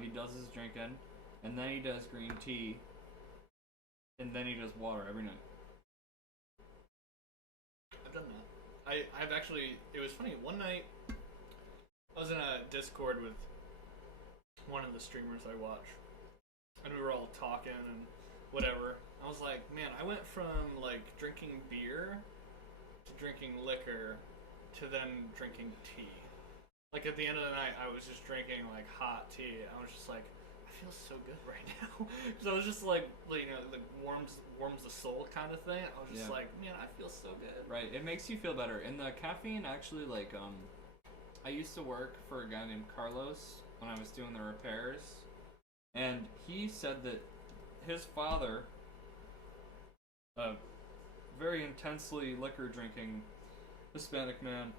he does his drinking, and then he does green tea, and then he does water every night. I've done that. I've actually. It was funny. One night, I was in a Discord with one of the streamers I watch, and we were all talking and whatever. I was like, man, I went from like drinking beer to drinking liquor to then drinking tea. Like at the end of the night, I was just drinking like hot tea. I was just like, I feel so good right now, because I was just like warms the soul kind of thing. I was just like, man, I feel so good. Right, it makes you feel better. And the caffeine actually, like, I used to work for a guy named Carlos when I was doing the repairs, and he said that his father, a very intensely liquor drinking Hispanic man,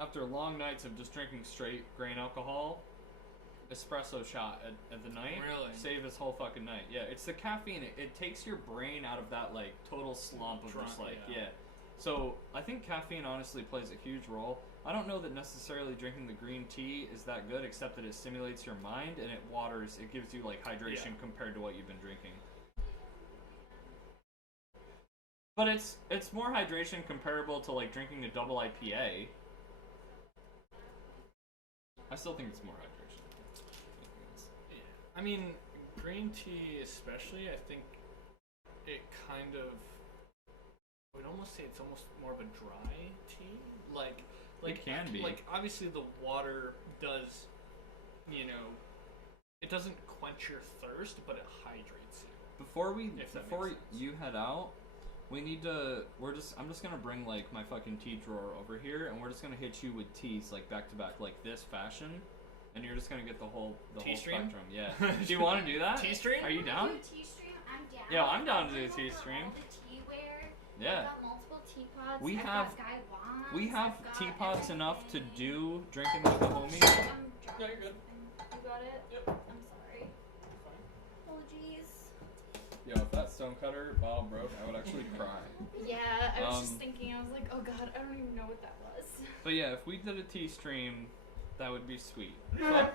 after long nights of just drinking straight grain alcohol, espresso shot at the night, Really? save his whole fucking night. Yeah, it's the caffeine. It takes your brain out of that like total slump of Drunk, just like yeah. yeah. So I think caffeine honestly plays a huge role. I don't know that necessarily drinking the green tea is that good, except that it stimulates your mind and it gives you like hydration Yeah. compared to what you've been drinking. But it's more hydration comparable to like drinking a double IPA. I still think it's more hydration. Yeah. I mean, green tea especially, I think it kind of, I would almost say it's almost more of a dry tea. Like It can be. Like, obviously the water does, it doesn't quench your thirst, but it hydrates you. Before If that before makes sense. you head out, we need to. I'm just gonna bring like my fucking tea drawer over here, and we're just gonna hit you with teas like back to back, like this fashion, and you're just gonna get the whole Tea stream? spectrum. Yeah. Do you want to do that? Tea stream? Are you down? Do tea stream? I'm down. Yeah, I'm down to do I've tea got stream. All the teaware. Yeah. I've got multiple teapots. We I've have- got Guy Wands, We have I've got teapots enough to everything. do drinking with the homies. I'm drunk. No, you're good. You got it? Yep. I'm sorry. Oh jeez. Yo, if that stonecutter bottle broke, I would actually cry. Yeah, I was just Um, thinking. I was like, oh god, I don't even know what that was. But yeah, if we did a tea stream, that would be sweet. Yeah.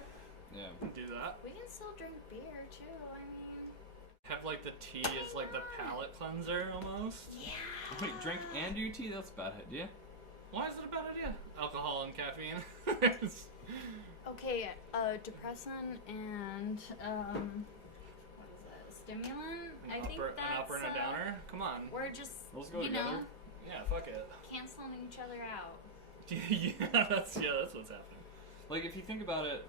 Yeah. Do that. We can still drink beer too. I mean, Have like the tea as like the palate cleanser almost. yeah. Wait, drink and do tea? That's a bad idea. Why is it a bad idea? Alcohol and caffeine. Okay, depressant and what is it? Stimulant. I think An that's upper and a downer. Come on. we're just Those go you together. know Yeah, fuck it. canceling each other out. yeah, that's what's happening. Like, if you think about it.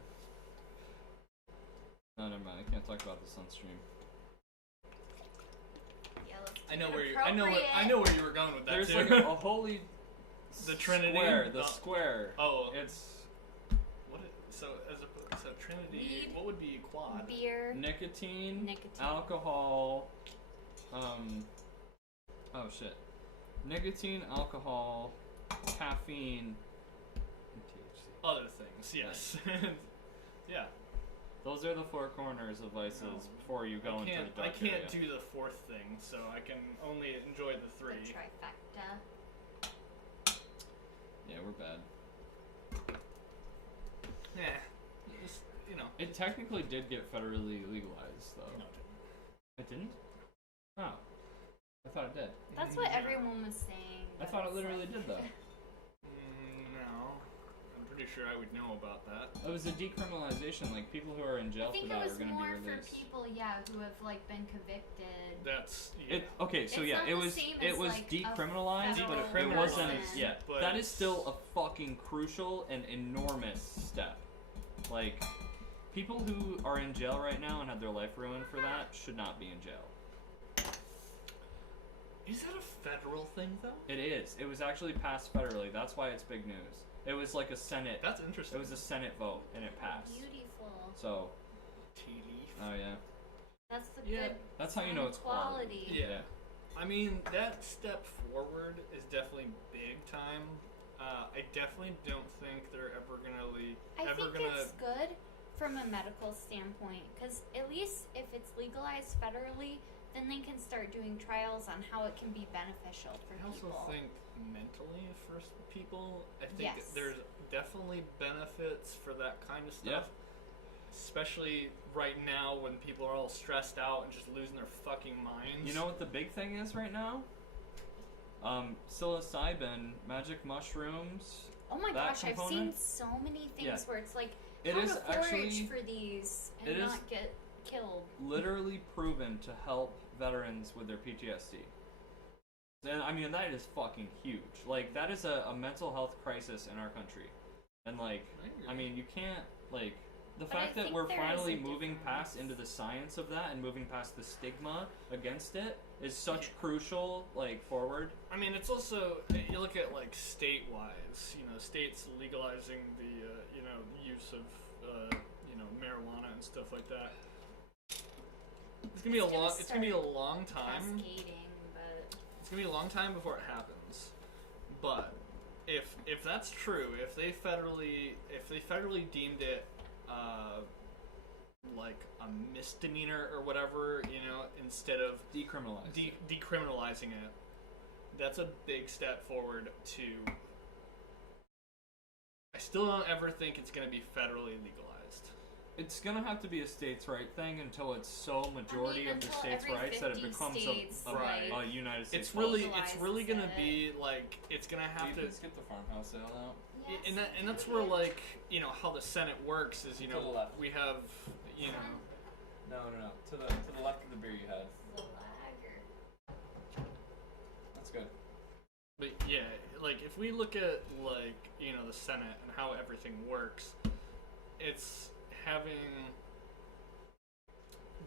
No, never mind. I can't talk about the Sunstream. Yeah, let's I know keep where it you. I know where you were going with that There's too. like a holy The Trinity? square. The Oh. square. Oh, It's what? So Trinity. Weed. What would be quad? beer. nicotine, Nicotine. alcohol. Oh shit. Nicotine, alcohol, caffeine, and THC. Other things, yes. yeah. Those are the four corners of vices No. before you go into the I dark can't area. do the fourth thing, so I can only enjoy the The three. trifecta. Yeah, we're bad. Yeah. Just, It technically did get federally legalized, though. No, It didn't? Oh. I thought it did. That's what everyone was saying. I but thought it it's literally like- did, though. No. I'm pretty sure I would know about that. It was a decriminalization. Like, people who are in jail I think for it that was are going to more be released. for people, who have like been convicted. That's yeah. Okay, so It's yeah, not it the was same it as, was like, a decriminalized, but it federal wasn't. offense, Yeah, but that is it's- still a fucking crucial and enormous step. Like, people who are in jail right now and had their life ruined for that should not be in jail. Is that a federal thing though? It is. It was actually passed federally. That's why it's big news. It was like a Senate. That's interesting. It was a Senate vote and it passed. Beautiful. So, TD. oh yeah, That's the Yeah, good. that's how you know it's quality. Yeah. I mean, that step forward is definitely big time. I definitely don't think they're ever gonna I think it's good from a medical standpoint, because at least if it's legalized federally, then they can start doing trials on how it can be beneficial for I also people. think mentally for people, I think Yes. there's definitely benefits for that kind of stuff. Especially right now when people are all stressed out and just losing their fucking minds. You know what the big thing is right now? Psilocybin, magic mushrooms. Oh my that gosh, I've seen component? so many things Yeah. where it's like It how is to forage actually for these and it is- not get killed. literally proven to help veterans with their PTSD. And I mean, that is fucking huge. Like, that is a mental health crisis in our country. And, like, I mean, you can't, like, the But I fact that think we're there is finally a moving past difference. into the science of that and moving past the stigma against it is such crucial, like, forward. I mean, it's also, you look at like state-wise, states legalizing the, use of, marijuana and stuff like that. It's gonna be It's it's gonna gonna be a start long time. Cascading, but It's gonna be a long time before it happens. But if that's true, if they federally deemed it like a misdemeanor or whatever, instead of Decriminalized. decriminalizing it, that's a big step forward to. I still don't ever think it's going to be federally legalized. It's gonna have to be a states' right thing until it's so majority of the until states' every rights that it 50 becomes states, a like, United States. It's really Legalizes going to it. be like it's going to Can have you to. please get the farmhouse sale out? yes, And that's where like how the Senate works is To the left. we have No. To the left of the beer you had. the lager. That's good. But yeah, like if we look at like the Senate and how everything works, it's having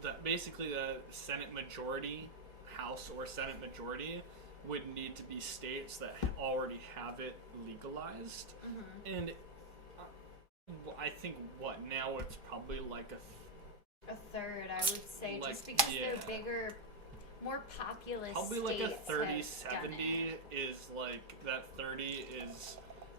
that basically the Senate majority, House or Senate majority, would need to be states that already have it legalized, Mm-hmm. and I think now it's probably like A third, I would say, Like, just because yeah. they're bigger, more populous probably states like a 30-70 have done it. is like that 30 is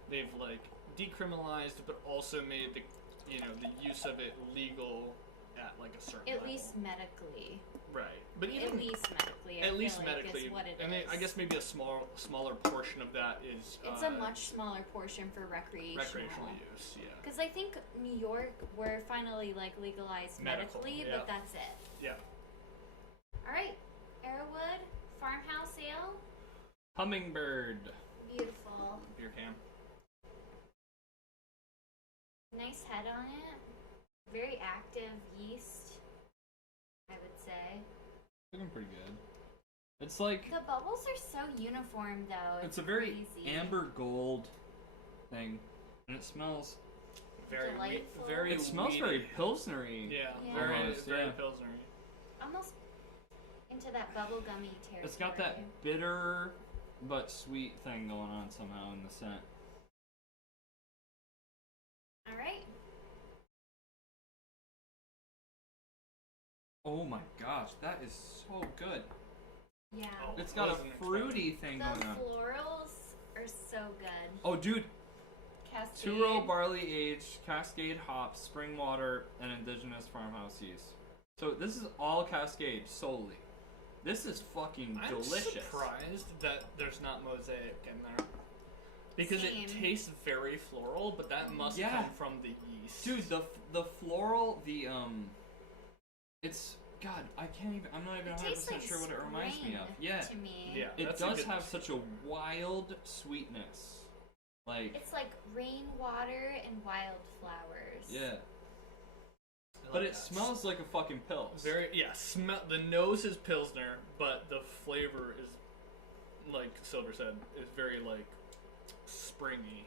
they've like decriminalized but also made the the use of it legal at like a certain At level. least medically. Right, but even At least medically. I at least feel like medically, is what it and is. I guess maybe a smaller portion of that is It's a much smaller portion for recreational use. Yeah, Because I think New York, we're finally like legalized Medical, medically, yeah. but that's it. yeah. All right, Arrowwood Farmhouse Ale, Hummingbird. beautiful, Beer can. nice head on it, very active yeast, I would say. Looking pretty good. It's like The bubbles are so uniform though. it's a very crazy. amber gold thing, and it smells. Very Delightful. very. It smells weedy. very pilsnery. Yeah, Yeah. very Almost, very yeah. pilsnery. Almost into that bubblegummy territory. It's got that bitter but sweet thing going on somehow in the scent. All right. Oh my gosh, that is so good. Yeah. Oh. It's got a Wasn't fruity thing The going on. florals are so good. Oh, dude, Cascade. 2-row barley aged, Cascade hops, spring water, and indigenous farmhouse yeast. So this is all Cascade solely. This is fucking I'm delicious. surprised that there's not mosaic in there. Because Same. it tastes very floral, but that must Yeah. come from the yeast. Dude, the floral, it's God, I can't even. I'm not even It 100% tastes like sure what it reminds me of. spring Yeah, To me. Yeah. it That's a does good have such a description. wild sweetness. Like, It's like rainwater and wildflowers. yeah, I like but it that. smells like a fucking pill. Smell. The nose is pilsner, but the flavor is, like Silver said, is very like springy.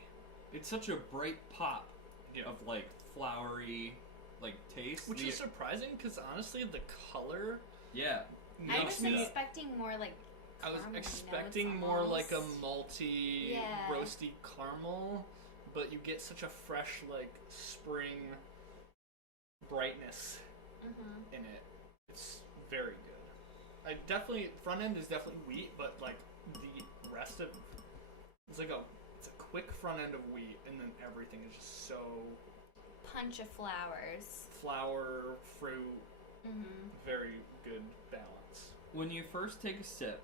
It's such a bright pop Yeah. of like flowery, like taste. Which is surprising because honestly, the color yeah, I makes was me. expecting more like I was caramel expecting notes more like a almost. malty, Yeah. roasty caramel, but you get such a fresh, like spring brightness Mhm. in it. It's very good. I definitely front end is definitely wheat, but like the rest of it's a quick front end of wheat, and then everything is just so punch of flowers. Flower, fruit, Mm-hmm. very good balance. When you first take a sip,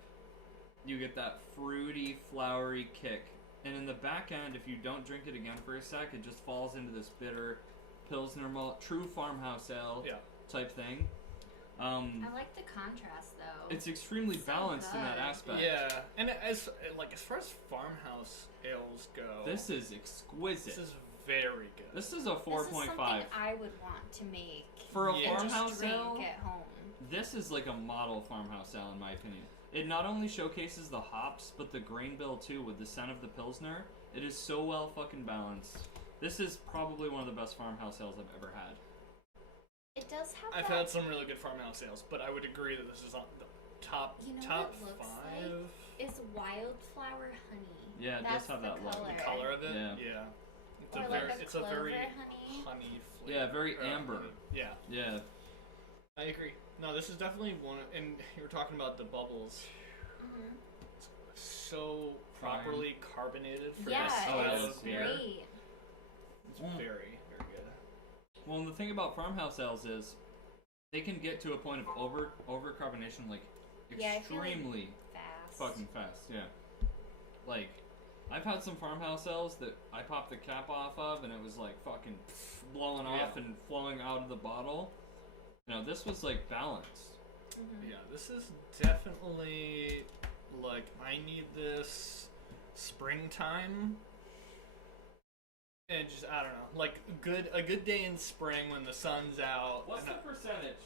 you get that fruity, flowery kick. And in the back end, if you don't drink it again for a sec, it just falls into this bitter Pilsner malt, true farmhouse ale Yeah. type thing. I like the contrast though. It's extremely So balanced in that good. aspect. Yeah, and as far as farmhouse ales go, This is exquisite. this is very good. This is a This is 4.5. something I would want to make For a Yeah. and farmhouse just drink ale, at home. this is like a model farmhouse ale in my opinion. It not only showcases the hops, but the grain bill too, with the scent of the Pilsner. It is so well fucking balanced. This is probably one of the best farmhouse ales I've ever had. It does have I've that. had some really good farmhouse ales, but I would agree that this is on the top You know top what it looks 5. Is wildflower honey. Yeah, it That's does have the that look. color. The color of it, Yeah. It's Or a like very, a it's a very clover honey. honey flavor. Yeah, very or amber. honey. Yeah, Yeah. I agree. No, this is definitely one. And you were talking about the bubbles. Mm-hmm. So properly carbonated for Yeah, this style it it's of beer. great. It's Mm. very, very good. Well, and the thing about farmhouse ales is they can get to a point of over carbonation like Yeah, I feel like- extremely Fast. fucking fast. Yeah. Like I've had some farmhouse ales that I popped the cap off of and it was like fucking blowing off Yeah. and flowing out of the bottle. You know, this was like balanced. Mm-hmm. Yeah, this is definitely like I need this springtime. And just I don't know, like a good day in spring when the sun's out. What's and the percentage?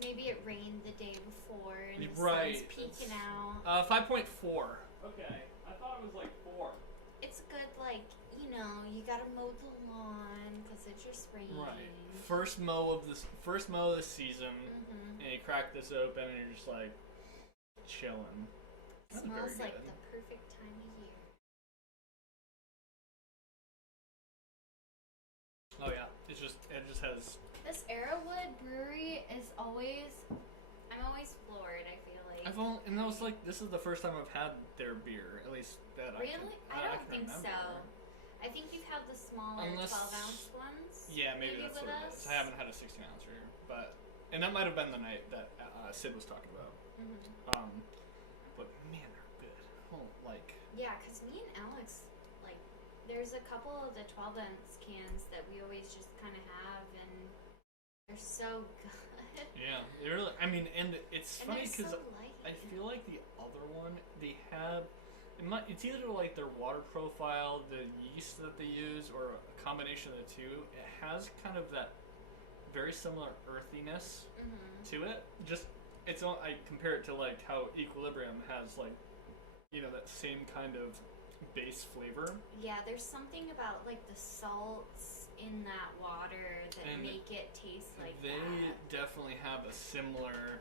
Maybe it rained the day before and the Right. sun's peeking out. 5.4. Okay, I thought it was like 4. It's good, like, you know, you gotta mow the lawn because it just rained. Right. First mow of the season, Mm-hmm. and you crack this open, and you're just like chilling. That's Smells very like good. the perfect time of year. Oh yeah, it just has. This Arrowwood Brewery is always, I'm always floored, I feel like. And that was like this is the first time I've had their beer, at least that Really? I I don't can think remember. so. I think you've had the smaller Unless- 12-ounce ones. Yeah, maybe that's with what it us. is. I haven't had a 16 ounce here, and that might have been the night that Sid was talking about. Mm-hmm. But man, they're good. Oh, like Yeah, because me and Alex, like, there's a couple of the 12-ounce cans that we always just kind of have, and they're so good. yeah, they really. I mean, and it's And funny they're because so light. I feel like the other one they have. It's either like their water profile, the yeast that they use, or a combination of the two. It has kind of that very similar earthiness Mm-hmm. to it. Just I compare it to like how Equilibrium has like, you know, that same kind of base flavor. Yeah, there's something about, like, the salts in that water that And make it taste like They that. definitely have a similar.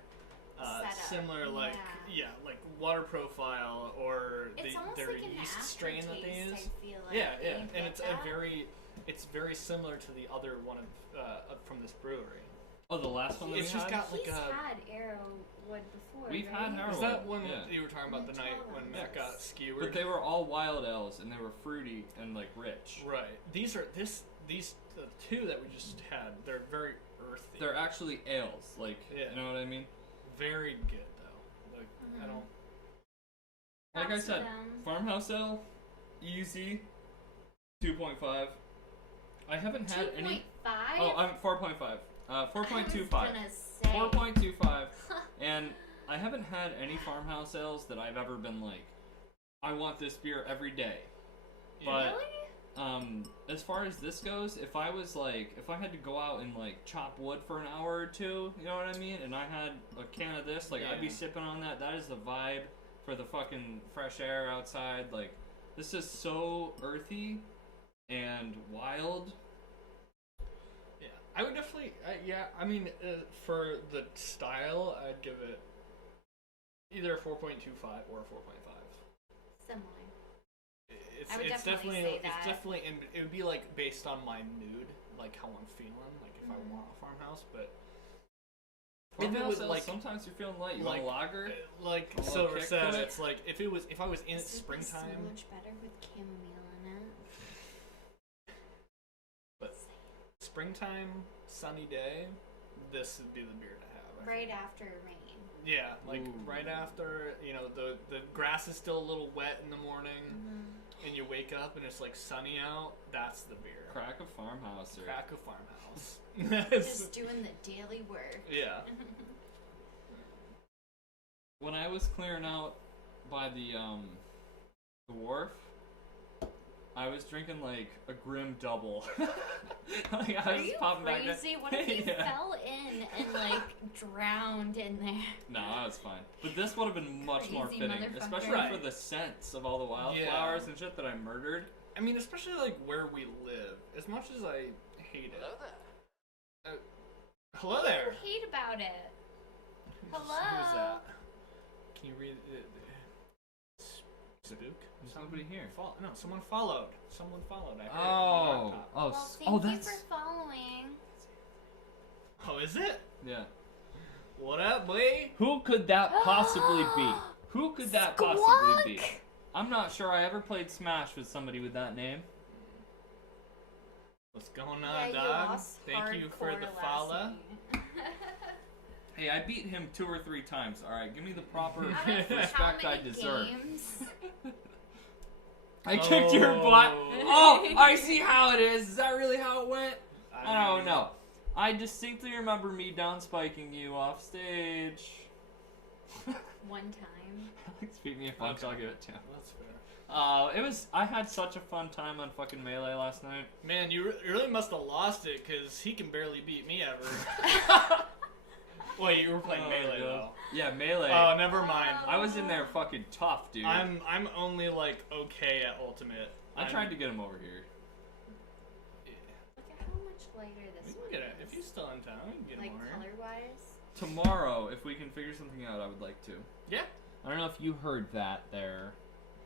Setup, like yeah. like water profile or It's almost their like an yeast strain that they aftertaste, use. I feel like. Yeah, You yeah, and get it's that? it's very similar to the other one from this brewery. Oh, the last one that It's we just had? got like He's a. had Arrowwood before, We've right? had Was Arrowwood. that one Yeah. you were talking about the night when Matt got Yes. skewered? But they were all wild ales and they were fruity and like rich. right. These the two that we just had. They're very earthy. They're actually ales, like Yeah. you know what I mean? very good though. Like I Mhm. don't. Like I Props to said, them. farmhouse ale, easy, 2.5. I haven't had any. 2.5? Oh, I'm 4.5. I was 4.25. gonna say. 4.25. And I haven't had any farmhouse ales that I've ever been like, I want this beer every day. But Really? as far as this goes, if I had to go out and like chop wood for an hour or two, you know what I mean, and I had a can of this, like I'd be Yeah. sipping on that. That is the vibe for the fucking fresh air outside. Like this is so earthy and wild. Yeah, I would definitely. Yeah, I mean, for the style, I'd give it either a 4.25 or a 4.5. Similar. It's, I would it's definitely definitely say that. it's definitely and it would be like based on my mood, like how I'm feeling, like if I Mhm. want a farmhouse, but if it Farmhouse was ales, like sometimes you're feeling light. You like- want a lager? like A little Silver kick said, to it? it's like if I was in This would be so springtime, much better with chamomile in it. but springtime, sunny day, this would be the beer to have. I Right think. after rain. Yeah, like Ooh. right after, you know, the grass is still a little wet in the morning, and you wake up and it's like sunny out. That's the beer. Crack a farmhouse. Or... Crack a farmhouse. Just doing the daily work. Yeah. When I was clearing out by the wharf, I was drinking like a Grim Double. Like, I Are was you popping back there. crazy? What if you Yeah. fell in and like drowned in there? No, that was fine. But this would have been much more Crazy fitting, motherfucker. especially Right. for the scents of all the wildflowers and shit that I murdered. I mean, especially like where we live. As much as I hate it. Hello What there. do you hate about it? Who's Hello? that? Can you read it? Spook? There's nobody here. No, someone followed. Someone followed. I heard it from the Oh, laptop. oh, Well, s- thank oh, you that's for following. Oh, is it? yeah. What up, boy? Who could that possibly be? Who could that possibly be? Squonk! I'm not sure I ever played Smash with somebody with that name. What's going Yeah, on, you dog? lost Thank you for hardcore the last follow. night. Hey, I beat him 2 or 3 times. All right, give me the proper Out of how respect I many deserve. games? I kicked your butt. Oh, I see how it is. Is that really how it went? I don't know. I distinctly remember me down spiking you off stage. One time. Alex beat me a punch. I'll give it to him. That's fair. It was. I had such a fun time on fucking Melee last night. Man, you really must have lost it because he can barely beat me ever. Wait, you were playing Oh, Melee God. though. Yeah, Melee. Oh, never mind. I was in there fucking tough, dude. I'm only like okay at Ultimate. I tried to get him over here. Look at how much lighter We this can one get it. is. If he's still in town, we can get Like him over here. color-wise. Tomorrow, if we can figure something out, I would like to. Yeah. I don't know if you heard that there.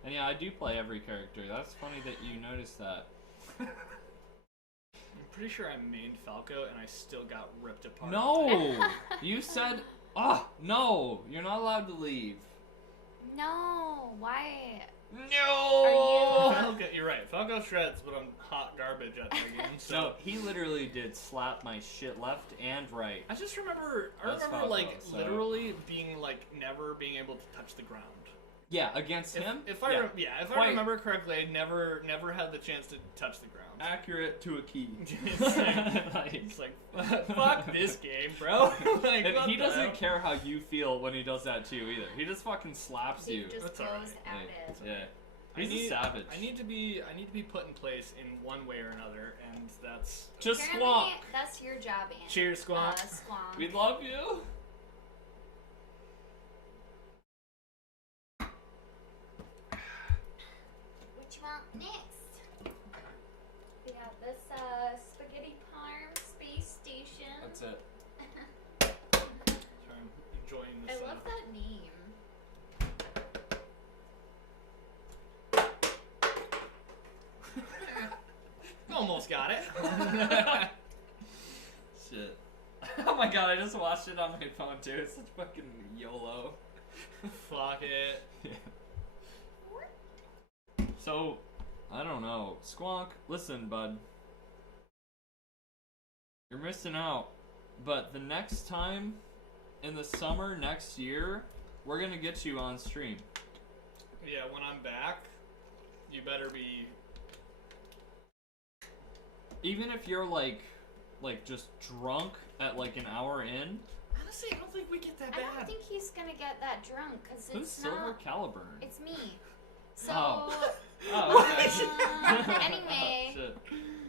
And yeah, I do play every character. That's funny that you noticed that. I'm pretty sure I mained Falco and I still got ripped apart. No! You said, oh, no! You're not allowed to leave. No, why? No! Falco, you're right. Falco shreds, but I'm hot garbage at the game. So No, he literally did slap my shit left and right. I just remember, That's Falco, Falco, like so- literally being like never being able to touch the ground. Yeah, against him? If I if I Quite- remember correctly, I never had the chance to touch the ground. Accurate to a key. It's like fuck this game, bro. Like, And what he the doesn't hell? care how you feel when he does that to you either. He just fucking slaps He you. just That's goes alright. at it. Yeah. I He's need- a savage. I need to be put in place in one way or another, and that's Just Apparently, squonk. that's your job, Andy. cheers, Squonk. Squonk. We love you. What you want next? We got this spaghetti parm space station. That's it. So I'm enjoying I this. love that name. Almost got it. Shit. Oh my god, I just watched it on my phone too. It's such fucking YOLO. Fuck it. So, I don't know. Squonk, listen, bud. You're missing out. But the next time, in the summer next year, we're gonna get you on stream. Yeah, when I'm back, you better be. Even if you're like just drunk at like an hour in. Honestly, I don't think we get that I bad. don't think he's gonna get that drunk because Who's it's Silver not. Caliburn? It's me. So. Oh. Oh, okay. Anyway, Shit.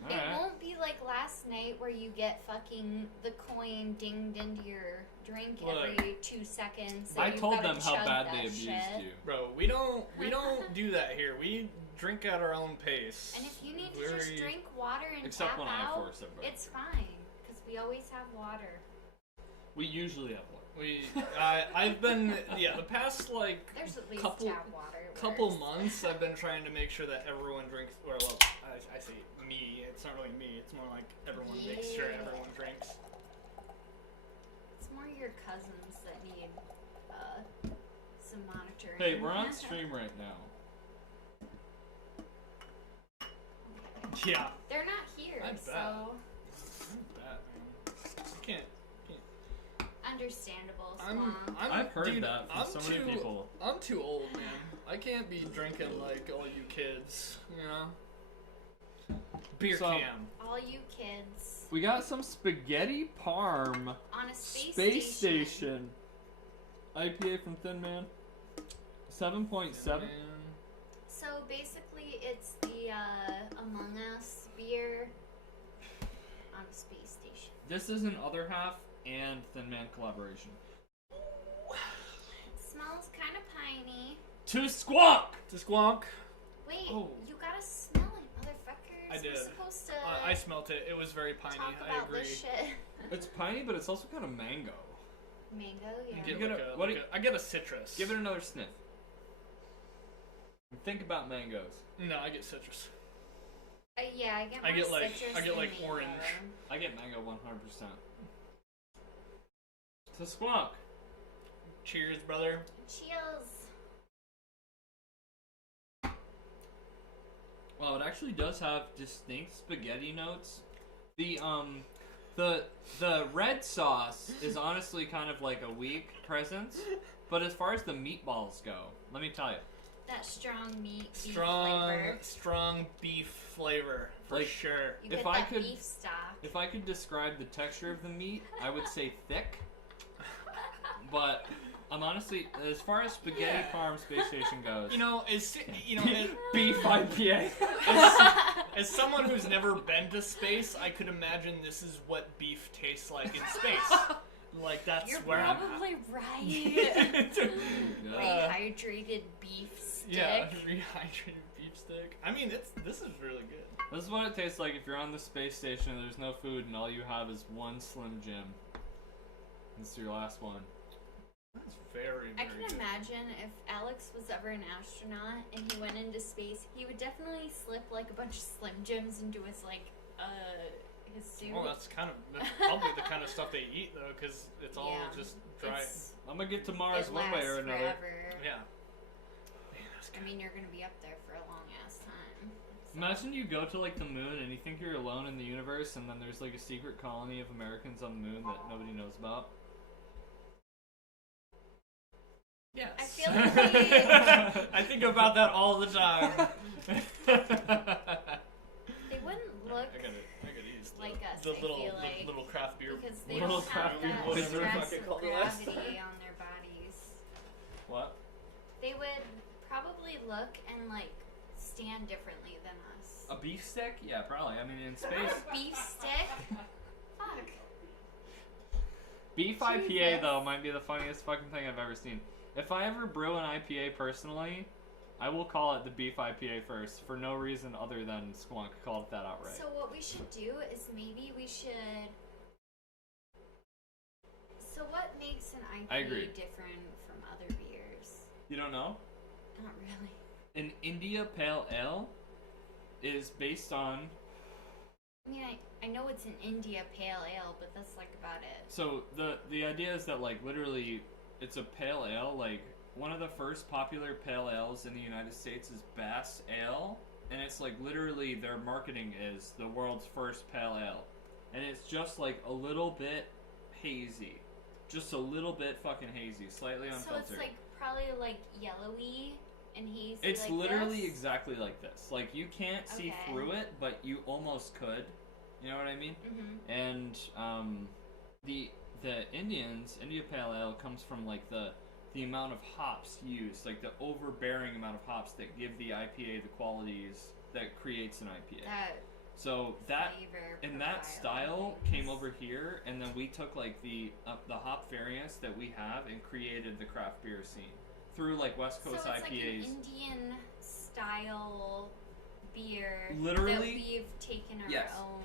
it Alright. won't be like last night where you get fucking the coin dinged into your drink Look. every 2 seconds. I and you've told gotta them how chug bad that they abused shit. you. Bro, we don't do that here. We drink at our own pace. And if you need to just drink water and Except tap when I out, force it, bro. it's fine because we always have water. We usually have one. I've been the past like There's at least couple tap water. It couple works. months I've been trying to make sure that everyone drinks. Well, I say me. It's not really me. It's more like everyone makes sure Yeah. everyone drinks. It's more your cousins that need some monitoring. Hey, we're on stream right now. Yeah. They're not here, I bet. so understandable, I'm, Squonk. I've heard dude, that from I'm so many too- people. I'm too old, man. I can't be drinking like all you kids, you know? Beer So- can. All you kids We got some spaghetti parm. on a space Station. IPA from Thin Man. 7.7. Man. So basically, it's the Among Us beer on a space station. This is an Other Half and Thin Man collaboration. It smells kind of piney. To Squonk! To Squonk. Wait, Oh. you gotta smell it, motherfuckers. I did. We're supposed to I smelt it. It was very piney. talk I about agree. this shit. It's piney, but it's also kind of mango. Mango, yeah. I get, You like gotta- a, what like do a, I get a citrus. Give it another sniff. Think about mangoes. No, I get citrus. Yeah, I get I more get, like- citrus I get, than like, mango. orange. I get mango 100%. To Squonk. Cheers, brother. Cheers. Wow, it actually does have distinct spaghetti notes. The red sauce is honestly kind of like a weak presence, but as far as the meatballs go, let me tell you, That strong meat beef Strong, flavor. strong beef flavor for Like- sure. You if get I that could- beef stock. if I could describe the texture of the meat, I would say thick. But I'm honestly, as far as spaghetti Yeah. parm space station goes, You know, as beef IPA. as someone who's never been to space, I could imagine this is what beef tastes like in space. Like that's You're where probably right. I'm at. Rehydrated beef stick. Yeah, rehydrated beef stick. I mean, this is really good. This is what it tastes like if you're on the space station and there's no food and all you have is one Slim Jim. This is your last one. That's very, I very can good. imagine if Alex was ever an astronaut and he went into space, he would definitely slip like a bunch of Slim Jims into his his suit. Well, that's probably the kind of stuff they eat though, because it's all Yeah. just dry. I'm gonna get to Mars It one way or lasts another. forever. Yeah. Man, that's I good. mean, you're gonna be up there for a long ass time. So- Imagine you go to like the moon and you think you're alone in the universe, and then there's like a secret colony of Americans on the moon that nobody knows about. Yes. I feel like we- I think about that all the time. They wouldn't look I gotta use like us, the I little, feel like, the little craft beer. because they Little don't have craft beer that boys, whatever stress fucking of called it last gravity on their bodies. What? They would probably look and like stand differently than us. A beef stick? Yeah, probably. I mean, in space, Beef stick? Fuck. beef IPA Jesus. though might be the funniest fucking thing I've ever seen. If I ever brew an IPA personally, I will call it the beef IPA first for no reason other than Squonk called that outright. So what we should do is maybe we should. So what makes an IPA I agree. different from other beers? You don't know? Not really. An India Pale Ale is based on. I mean, I know it's an India Pale Ale, but that's like about it. So the idea is that like literally, it's a pale ale. Like one of the first popular pale ales in the United States is Bass Ale, and it's like literally their marketing is the world's first pale ale, and it's just like a little bit hazy, just a little bit fucking hazy, slightly So unfiltered. it's like probably like yellowy and hazy. It's like literally this? exactly like this. Like you can't see Okay. through it, but you almost could. You know what I mean? Mhm. And the India Pale Ale comes from like the amount of hops used, like the overbearing amount of hops that give the IPA the qualities that creates an IPA. That So that flavor. and that profile style things. came over here, and then we took like the hop variants that we have and created the craft beer scene through like West Coast so it's IPAs. like an Indian style beer Literally- that we've taken our Yes. own.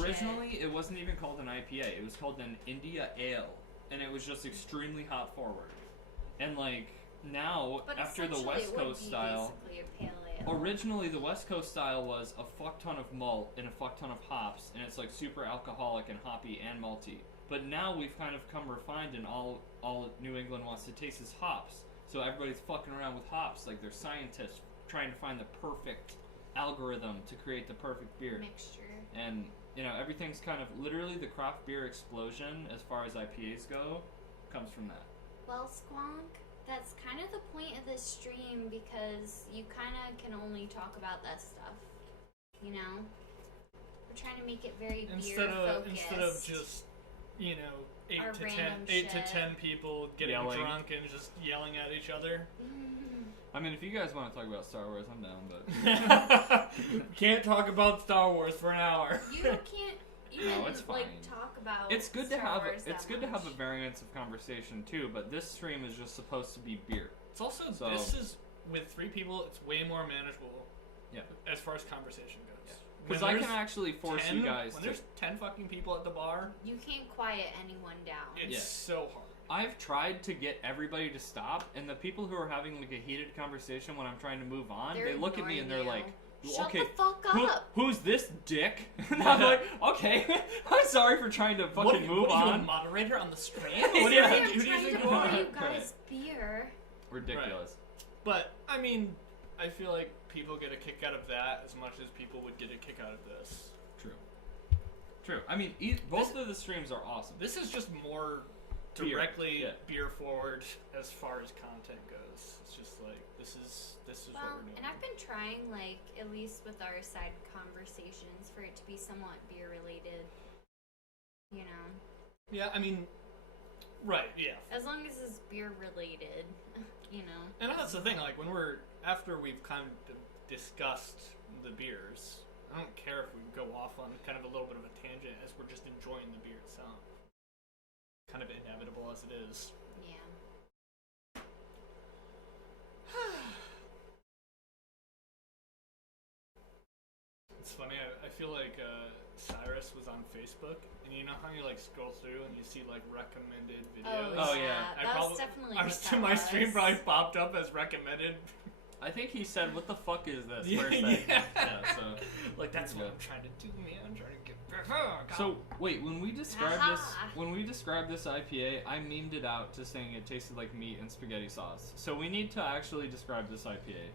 Originally, it wasn't even called an IPA. It was called an India Ale, and it was just extremely hop forward. And like now, But after the essentially West it would Coast be style, basically a pale ale. originally the West Coast style was a fuck ton of malt and a fuck ton of hops, and it's like super alcoholic and hoppy and malty. But now we've kind of come refined, and all New England wants to taste is hops. So everybody's fucking around with hops, like they're scientists trying to find the perfect algorithm to create the perfect beer. Mixture. And you know, everything's kind of literally the craft beer explosion as far as IPAs go comes from that. Well, Squonk, that's kind of the point of this stream because you kind of can only talk about that stuff. You know? We're trying to make it very beer focused. Instead of just, you know, Our 8 to random 10 people getting Yelling. drunk and just yelling at each other. I mean, if you guys want to talk about Star Wars, I'm down, but Can't talk about Star Wars for an hour. You can't even No, it's like fine. talk about. it's good to Star have Wars it's that good to have a much. variance of conversation too. But this stream is just supposed to be beer. It's also, So- this is, with 3 people, it's way more manageable Yeah. as far as conversation goes. Because When I there's can actually force 10 you guys When to. there's 10 fucking people at the bar, You can't quiet anyone down. it's Yeah. so hard. I've tried to get everybody to stop, and the people who are having like a heated conversation when I'm trying to move on, They're they look at me and they're ignoring like, you. Shut "Okay, the fuck who- up. who's this dick?" And I'm like, "Okay, I'm sorry for trying to fucking move what are you, a on." moderator on the stream? What What do you do think- you, I'm who do you trying think to you buy are? you guys beer. Ridiculous. But, I mean, I feel like people get a kick out of that as much as people would get a kick out of this. True. True. I mean, both of the streams are awesome. This is just more Beer, directly yeah. beer forward as far as content goes. It's just like this is Well, what we're doing. and I've been trying, like, at least with our side conversations, for it to be somewhat beer related. You know, Yeah, I mean, right, yeah. as long as it's beer related. You know. And that's the thing, like when after we've kind of discussed the beers, I don't care if we go off on kind of a little bit of a tangent as we're just enjoying the beer itself. Kind of inevitable as it is. Yeah. It's funny, I feel like Cyrus was on Facebook, and you know how you like scroll through and you see like recommended videos? Oh, yeah. I That probably- was definitely I what was, that my stream was. probably popped up as recommended. I think he said, "What the fuck is this?" Yeah, First thing. yeah. So. Like that's what Yeah. I'm trying to do, man. I'm trying to get. Oh, God. So wait, when we described this, Aha. IPA, I memed it out to saying it tasted like meat and spaghetti sauce. So we need to actually describe this IPA.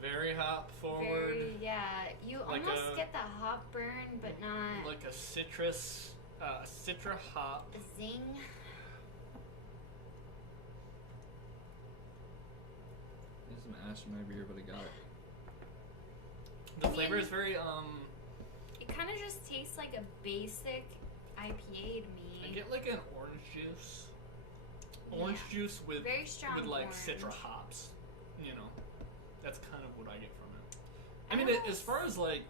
very hop forward, Very, yeah. You Like almost a- get the hop burn, but not like a citrus, citra hop. zing. There's some ash in my beer, but I got it. The I flavor mean- is very It kind of just tastes like a basic IPA to I me. get like an orange juice. Orange juice with Very strong with like orange. citra hops. You know, that's kind of what I get from it. I I mean, almost- as far as like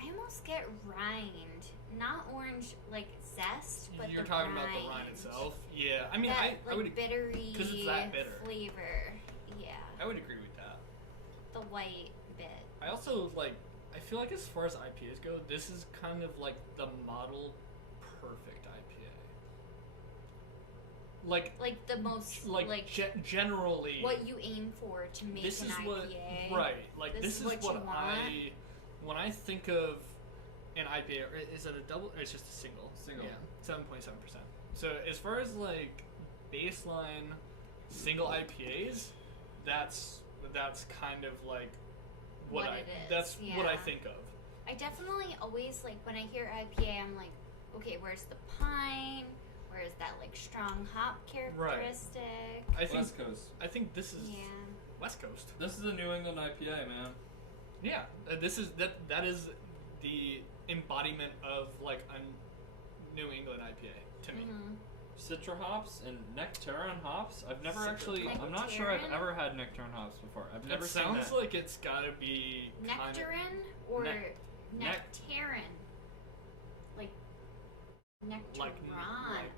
I almost get rind, not orange like zest, but you're the talking rind. about the rind itself, yeah. I mean, that, I like would bittery 'cause it's that bitter. flavor. Yeah, I would agree with that. the white bit. I also like. I feel like as far as IPAs go, this is kind of like the model perfect IPA. Like the most Like generally, what you aim for to make this an is what IPA. right. Like this is what you what want. when I think of an IPA. Or is it a double? Or it's just a single. Single. Yeah, 7.7%. So as far as like baseline single IPAs, that's kind of like what What I it is, that's what I yeah. think of. I definitely always like when I hear IPA, I'm like, okay, where's the pine? Where's that like strong hop characteristic? I think West Coast. this is Yeah. West Coast. This is a New England IPA, man. Yeah, this is that is the embodiment of like a New England IPA to me. Mhm. Citra hops and Nectaron hops. I've never Citra actually. hops. I'm not sure I've Nectaron? ever had Nectaron hops before. I've never It seen sounds that. like it's gotta be kind of, Nectarin or Nec- nectarin? Like nectaron. like-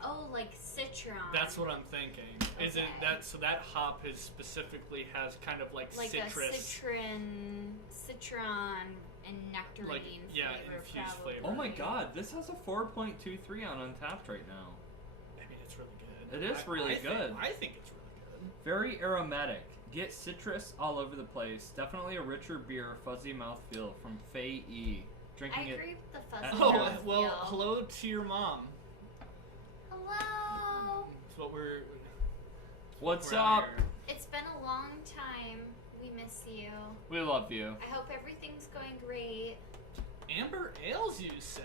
oh, like citron. that's what I'm thinking. Is it Okay. that so that hop is specifically has kind of like citrus, citron, and nectarine like yeah, flavor. infused probably. flavor. Oh my god, this has a 4.23 on Untapped right now. I mean, it's really good. It is really good. I think it's really good. Very aromatic. Get citrus all over the place. Definitely a richer beer, fuzzy mouthfeel from Fei E. I Drinking it. agree with the fuzzy Oh, Oh mouthfeel. well, hello to your mom. Hello. That's what we're. What's we're out up? here. It's been a long time. We miss you. We love you. I hope everything's going great. Amber ales, you say?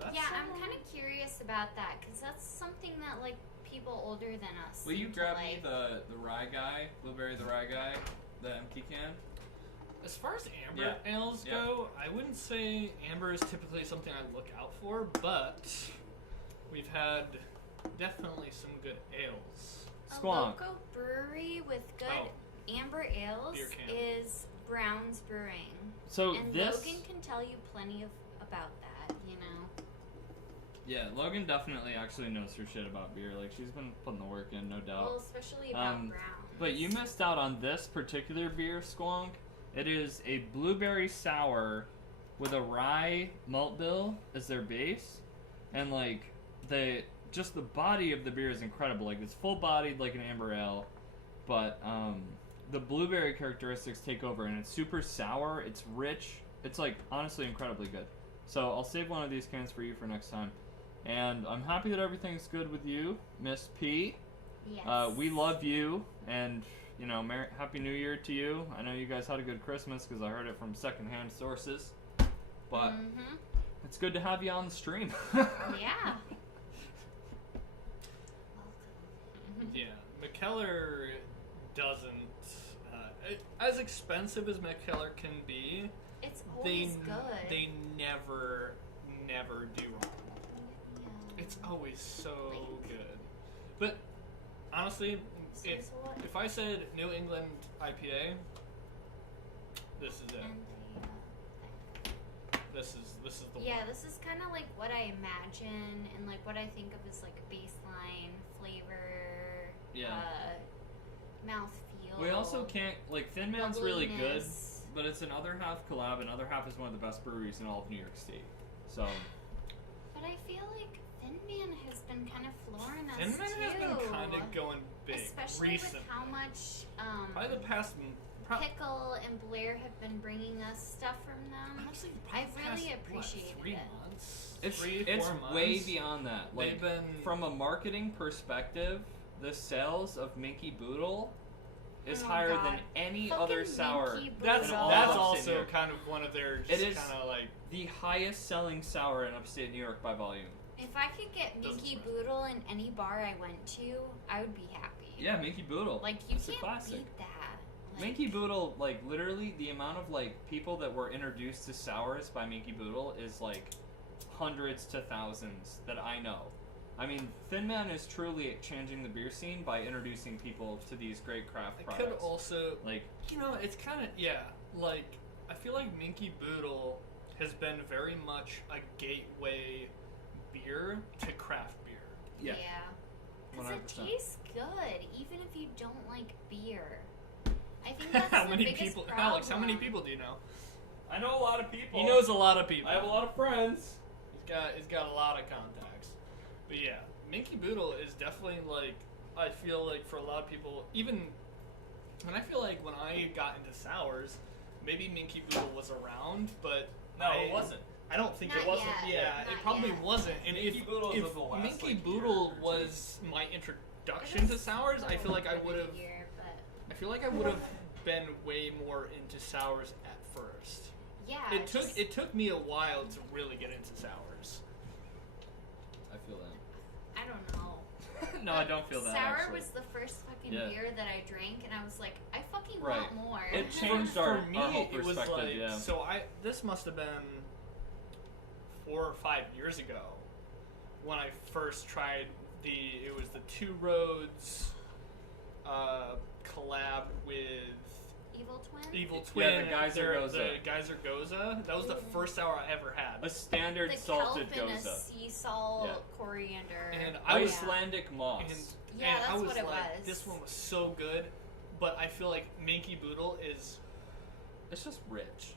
That's Yeah, I'm kind of curious about that because that's something that like people older than us. Will you seem to grab like. me the rye guy, blueberry the rye guy, the empty can? As far as amber ales go, I wouldn't say amber is typically something I look out for, but we've had definitely some good ales. A Squonk. local brewery with good amber ales Beer can. is Brown's Brewing. So And this. Logan can tell you plenty about that, you know. Yeah, Logan definitely actually knows her shit about beer. Like, she's been putting the work in, no doubt. Well, especially about Brown's. But you missed out on this particular beer, Squonk. It is a blueberry sour with a rye malt bill as their base, and like the body of the beer is incredible. Like, it's full bodied like an amber ale, but the blueberry characteristics take over, and it's super sour. It's rich. It's like honestly incredibly good. So I'll save one of these cans for you for next time. And I'm happy that everything's good with you, Miss P. Yes. We love you, and you know, Happy New Year to you. I know you guys had a good Christmas because I heard it from secondhand sources. But it's good to have you on the stream. Yeah. Yeah, McKellar doesn't. As expensive as McKellar can be, It's they always good. they never do wrong. Yeah. It's always so good. But honestly, So what? if I said New England IPA, this is it. And This is the yeah, one. this is kind of like what I imagine and like what I think of as like a baseline flavor, Yeah. mouthfeel. We also can't, like, Thin Man's really good, bubbliness. but it's an other half collab, and other half is one of the best breweries in all of New York State. So, But I feel like Thin Man has been kind of flooring us Thin Man too. has been kind of going big Especially recently. with how much Probably the past. Pickle and Blair have been bringing us stuff from them. Honestly, I've probably really past, appreciated 3 it. months? it's 3-4 months. way beyond that. Like, They've been from a marketing perspective, the sales of Minky Boodle is Oh higher God. than any Fucking other sour. Minky That's in all that's of upstate New also York. kind of one of their It is- kind of like The highest selling sour in upstate New York by volume. If I could get Doesn't Minky surprise Boodle in any bar I went to, I would be happy. Yeah, Minky Boodle. Like you It's a can't classic. beat that. Like, Minky Boodle, like, literally the amount of, like, people that were introduced to sours by Minky Boodle is, like, hundreds to thousands that I know. I mean, Thin Man is truly changing the beer scene by introducing people to these great craft it products. could also Like, you know it's kind of like I feel like Minky Boodle has been very much a gateway beer to craft beer. yeah. Because it 100%. tastes good, even if you don't like beer. I think that's How the many biggest people, problem. Alex? How many people do you know? I know a lot of people. He knows a lot of people. I have a lot of friends. He's got a lot of contacts. But yeah, Minky Boodle is definitely like I feel like for a lot of people, even and I feel like when I got into sours, maybe Minky Boodle was around, but I don't think Not it wasn't. yet. Yeah, Not it probably yet. wasn't. And Minky if, Boodle is if of the last, Minky like, Boodle year or two. was my introduction to sours, I feel like I would have. I feel like I would have been way more into sours at first. Yeah. It took me a while to really get into sours. I feel that. I don't know. No, I don't feel that, Sour actually. was the first fucking Yeah. beer that I drank, and I was like, I fucking Right. want more. It For- changed for our me, whole it was perspective, like yeah. so. This must have been 4 or 5 years ago when I first tried it was the Two Roads collab with Evil Twin? Evil Yeah, Twin. the Geyser Goza. The Geyser Goza. That was the first sour I ever had. A standard The salted kelp and a goza. sea salt, Yeah. coriander. And I was Icelandic moss. And, Yeah, and I that's was what it like, was. this one was so good, but I feel like Minky Boodle is It's just rich.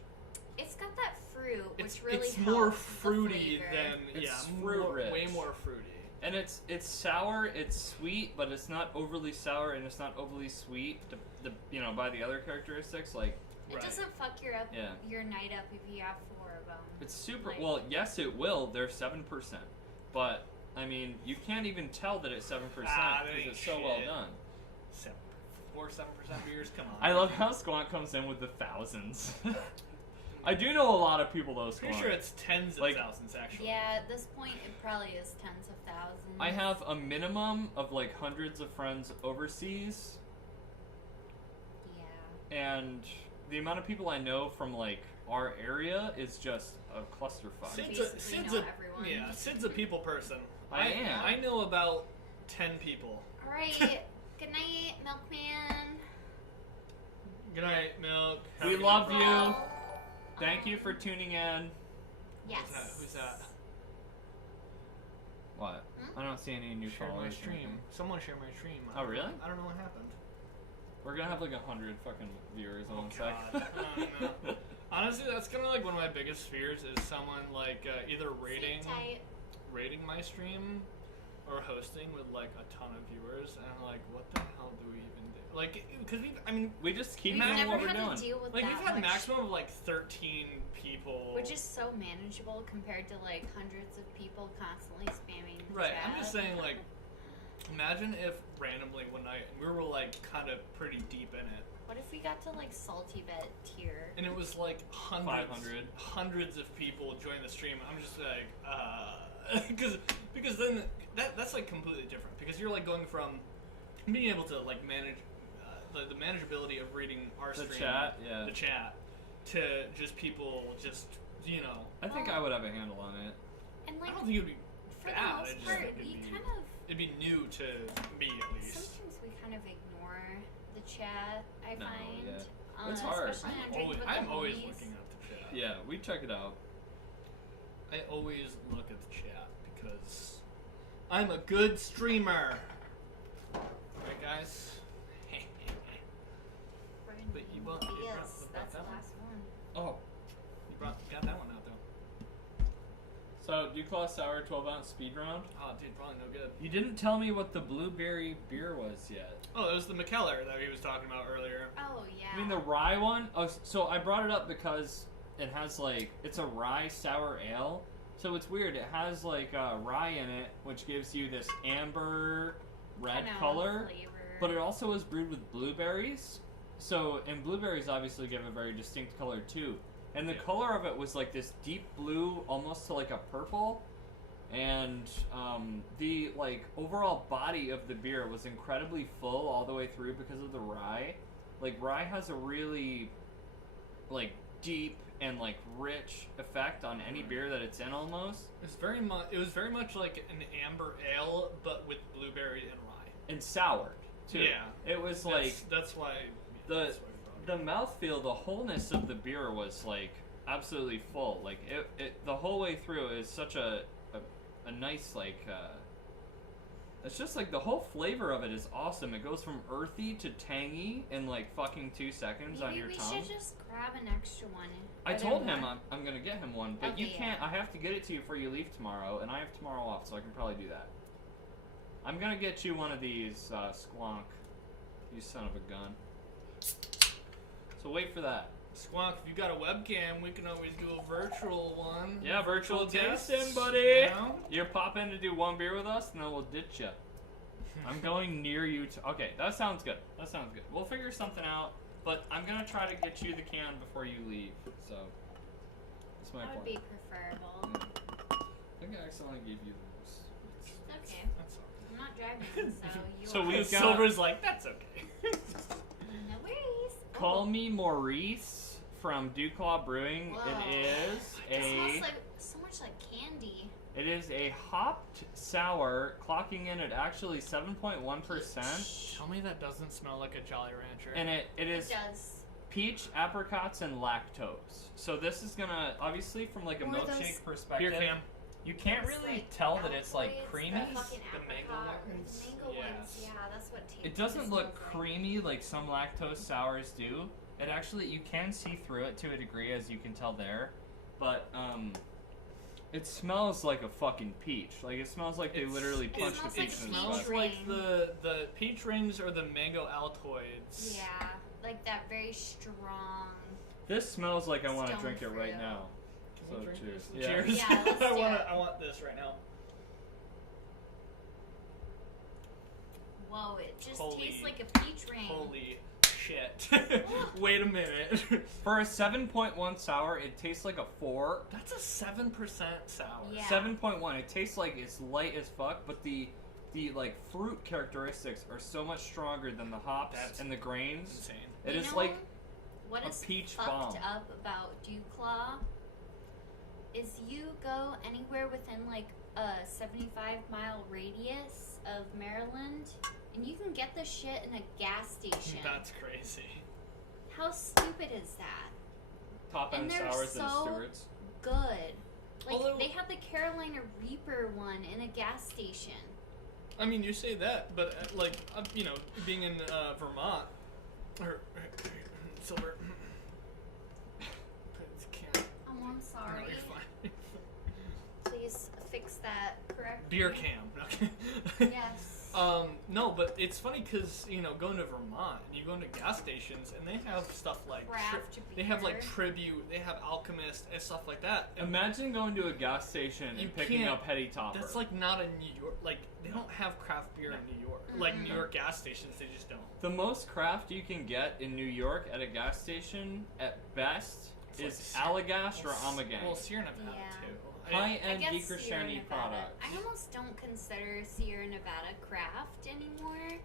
It's got that fruit, which it's really it's helps more the fruity flavor. than It's fruit rich. way more fruity. And it's sour, it's sweet, but it's not overly sour and it's not overly sweet. By the other characteristics, like It Right. doesn't fuck your night up if you have 4 of them. it's super. Like- Well, yes, it will. They're 7%, but I mean, you can't even tell that it's 7% Ah, that because ain't it's so well shit. done. 7% beers. Come on. I love how Squonk comes in with the thousands. I do know a lot of people though. Pretty Squank. sure it's tens of Like- thousands actually. Yeah, at this point, it probably is tens of thousands. I have a minimum of like hundreds of friends overseas, Yeah. and the amount of people I know from like our area is just a clusterfuck. Basically know everyone. Yeah, Sid's a people person. I am. I know about 10 people. All right. Good night, Milkman. Good night, Milk. We Have a good love night. you. Well, Thank you for tuning in. Yes. Who's that? What? Hmm? I don't see any new Shared my followers. or stream. anything. Someone shared my stream. Oh, really? I don't know what happened. We're gonna have like 100 fucking viewers in Oh, 1 sec. God. No. Honestly, that's kind of like one of my biggest fears is someone like either rating Sit tight. my stream or hosting with like a ton of viewers, and I'm like, what the hell do we even do? Like, because We just keep We've doing never what we're had doing. to deal with like that we've had a much, maximum of like 13 people. which is so manageable compared to like hundreds of people constantly spamming the right. chat. I'm just saying, like, imagine if randomly one night we were like kind of pretty deep in it. What if we got to like salty bet tier? And it was like 500. hundreds of people join the stream. I'm just like, because then that's like completely different because you're like going from being able to like manage the manageability of reading our The stream, chat, yeah. the chat, to just people just I think I would have a handle on it. And I like don't think it would be for the bad. I most just part, think it'd we be, kind of it'd be new to me at least. sometimes we kind of ignore the chat. I No, find yeah. It's hard. especially on Drinks with I'm the always Homies. looking at the chat. Yeah, we check it out. I always look at the chat because I'm a good streamer. Right, guys? But you brought- you brought- Yes, you brought that's the that one? last one. Oh. You got that one out though. So, Duclaw Sour 12-ounce speed round? Oh, dude, probably no good. You didn't tell me what the blueberry beer was yet. Oh, it was the McKellar that he was talking about earlier. Oh yeah. You mean the rye one? Oh, so I brought it up because it has like, it's a rye sour ale. So it's weird. It has like rye in it, which gives you this amber red Kinda color. flavor. But it also is brewed with blueberries. So, and blueberries obviously give a very distinct color too. And the Yeah. color of it was like this deep blue, almost to like a purple. And the like overall body of the beer was incredibly full all the way through because of the rye. Like rye has a really like deep and like rich effect on any beer that it's in almost. It was very much like an amber ale, but with blueberry and rye. And soured too. Yeah. It was like That's why. the that's why we brought it. the mouthfeel, the wholeness of the beer was like absolutely full. Like it the whole way through is such a nice like it's just like the whole flavor of it is awesome. It goes from earthy to tangy in like fucking 2 seconds on Maybe your we tongue. should just grab an extra one. I Are there told him more? I'm gonna get him one, but you Okay, can't. yeah. I have to get it to you before you leave tomorrow, and I have tomorrow off, so I can probably do that. I'm gonna get you one of these, Squonk. You son of a gun. So wait for that. Squonk, if you got a webcam, we can always do a virtual one. Yeah, virtual guests, tasting, buddy. you know? You pop in to do one beer with us, and then we'll ditch you. I'm going near you. Okay, that sounds good. That sounds good. We'll figure something out, but I'm gonna try to get you the can before you leave. So that's my That would plan. be preferable. Yeah. I think I accidentally gave you those. It's okay. That's all. I'm not driving, so you So are. we've got- Silver's like, that's okay. No worries. Call me Maurice from Duclaw Brewing. Whoa. It is It smells a like so much like candy. it is a hopped sour, clocking in at actually 7.1%, Tell me that doesn't smell like a Jolly Rancher. and it It is does. peach, apricots, and lactose. So this is gonna obviously from like a Or those- milkshake perspective. Beer cam. You can't Those, really like, tell that it's like Altoids, creamy. The fucking The mango apricot, ones? The mango Yes. ones, yeah, that's what tastes. It doesn't look creamy like some lactose sours do. It actually, you can see through it to a degree, as you can tell there. But it smells like a fucking peach. Like it smells like they It's- literally it punched a smells like peach a in the peach sweat. Smells like ring. the peach rings or the mango Altoids. Yeah, like that very strong. This smells like I want to Stone drink it right fruit. now. Can we So drink cheers. this? Yeah. Cheers. Yeah, let's do it. I want this right now. Whoa, it just Holy- tastes like a peach ring. Holy shit. Wait a minute. For a 7.1 sour, it tastes like a 4. That's a 7% sour. Yeah. 7.1. It tastes like it's light as fuck, but the like fruit characteristics are so much stronger than the hops That's and the grains. Insane. It You is know like what a is peach fucked bomb. up about Dewclaw is you go anywhere within like a 75-mile radius of Maryland, and you can get the shit in a gas station. That's crazy. How stupid is that? top end And they're sours and so- Stewart's. Good. Like Although- they had the Carolina Reaper one in a gas station. I mean, you say that, but you know, being in Vermont or Silver. Can't. Oh, I'm sorry. No, you're fine. Please fix that. Correct. Beer me. cam. Okay. Yes. No, but it's funny because you know, going to Vermont and you go into gas stations and they have stuff like Craft they have like beer. Tribute, they have Alchemist and stuff like that. And Imagine going to a gas station You and picking can't- up Heady Topper. that's like not in New York. Like they don't have craft beer in New York. Like New York gas stations, they just don't. the most craft you can get in New York at a gas station, at best, It's is like Allagash or Amagang. Well, Sierra Nevada Yeah. too. High-end I guess Beaker Sierra Shiny Nevada. product. I almost don't consider Sierra Nevada craft anymore.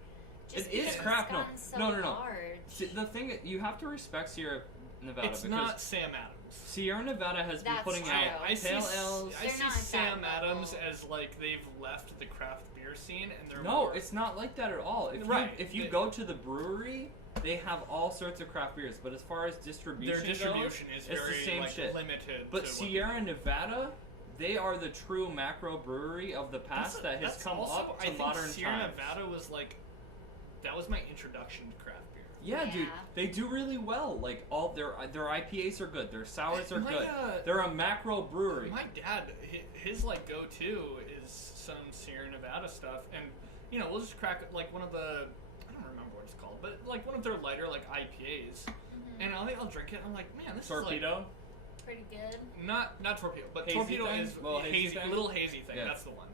Just It is because craft, no. It's gotten so No. large. See, the thing, you have to respect Sierra Nevada It's because not Sam Adams. Sierra Nevada has been That's putting true. out I see, pale ales. I They're see not at Sam that Adams level. as like they've left the craft beer scene and they're No, more, it's not like that at all. If Right. if you They- go to the brewery, they have all sorts of craft beers, but as far as distribution their distribution goes, is it's very the same like, shit. limited. But to Sierra Nevada, they are the true macro brewery of the past that has come also, up to I think modern Sierra times. Nevada was like that was my introduction to craft beer. Yeah, dude, Yeah. they do really well. Like all their IPAs are good, their sours are My, good. They're a macro brewery. My dad, his like go-to is some Sierra Nevada stuff, and you know we'll just crack like one of the I don't remember what it's called, but like one of their lighter like IPAs, and I'll drink it. And I'm like, man, this Torpedo. Pretty good. is like not torpedo, but Hazy torpedo thing? is Little hazy hazy, thing? little hazy thing. Yeah. That's the one.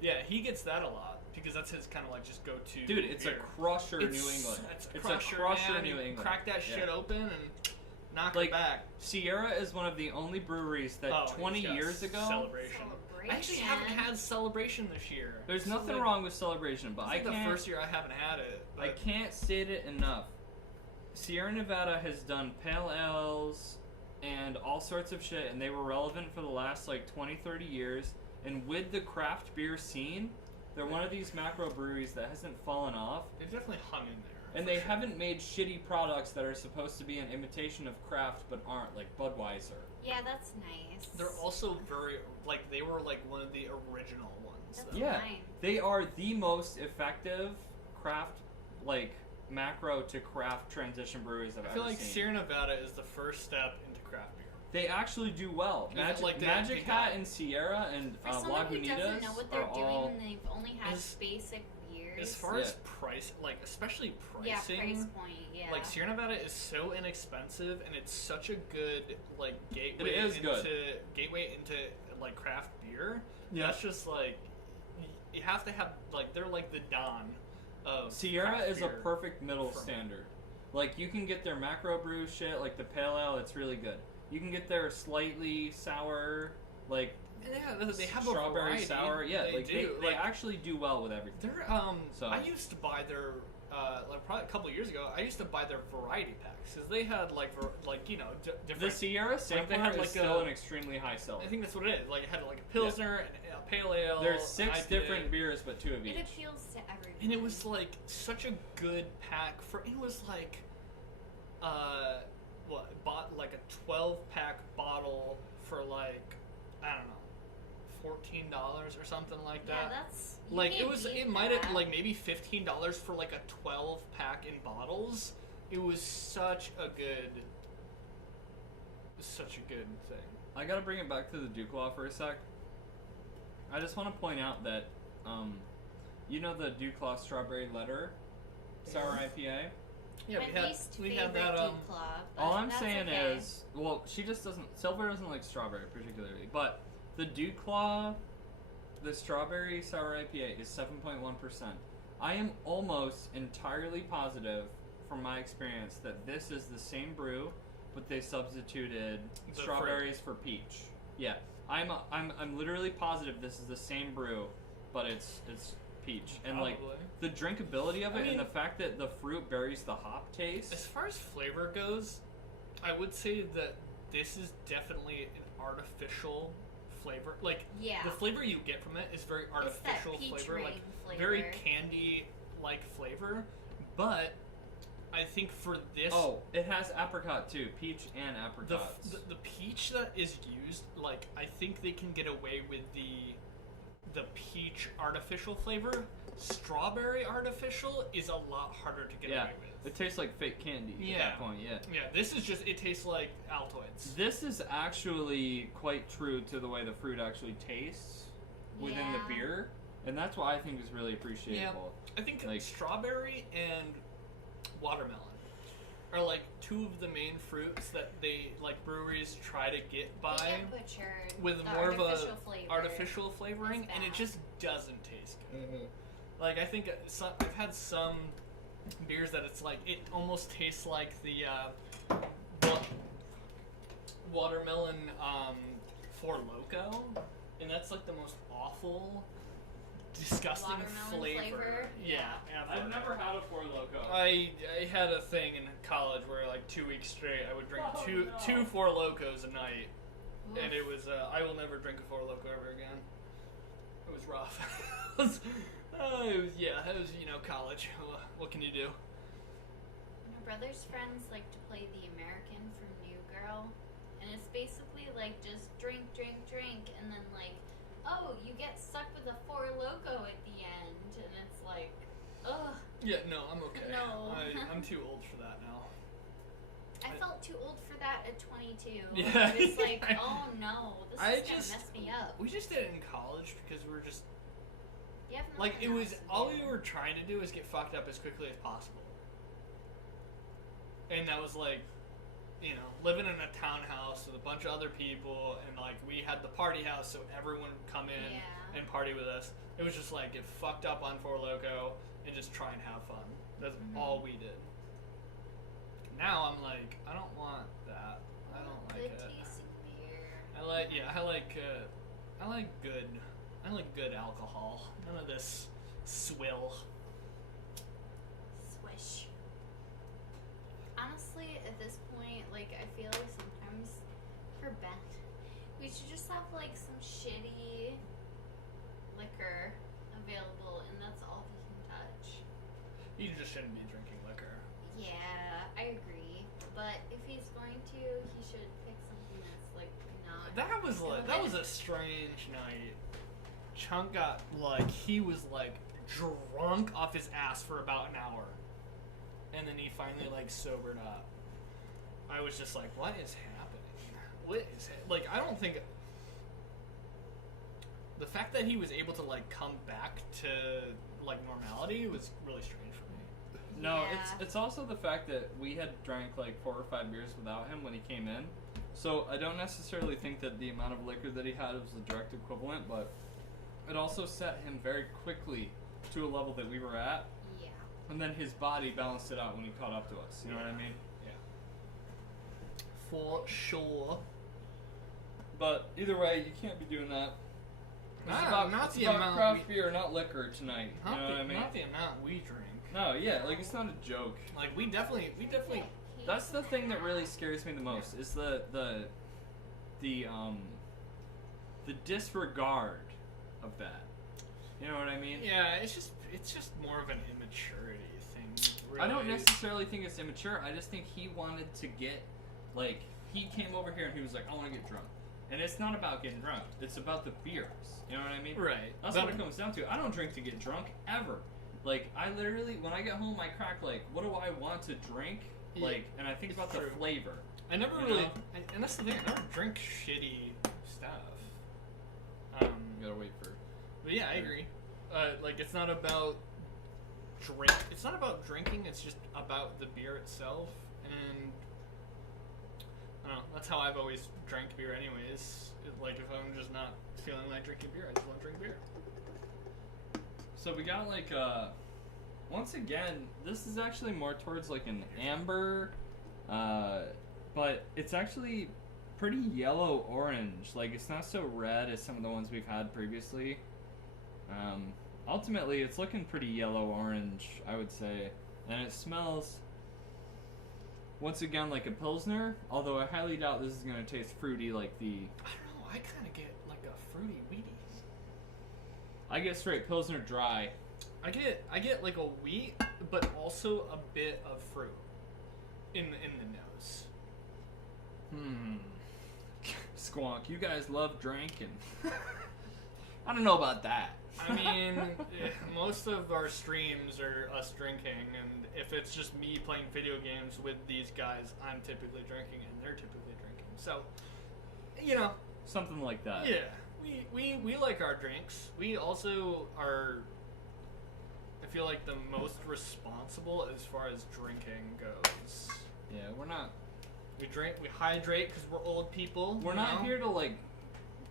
Yeah, he gets that a lot because that's his kind of like just go-to. Dude, it's beer. a crusher It's, New England. It's It's crusher, a crusher man. New You England. Crack that Yeah. shit open and knock Like, it back. Sierra is one of the only breweries that Oh, 20 he's got years ago. Celebration. I actually haven't had Celebration this year. There's This is nothing like- wrong with Celebration, but This I is the can't. first year I haven't had it. But I can't state it enough. Sierra Nevada has done pale ales and all sorts of shit, and they were relevant for the last like 20, 30 years. And with the craft beer scene, they're one of these macro breweries that hasn't fallen off, It definitely hung in there. and for they sure. haven't made shitty products that are supposed to be an imitation of craft but aren't, like Budweiser. Yeah, that's nice. They're also very like they were like one of the original ones. That's though. Yeah, fine. they are the most effective craft, like macro to craft transition breweries I've I feel ever like seen. Sierra Nevada is the first step into craft beer. They actually do well. Is it like they Magic got- Hat and Sierra and For someone who doesn't Lagunitas know what they're are doing all. and they've only had As- basic beers. As far Yeah. as price, like especially yeah, pricing, price point. Yeah. like Sierra Nevada is so inexpensive and it's such a good like gateway is into good. gateway into like craft beer. Yeah. That's just like you have to have like they're like the Don of Sierra craft is a beer. perfect middle from- standard. Like you can get their macro brew shit, like the pale ale, it's really good. You can get their slightly sour, like Yeah, they have a strawberry variety. sour. Yeah, they like do. they like, actually do well with everything. they're So- I used to buy their like probably a couple years ago. I used to buy their variety packs because they had like you know The different. Sierra sampler had, is like, still a- an extremely high seller. I think that's what it is. Like it had like a pilsner and a pale ale. There's 6 IPA. different beers, but 2 of each. it appeals to everyone. And it was like such a good pack for. It was like, bought like a 12-pack bottle for like I don't know, $14 or something like yeah, that. that's you Like it can't was, beat it might have that. like maybe $15 for like a 12-pack in bottles. It was such a good thing. I gotta bring it back to the Duke Law for a sec. I just want to point out that, you know the Duke Law Strawberry Letter Sour IPA? Yeah, My we had least we had favorite that. Duke Claw, but All I'm that's saying okay. is, well, she just doesn't. Silver doesn't like strawberry particularly, but the Duke Law, the strawberry sour IPA is 7.1%. I am almost entirely positive, from my experience that this is the same brew, but they substituted The strawberries for peach. Yeah, I'm literally positive this is the same brew, but it's peach. And like Probably. the drinkability of I it, mean- and the fact that the fruit buries the hop taste. As far as flavor goes, I would say that this is definitely an artificial flavor. Like, Yeah. the flavor you get from it is very It's artificial that peach flavor, ring like flavor. very candy-like flavor. But I think for this, Oh, it has apricot too, peach and the, apricots. the peach that is used, like, I think they can get away with the peach artificial flavor. Strawberry artificial is a lot harder to get Yeah, away with. it tastes like fake candy at Yeah. that point. Yeah. Yeah, this is just, it tastes like Altoids. This is actually quite true to the way the fruit actually tastes within the Yeah. beer, and that's why I think is really appreciable. I think Like- strawberry and watermelon are like two of the main fruits that they, like, breweries try to get by They get butchered. with The more of artificial a flavor. artificial flavoring, is and it bad. just doesn't taste good. Like, I think I've had some beers that it's like, it almost tastes like the watermelon Four Loko, and that's like the most awful, disgusting Watermelon flavor? Yeah, I've never had a Four Loko. I had a thing in college where, like, 2 weeks straight I would drink Oh, two no. Four Lokos a night, Oof. and it was I will never drink a Four Loko ever again. It was rough. it was, it was college. What can you do? My brother's friends like to play the American from New Girl, and it's basically like just drink, drink, drink, and then like, oh, you get stuck with a Four Loko at the end, and it's like, ugh. Yeah, no, I'm okay. No. I'm too old for that now. I felt too old for that at 22. Yeah. It's like, oh no, this I is just- gonna mess me up. We just did it in college because we were just You have like, it nothing was else to all do. we were trying to do is get fucked up as quickly as possible. And that was like, living in a townhouse with a bunch of other people, and like we had the party house, so everyone would come in Yeah. and party with us. It was just like get fucked up on Four Loko and just try and have fun. That's all we did. Now I'm like, I don't want that. I don't like Good it. tasting beer. I like good alcohol. None of this swill. Swish. Honestly, at this point, like, I feel like sometimes for Ben, we should just have, like, some shitty liquor available, and that's all he can touch. You just shouldn't be drinking liquor. Yeah, I agree. But if he's going to, he should pick something that's, like, not. That was a strange night. Chunk got he was drunk off his ass for about an hour, and then he finally sobered up. I was just like, what is happening? What is I don't think the fact that he was able to come back to normality was really strange for me. No, Yeah. it's also the fact that we had drank 4 or 5 beers without him when he came in. So I don't necessarily think that the amount of liquor that he had was the direct equivalent, but it also set him very quickly to a level that we were at, Yeah. and then his body balanced it out when he caught up to us. You know what I mean? For sure. But either way, you can't be doing that. It's Not about the amount craft beer, not liquor tonight. You Not know the, what I mean? not the amount we drink. No, yeah, it's not a joke. We definitely. That's the thing that really scares me the most is the disregard of that. You know what I mean? Yeah, it's just more of an immaturity thing. Really. I don't necessarily think it's immature. I just think he wanted to get he came over here and he was like, I want to get drunk. And it's not about getting drunk. It's about the beers. You know what I mean? Right. That's what it comes down to. I don't drink to get drunk ever. I literally, when I get home, I crack what do I want to drink? Yeah, and I think it's about true. the flavor. I never You really, know? and that's the thing. I never drink shitty stuff. You gotta wait for. But yeah, I agree. It's not about It's not about drinking. It's just about the beer itself, and I don't know. That's how I've always drank beer, anyways. If I'm just not feeling like drinking beer, I just want to drink beer. So we got once again, this is actually more towards like an amber, but it's actually pretty yellow orange. Like it's not so red as some of the ones we've had previously. Ultimately, it's looking pretty yellow orange, I would say, and it smells once again like a Pilsner. Although I highly doubt this is gonna taste fruity like the. I don't know. I kind of get like a fruity, weedy. I get straight Pilsner dry. I get like a wheat, but also a bit of fruit in the nose. Squonk, you guys love drinking. I don't know about that. I mean, most of our streams are us drinking, and if it's just me playing video games with these guys, I'm typically drinking and they're typically drinking. So, you know, Something like that. yeah, we like our drinks. We also are, I feel like, the most responsible as far as drinking goes. Yeah, we're not We drink, we hydrate because we're old people. we're you not know? here to like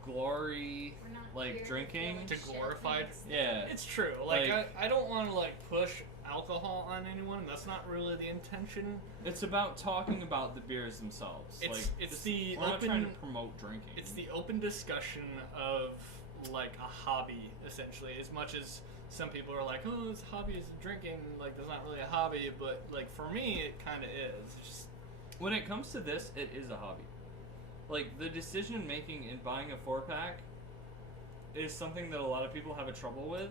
glory We're not like here drinking. feel To shit glorified- things. Yeah. It's true. Like, Like- I don't want to like push alcohol on anyone. That's not really the intention. It's about talking about the beers themselves. It's- like it's this- the we're not trying to open- promote drinking. It's the open discussion of like a hobby, essentially. As much as some people are like, "Oh, this hobby is drinking." Like, that's not really a hobby, but like for me, it kind of is. It's just When it comes to this, it is a hobby. Like the decision making in buying a 4-pack is something that a lot of people have a trouble with.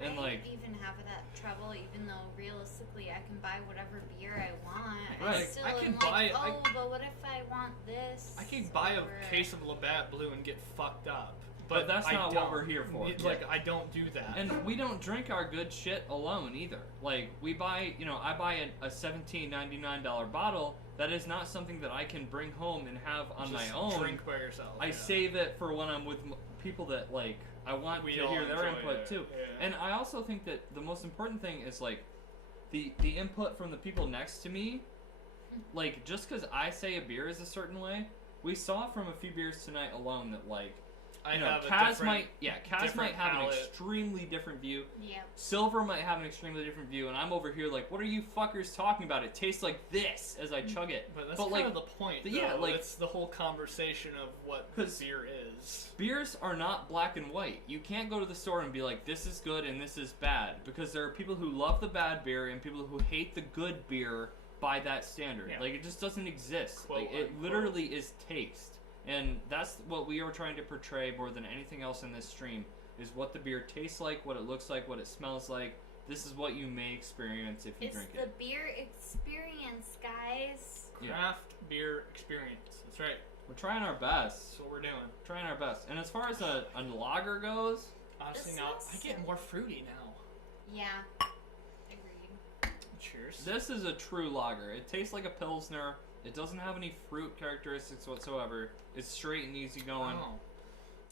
And I like don't even have that trouble, even though realistically I can buy whatever beer I want. Right. I still I am can like, buy- oh, but what if I want this? I can buy or a case of Labatt Blue and get fucked up, But that's I not what don't. we're here for. Like, I don't do that. And we don't drink our good shit alone either. Like we buy, I buy a $17.99 bottle. That is not something that I can bring home and have on Just my own. drink by yourself. I yeah. save it for when I'm with people that like I want We to all hear their enjoy input it, too. yeah. And I also think that the most important thing is like the input from the people next to me. Like just because I say a beer is a certain way, we saw from a few beers tonight alone that like I you know, have a Kaz different- might Kaz different might have palate. an extremely different view. Yep. Silver might have an extremely different view, and I'm over here like, what are you fuckers talking about? It tastes like this as I chug it. But that's But, kind like, of the point. yeah, though. like- it's the whole conversation of what 'Cause- beer is. Beers are not black and white. You can't go to the store and be like, this is good and this is bad, because there are people who love the bad beer and people who hate the good beer by that standard. Yeah. Like it just doesn't exist. Quote, Like it unquote. literally is taste. And that's what we are trying to portray more than anything else in this stream, is what the beer tastes like, what it looks like, what it smells like. This is what you may experience if you It's drink the it. beer experience, guys. Yeah. Craft beer experience. That's right. We're trying our best. That's what we're doing. Trying our best. And as far as a lager goes, Honestly, This now is- I get more fruity now. Yeah. Agreed. Cheers. this is a true lager. It tastes like a Pilsner. It doesn't have any fruit characteristics whatsoever. It's straight and easy going. Oh.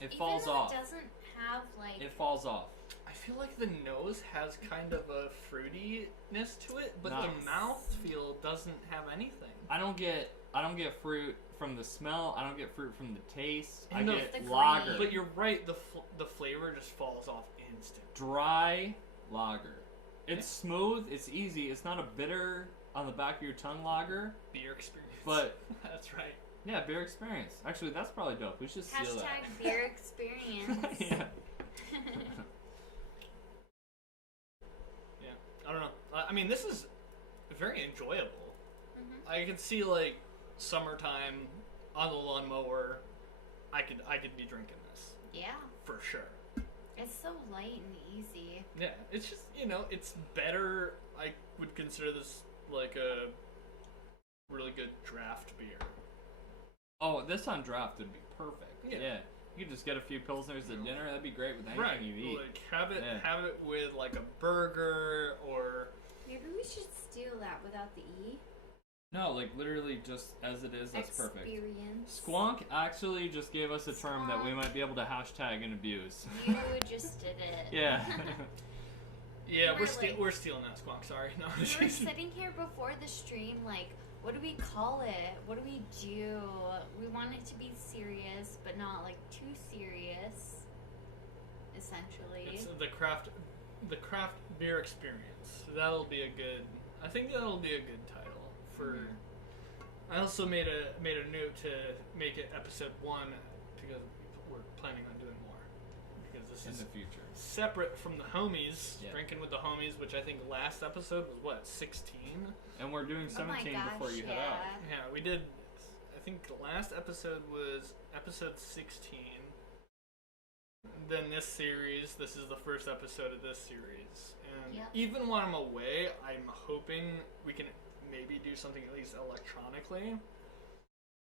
It Even falls though off. It doesn't have like. It falls off. I feel like the nose has kind of a fruitiness to it, but No. the mouthfeel doesn't have anything. I don't get fruit from the smell. I don't get fruit from the taste. And I the- get the lager. green. But you're right, the flavor just falls off instant. Dry lager. It's smooth. It's easy. It's not a bitter on the back of your tongue lager. Beer experience. But- that's right. Yeah, beer experience. Actually, that's probably dope. We should steal that. Hashtag beer experience. Yeah. Yeah. I don't know. I mean, this is very enjoyable. Mhm. I could see like summertime on the lawnmower. I could be drinking this Yeah. for sure. It's so light and easy. Yeah, it's just it's better. I would consider this like a really good draft beer. Oh, this on draft would be perfect. Yeah. Yeah. You could just get a few pilsners at dinner. That'd be great with anything Right, you eat. like have it Yeah. with like a burger or Maybe we should steal that without the E. No, like literally just as it is. That's perfect. Experience. Squonk actually just gave us a term that we Squonk. might be able to hashtag and abuse. You just did it. Yeah. yeah, We're like- we're stealing that Squonk. Sorry, no. We were sitting here before the stream, like, what do we call it? What do we do? We want it to be serious, but not like too serious. Essentially. It's the craft the craft beer experience. That'll be a good. I think that'll be a good title for. I also made a note to make it episode 1 because we're planning on doing more. Because this In is the future. separate from the homies, Yeah. drinking with the homies, which I think last episode was what 16. And we're doing Oh my 17 gosh, before you head yeah. out. Yeah, we did. I think the last episode was episode 16. Then this series, this is the first episode of this series. And Yep. even when I'm away, I'm hoping we can maybe do something at least electronically.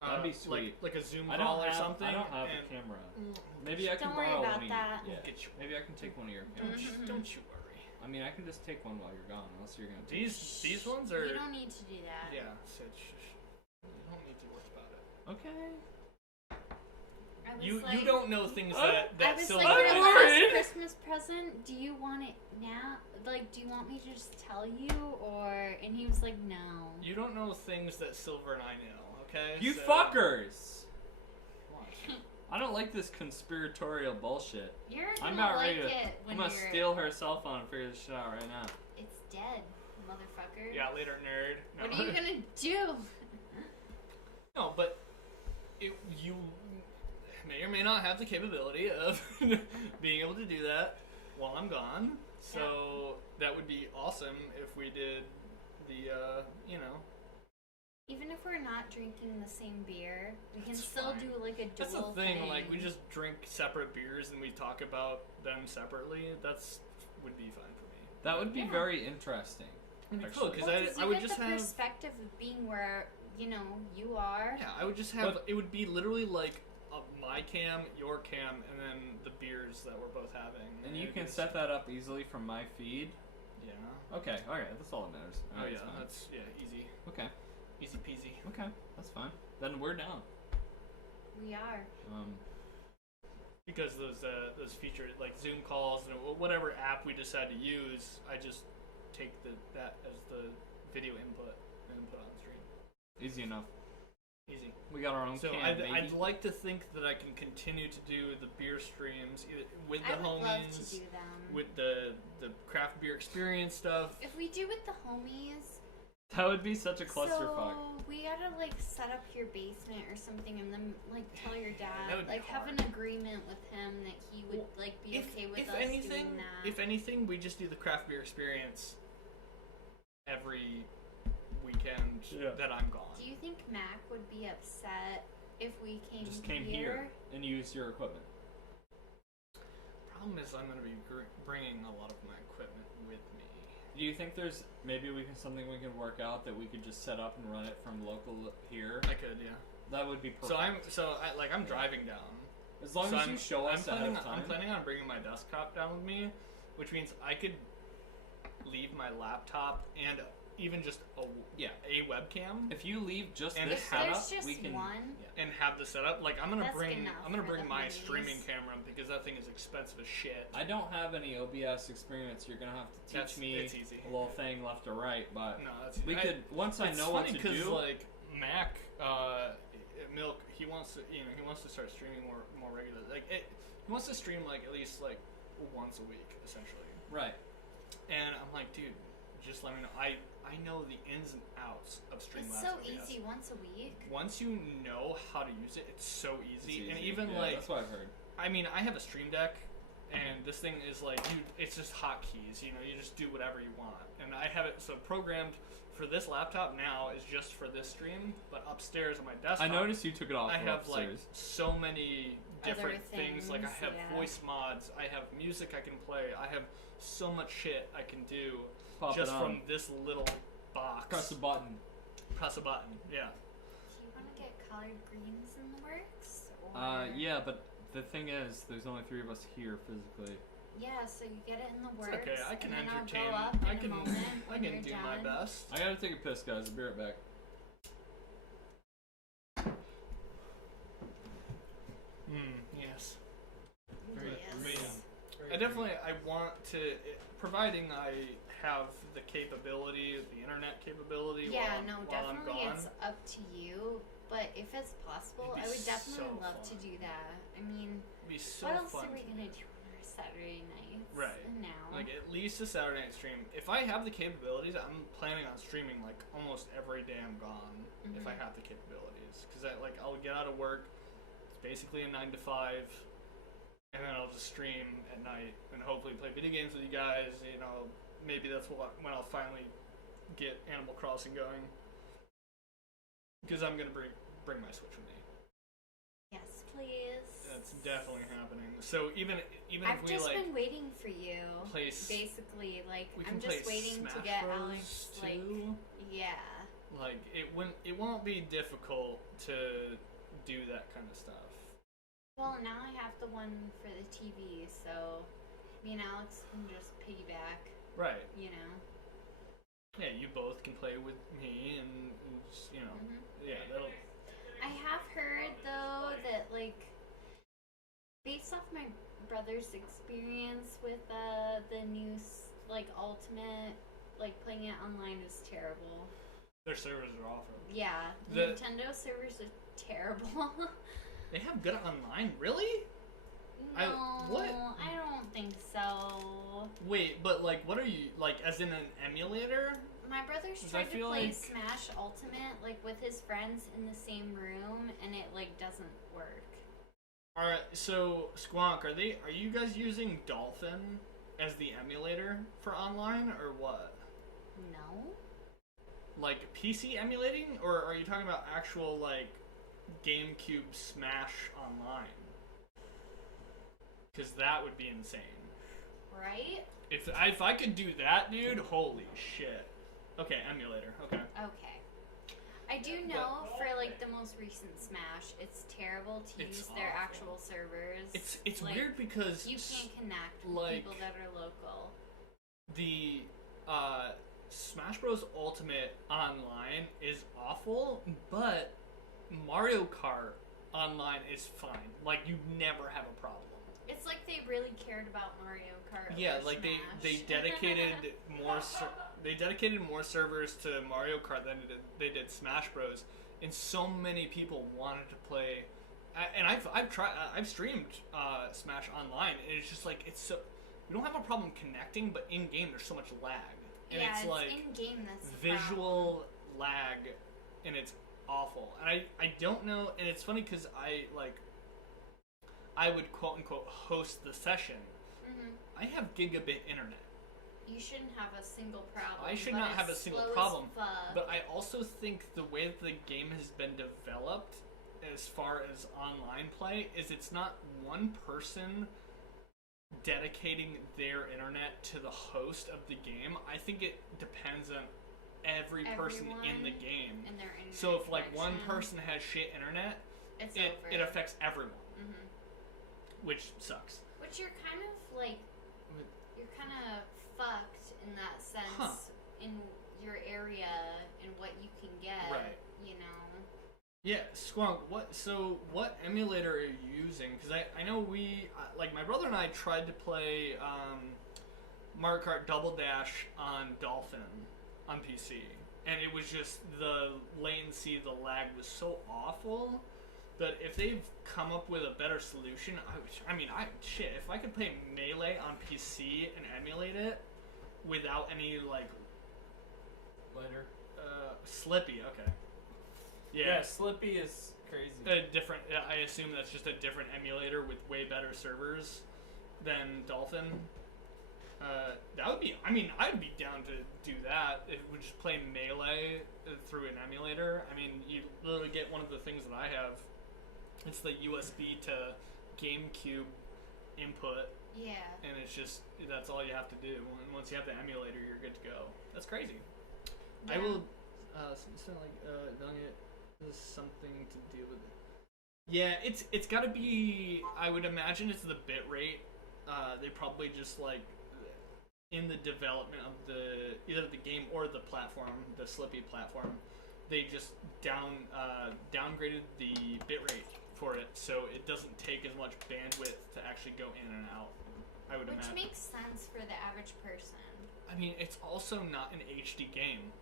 That'd be sweet. Like a Zoom I call don't or have, something. I don't have and a camera. Mm, Maybe I can Don't worry borrow about one that. of you. Yeah. Get you. Maybe I can take one of your Don't cameras. you, don't you worry. I mean, I can just take one while you're gone, unless you're gonna take These ones are You don't need to do that. yeah. So you don't need to worry about it. Okay. I was You like, don't know things I that was Silver like, for and the I last Christmas present, do you want it now? Like, do you want me to just tell you, or? And he was like, no. You don't know things that Silver and I know, okay? You So- fuckers! Watch. I don't like this conspiratorial bullshit. You're I'm gonna about like ready to. it when I'm gonna you're. steal her cell phone and figure this shit out right now. It's dead, motherfucker. Yeah, later, nerd. No. What are you gonna do? No, but you may or may not have the capability of being able to do that while I'm gone. So that would be awesome if we did the, Even if we're not drinking the same beer, we can That's still fine. do like a That's the dual thing. Like we just drink separate beers and we talk about them separately. That's would be fine for me. That would be Yeah. very interesting. It'd be Actually. cool because Well, 'cause I you would get just the have. perspective of being where you are. Yeah, I would just have. But- it would be literally like my cam, your cam, and then the beers that we're both having. And you it'd can be set that up easily from my feed. Yeah. Okay, alright, that's all that matters. Oh Alright, yeah, fine. that's easy, Okay, easy peasy. okay, that's fine. Then we're down. We are. Because those features like Zoom calls and whatever app we decide to use, I just take that as the video input and put on the stream. Easy enough. Easy. We got our own So cam, I'd baby. like to think that I can continue to do the beer streams either with the I would homies, love to do them. with the craft beer experience stuff. If we do with the homies, That would be such a clusterfuck. so we gotta like set up your basement or something, and then like tell your That dad, would be like have hard. an agreement with him that he would like be okay with us doing that. If anything, we just do the craft beer experience every weekend Yeah. that I'm gone. Do you think Mac would be upset if we Just came here and used your equipment. Problem is, I'm going to be bringing a lot of my equipment with me. Do you think there's maybe something we can work out that we could just set up and run it from local here? I could, yeah. That would be perfect. So I'm driving down. as long So as I'm- you show us ahead of time. I'm planning on bringing my desktop down with me, which means I could leave my laptop and even just a webcam If you leave just And this If have- setup, there's just we can. one, and have the setup. Like I'm gonna That's bring enough I'm gonna for bring the my homies. streaming camera because that thing is expensive as shit. I don't have any OBS experience. You're gonna have to teach That's- me it's easy. a little thing left or right, but No, that's we could once I It's know what funny to do. like Mac, Milk, he wants to start streaming more regularly. He wants to stream like at least like once a week essentially. Right. And I'm like, dude, just let me know. I know the ins and outs of Streamlabs. it's so OBS. easy once a week. Once you know how to use it, it's so easy. It's And easy. even Yeah, like, that's what I've heard. I mean, I have a Stream Deck, and this thing is like, it's just hotkeys. You just do whatever you want. And I have it so programmed for this laptop now is just for this stream, but upstairs on my desktop, I noticed you took it off I from have like upstairs. so many different Other things. Like I things, have yeah. voice mods, I have music I can play, I have so much shit I can do Pop just it on. from this little box. Press a button. Press a button. Yeah. Do you want to get collard greens in the works? Or... Yeah, but the thing is, there's only 3 of us here physically. Yeah, so you get it in the It's works. okay. I can and then entertain. I'll go up I in can. a moment I when can you're do done. my best. I gotta take a piss, guys. I'll be right back. Yes. Yes. I definitely. I want to, providing I have the capability, the internet capability. Yeah, while, no, while I'm definitely gone. it's up to you. But if it's possible, It'd be I would definitely so love to fun. do that. I mean, It'd be so what else fun. are we gonna do on our Saturday nights. Right. Now. Like at least a Saturday night stream. If I have the capabilities, I'm planning on streaming like almost every day I'm gone. If I have the capabilities, because I'll get out of work. It's basically a 9 to 5, and then I'll just stream at night and hopefully play video games with you guys. You know, maybe that's when I'll finally get Animal Crossing going. Because I'm gonna bring my Switch with me. Yes, please. That's definitely happening. So even I've if we just like been waiting for you. play, Basically, like we I'm can just play waiting Smash to get Bros. Alex. Too. Like, yeah. Like it won't be difficult to do that kind of stuff. Well, now I have the one for the TV, so me and Alex can just piggyback. Right. You know. Yeah, you both can play with me, and just, you know, yeah, that'll. I have heard though that like, based off my brother's experience with the new like Ultimate, like playing it online is terrible. Their servers are awful. Yeah, The- Nintendo servers are terrible. They have good online, really? No, what? I don't think so. Wait, but like, what are you like? As in an emulator? My brother's 'Cause I tried to feel play like- Smash Ultimate like with his friends in the same room, and it like doesn't work. All right, so Squonk, are you guys using Dolphin as the emulator for online or what? No. Like PC emulating, or are you talking about actual like GameCube Smash Online? Because that would be insane. Right? If I could do that, dude, holy shit. Okay, emulator. Okay. Okay. I do know for like the most recent Smash, it's terrible to It's use their awful. actual servers. It's like, weird because you can't connect with like- people that are local. the Smash Bros. Ultimate online is awful, but Mario Kart online is fine. Like you never have a problem. It's like they really cared about Mario Kart. Yeah, over like they Smash. dedicated more servers to Mario Kart than they did Smash Bros. And so many people wanted to play. And I've streamed Smash online, and it's just like it's so we don't have a problem connecting, but in game there's so much lag, and yeah, it's like in game that's the visual lag, and it's awful. And I don't know, and it's funny because I would quote unquote host the session. problem. I have gigabit internet. You shouldn't have a single problem. I should but not it's have a single slow as problem, fuck. but I also think the way that the game has been developed as far as online play is it's not one person dedicating their internet to the host of the game. I think it depends on every person in the Everyone game. and their internet So if like one connection, person has shit internet, it's it over. affects everyone, Mhm. which sucks. Which you're kind of like, you're kind of fucked in that sense in your area and what you can get. Right. You know. Yeah, Squonk, what emulator are you using? Because I know like my brother and I tried to play Mario Kart Double Dash on Dolphin on PC, and it was just the latency, the lag was so awful that if they've come up with a better solution, shit, if I could play Melee on PC and emulate it without any like Later. Slippy, okay. Yeah, Slippy is crazy. A different. I assume that's just a different emulator with way better servers than Dolphin. That would be. I mean, I'd be down to do that. If we just play Melee through an emulator. I mean, you literally get one of the things that I have. It's the USB to GameCube input, Yeah. and it's just that's all you have to do. And once you have the emulator, you're good to go. That's crazy. I Yeah. will. Something like Valiant has something to do with it. Yeah, it's got to be. I would imagine it's the bit rate. They probably just like in the development of either the game or the platform, the Slippy platform, they just downgraded the bit rate for it, so it doesn't take as much bandwidth to actually go in and out. I would Which imagine. makes sense for the average person. I mean, it's also not an HD game.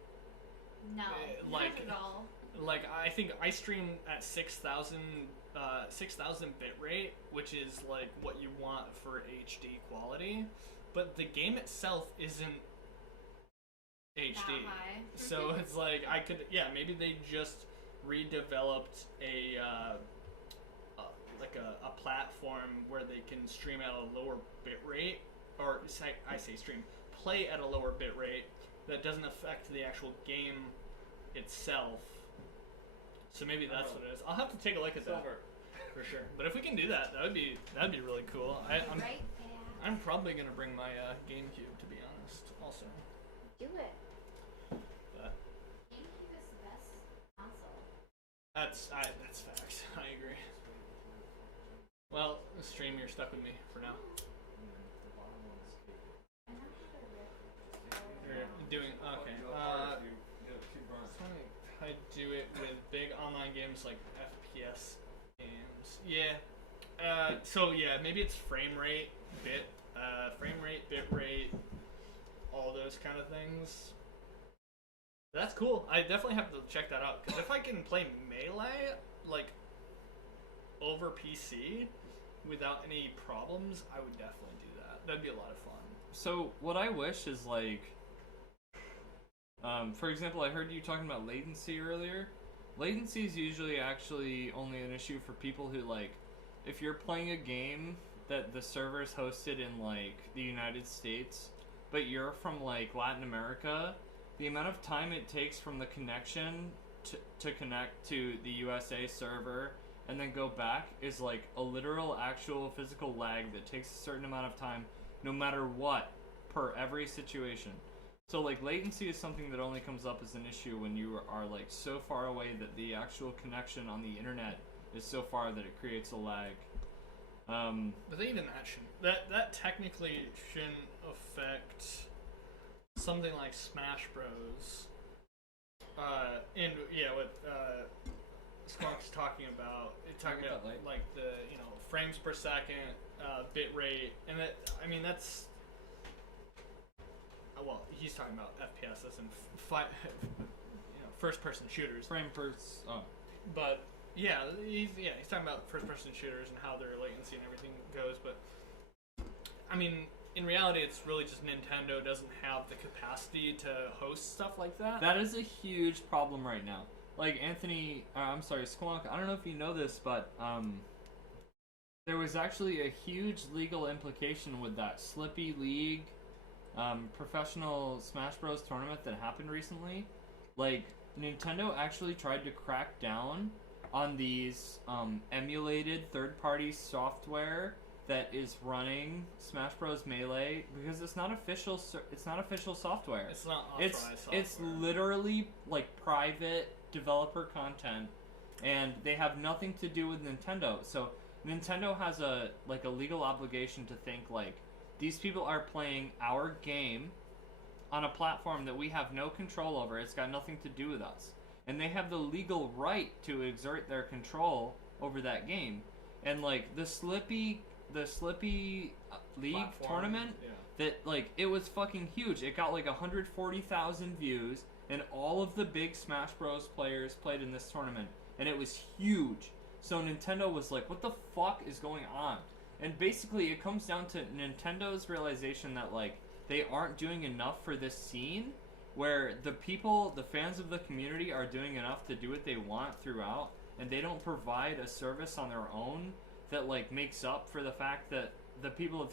No, like- not at all. Like I think I stream at 6,000 6,000 bitrate, which is like what you want for HD quality, but the game itself isn't HD. That high. So it's like maybe they just redeveloped a platform where they can stream at a lower bitrate, or I say stream, play at a lower bitrate that doesn't affect the actual game itself. So maybe that's what it is. I'll have to take a look at that for sure. But if we can do that, that'd be really cool. I'm Right back. I'm probably gonna bring my GameCube, to be honest. Also, Do it. but GameCube is the best console. that's facts. I agree. Well, stream, you're stuck with me for now. You're doing okay. I do it with big online games like FPS games. Yeah. So yeah, maybe it's frame rate, bit rate, all those kind of things. That's cool. I definitely have to check that out, because if I can play Melee like over PC without any problems, I would definitely do that. That'd be a lot of fun. So what I wish is like, for example, I heard you talking about latency earlier. Latency is usually actually only an issue for people who, like, if you're playing a game that the server's hosted in like the United States, but you're from like Latin America, the amount of time it takes from the connection to connect to the USA server and then go back is like a literal actual physical lag that takes a certain amount of time no matter what per every situation. So like latency is something that only comes up as an issue when you are like so far away that the actual connection on the internet is so far that it creates a lag. But even that shouldn't. That technically shouldn't affect something like Smash Bros. And yeah, what Skunk's talking about, like the frames per second, bit rate, and that's well, he's talking about FPSs and first person shooters. But yeah, he's talking about first-person shooters and how their latency and everything goes. But I mean, in reality, it's really just Nintendo doesn't have the capacity to host stuff like that. That is a huge problem right now. Like Anthony, I'm sorry, Squonk. I don't know if you know this, but there was actually a huge legal implication with that Slippy League professional Smash Bros. Tournament that happened recently. Like Nintendo actually tried to crack down on these emulated third-party software that is running Smash Bros. Melee because it's not official. It's not official software. It's not authorized software. It's literally like private developer content, and they have nothing to do with Nintendo. So Nintendo has a legal obligation to think like these people are playing our game on a platform that we have no control over. It's got nothing to do with us. And they have the legal right to exert their control over that game. And like the Slippy League Platform, tournament, that like it was fucking huge. It got like 140,000 views, and all of the big Smash Bros. Players played in this tournament, and it was huge. So Nintendo was like, what the fuck is going on? And basically it comes down to Nintendo's realization that like they aren't doing enough for this scene, where the fans of the community are doing enough to do what they want throughout, and they don't provide a service on their own that like makes up for the fact that the people of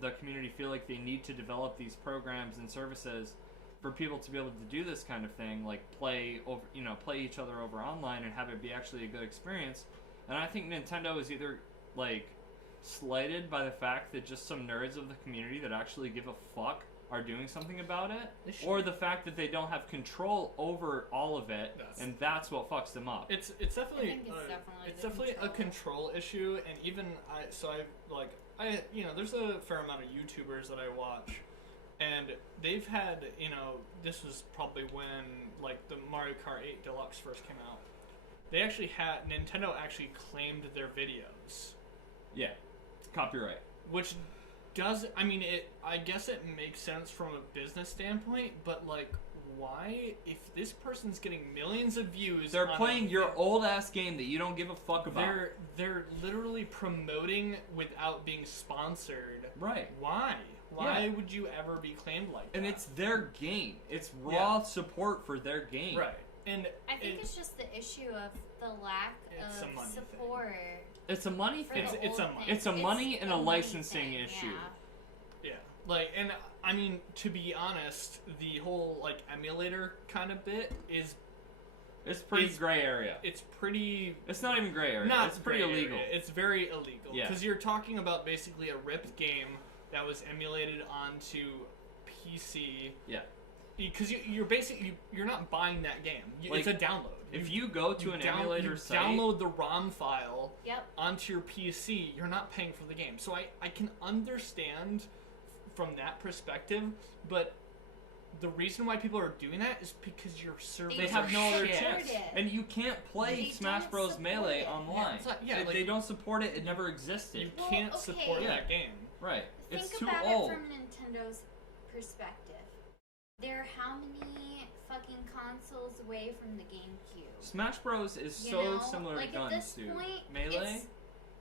the community feel like they need to develop these programs and services for people to be able to do this kind of thing, like play each other over online and have it be actually a good experience. And I think Nintendo is either like slighted by the fact that just some nerds of the community that actually give a fuck are doing something about it, or the fact that they don't have control over all of it, and that's what fucks them up. It's definitely a control issue, and even there's a fair amount of YouTubers that I watch, and they've had this was probably when like the Mario Kart 8 Deluxe first came out. They actually had Nintendo actually claimed their videos. Yeah, copyright. Which I guess it makes sense from a business standpoint, but like, why, if this person's getting millions of views, They're on playing your old ass game that you don't give a fuck about. They're literally promoting without being sponsored. Right. Why? Why Yeah. would you ever be claimed like that? And it's their game. It's raw support for their game. right. And I think it's just the issue of the lack It's a of money thing. support. It's a money for thing. the It's old a money- thing. It's a money and a money licensing thing, issue. yeah. yeah, like, and I mean, to be honest, the whole like emulator kind of bit is It's pretty It's- gray area. it's pretty It's not even gray area. not It's pretty gray illegal. area. It's very illegal Yeah. because you're talking about basically a ripped game that was emulated onto PC. Yeah. Because you're not buying that game. It's a Like, download. If you go to an emulator you site, download the ROM file Yep. onto your PC, you're not paying for the game. So I can understand from that perspective, but the reason why people are doing that is because your servers they have no other shit. chance, it. and you can't play They Smash don't Bros. support Melee it. online. It's not- yeah, They like- don't support it. It never existed. You Well, can't okay. support Yeah. that game. Right. Think It's too about old. it from Nintendo's perspective. They're how many fucking consoles away from the GameCube? Smash Bros. Is You so know? similar Like, to at guns, this dude. point, Melee. it's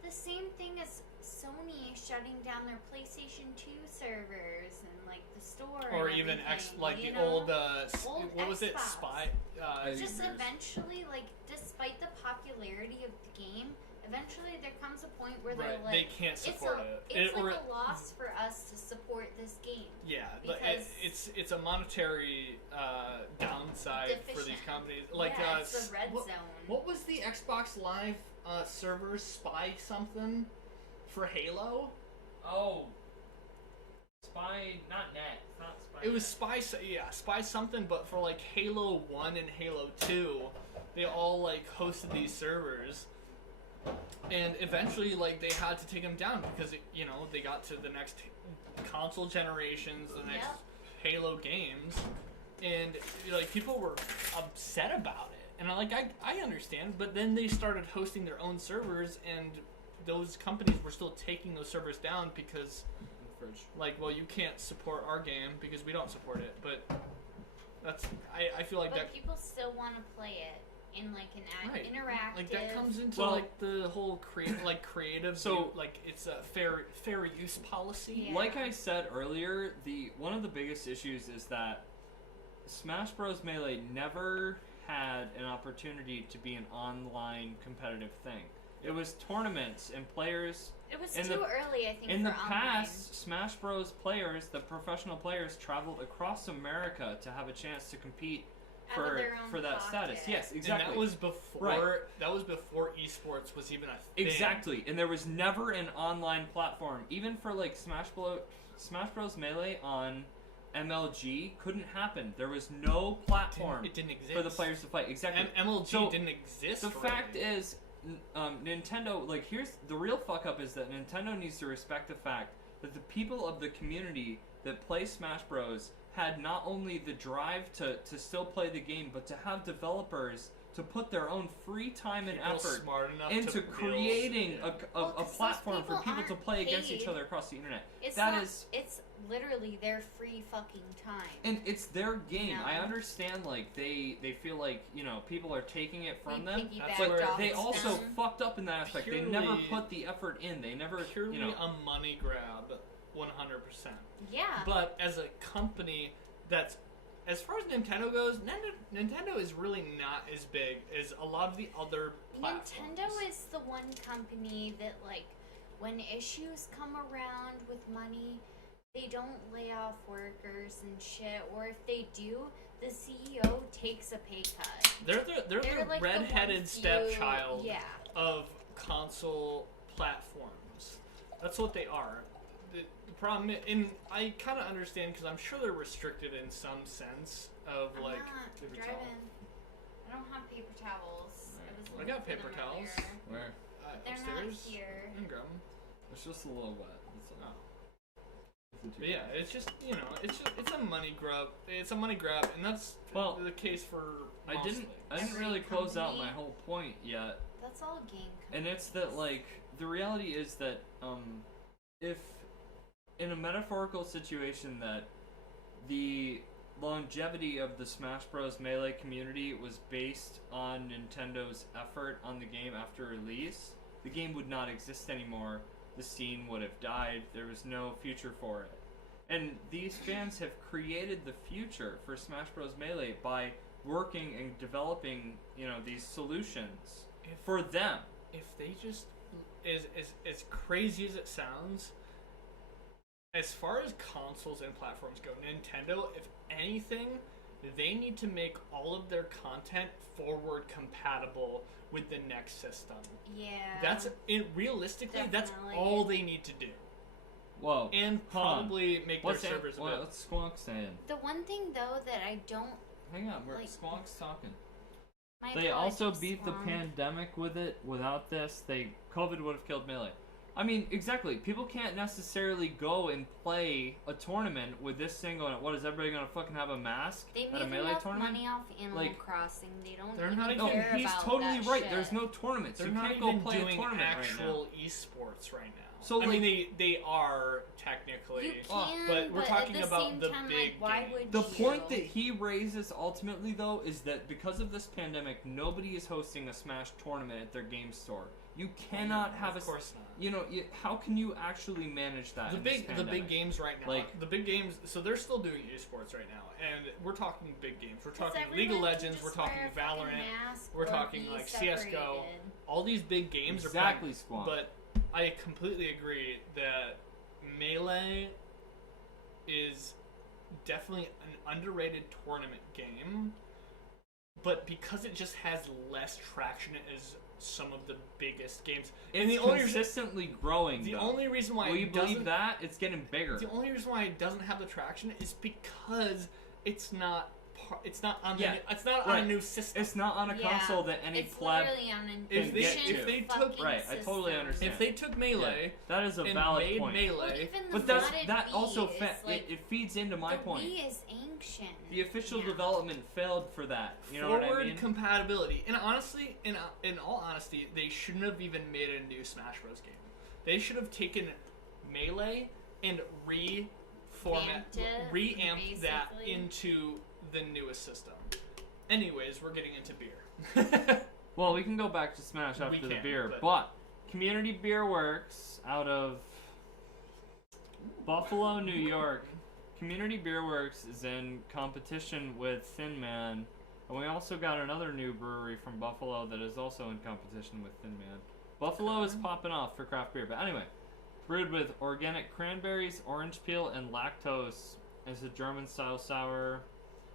the same thing as Sony shutting down their PlayStation 2 servers and like the store. Or and even everything, like you the know? old, Old what was it? Xbox. Spy. Just Years. eventually, like, despite the popularity of the game, eventually there comes a point where they're Right, like, they can't support it's it. like Or- a loss for us to support this game. Yeah, but because- it's a monetary downside for these Deficient. companies. Like yeah, it's the red what, zone. what was the Xbox Live server Spy something for Halo? Oh. Spy, not net. It's not Spy. It was Spy something, but for like Halo 1 and Halo 2, they all like hosted these servers. And eventually, like, they had to take them down because, they got to the next console generations, the next Halo games, and, like, people were upset about it. And, I understand, but then they started hosting their own servers, and those companies were still taking those servers down because, like, well, you can't support our game because we don't support it, but I feel like But that... people still want to play it in like an Right. interactive. Like that comes into Well- like the whole creative. So- like it's a fair use policy. Yeah. Like I said earlier, one of the biggest issues is that Smash Bros. Melee never had an opportunity to be an online competitive thing. It was tournaments and players. It was in too the- early, I think. In for the online. past, Smash Bros. Players, the professional players, traveled across America to have a chance to compete Out of for their own that status. pocket. Yes, And exactly. that was before Right. esports was even a thing. Exactly, and there was never an online platform, even for like Smash Bros. Melee on MLG couldn't happen. There was no platform It didn't exist for the players to play. Exactly. MLG So, didn't exist. The really. fact is, Nintendo. Like, here's the real fuck up: is that Nintendo needs to respect the fact that the people of the community that play Smash Bros. Had not only the drive to still play the game, but to have developers to put their own free time and People effort smart enough into to build- creating yeah. a Well, 'cause those platform for people to aren't play against each paid. other across the internet. It's That not, is- It's literally their free fucking time. And it's their game. No. I understand, like, they feel like, people are taking it from They them. piggybacked But off They of also them. fucked up in that aspect. They never Purely- put the effort in. They never, Purely a money grab, 100%. Yeah. But as a company that's, as far as Nintendo goes, Nintendo is really not as big as a lot of the other platforms. Nintendo is the one company that, like, when issues come around with money, they don't lay off workers and shit, or if they do, the CEO takes a pay cut. They're the like redheaded ones stepchild Yeah. of console platforms. That's what they are. The problem, and I kind of understand because I'm sure they're restricted in some sense of I'm like. not paper driving. towel. I don't have paper towels. I was I looking got for paper them towels. earlier. Where? They're Upstairs. not here. You can grab 'em. It's just a little wet. That's all. Oh. But yeah, it's just it's a money grab. It's a money grab, and that's Well, the case for. I most didn't things. really close out company. my whole point yet. That's all game And it's that, like, the reality is that, if in a metaphorical situation that the longevity of the Smash Bros. Melee community was based on Nintendo's effort on the game after release, the game would not exist anymore. The scene would have died. There was no future for it. And these fans have created the future for Smash Bros. Melee by working and developing, these solutions for them. If they just, as crazy as it sounds, as far as consoles and platforms go, Nintendo, if anything, they need to make all of their content forward compatible with the next system. Yeah. Realistically, that's Definitely. all they need to do. Whoa. And Hold on. probably make What's their servers a bit. what's Squonk saying? The one thing though that I don't. Hang on, Like- Squonk's talking. My They also apologies, beat the Swan. pandemic with it. Without this, COVID would have killed Melee. I mean, exactly. People can't necessarily go and play a tournament with this thing going, what, is everybody going to fucking have a mask They at make a Melee enough tournament? money off Animal Like, Crossing. They don't they're even not No, even- care he's about totally that right. shit. There's no tournaments. They're You not can't go even play a doing tournament right now. actual esports right now. So, I like- mean, they are technically. You can, but we're talking at the about same the time, big like, why game. would The you? point that he raises ultimately, though, is that because of this pandemic, nobody is hosting a Smash tournament at their game store. You cannot have Of course not. how can you actually manage that? The in this big pandemic? games right now. Like- the big games. So they're still doing esports right now, and we're talking big games. We're 'Cause talking League of everyone can Legends. We're just talking wear a fucking Valorant. mask We're or talking be like CS:GO. separated. All these big games Exactly, are Squonk. But I completely agree that Melee is definitely an underrated tournament game, but because it just has less traction as some of the biggest games, and It's the only reason, consistently growing. the though. only reason why Will you it believe doesn't that it's getting bigger? the only reason why it doesn't have the traction is because it's not on Yeah, it's not on right. a new system. It's not on a Yeah, console that any it's pleb. literally on an If they- ancient if they took- fucking Right, I totally system. understand. If they took Melee That is a and valid made point. Well, Melee, even the But that's modded that Wii also is, it feeds into my the point. Wii is ancient. The official now. development failed for that. You know forward what I mean? compatibility, and honestly, in all honesty, they shouldn't have even made a new Smash Bros. Game. They should have taken Melee and reamped that basically. into the newest system. Anyways, we're getting into beer. Well, we can go back to Smash We after the can, beer, but- but Community Beer Works out of Buffalo, New York. Community Beer Works is in competition with Thin Man, and we also got another new brewery from Buffalo that is also in competition with Thin Man. Buffalo is popping off for craft beer, but anyway, brewed with organic cranberries, orange peel, and lactose. It's a German-style sour.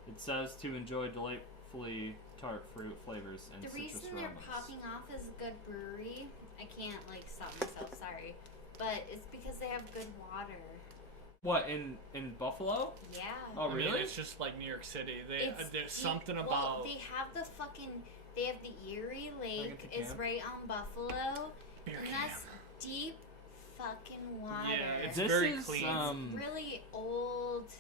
It says to enjoy delightfully tart fruit flavors and The citrus reason they're aromas. popping off as a good brewery, I can't stop myself, sorry, but it's because they have good water. What in Buffalo? Yeah. Oh, I mean, really? it's just like New York City. It's- There's something well, about they have the Erie Lake at the is camp? right on Buffalo, beer and camp. that's deep fucking water. Yeah, it's This very is clean. Really old.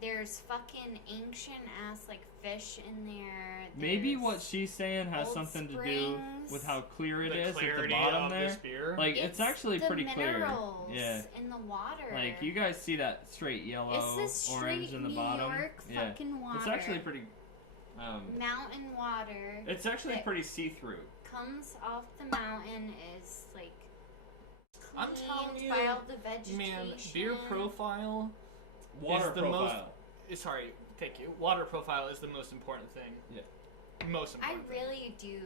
There's fucking ancient ass fish in there. Maybe There's what she's saying has old something to do springs. with how clear it the is at the clarity bottom of there. this beer. Like it's actually the pretty clear. minerals Yeah. in the water. Like you guys see that straight yellow, It's this straight orange in the New bottom. York Yeah. fucking water. It's actually pretty. mountain water. It's actually that pretty see-through. comes off the mountain is I'm cleaned telling you, by all the vegetation. man, beer profile. Water the profile. Sorry, thank you. Water profile is the most important thing. Yeah. Most I important. thing. really do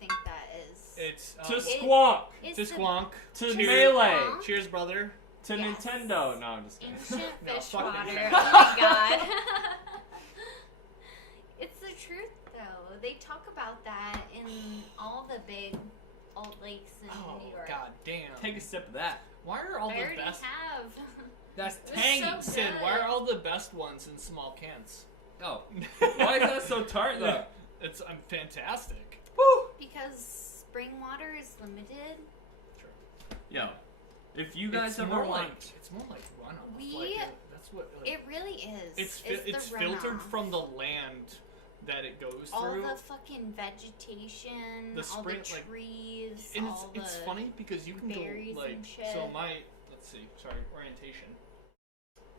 think that is. It's To It- Squonk. it's to the Squonk. To Cheers. Melee. Squonk. Cheers, brother. To Yes. Nintendo. No, I'm just kidding. Ancient No, fish fuck water. that. Oh my god. It's the truth, though. They talk about that in all the big old lakes in Oh New York. god damn. Take a sip of that. Why are all I the already best? have. That's It was tangy. so Sid, why good. are all the best ones in small cans? Oh. Why is that so tart though? It's fantastic. Woo. Because spring water is limited. Yo. If you guys it's ever more want. like it's more like runoff. We- That's what. It really is. it's the filtered runoff. from the land that it goes all through. the fucking vegetation, The all the spring, like- trees, And all it's the funny because you can berries go and shit. so let's see, sorry, orientation.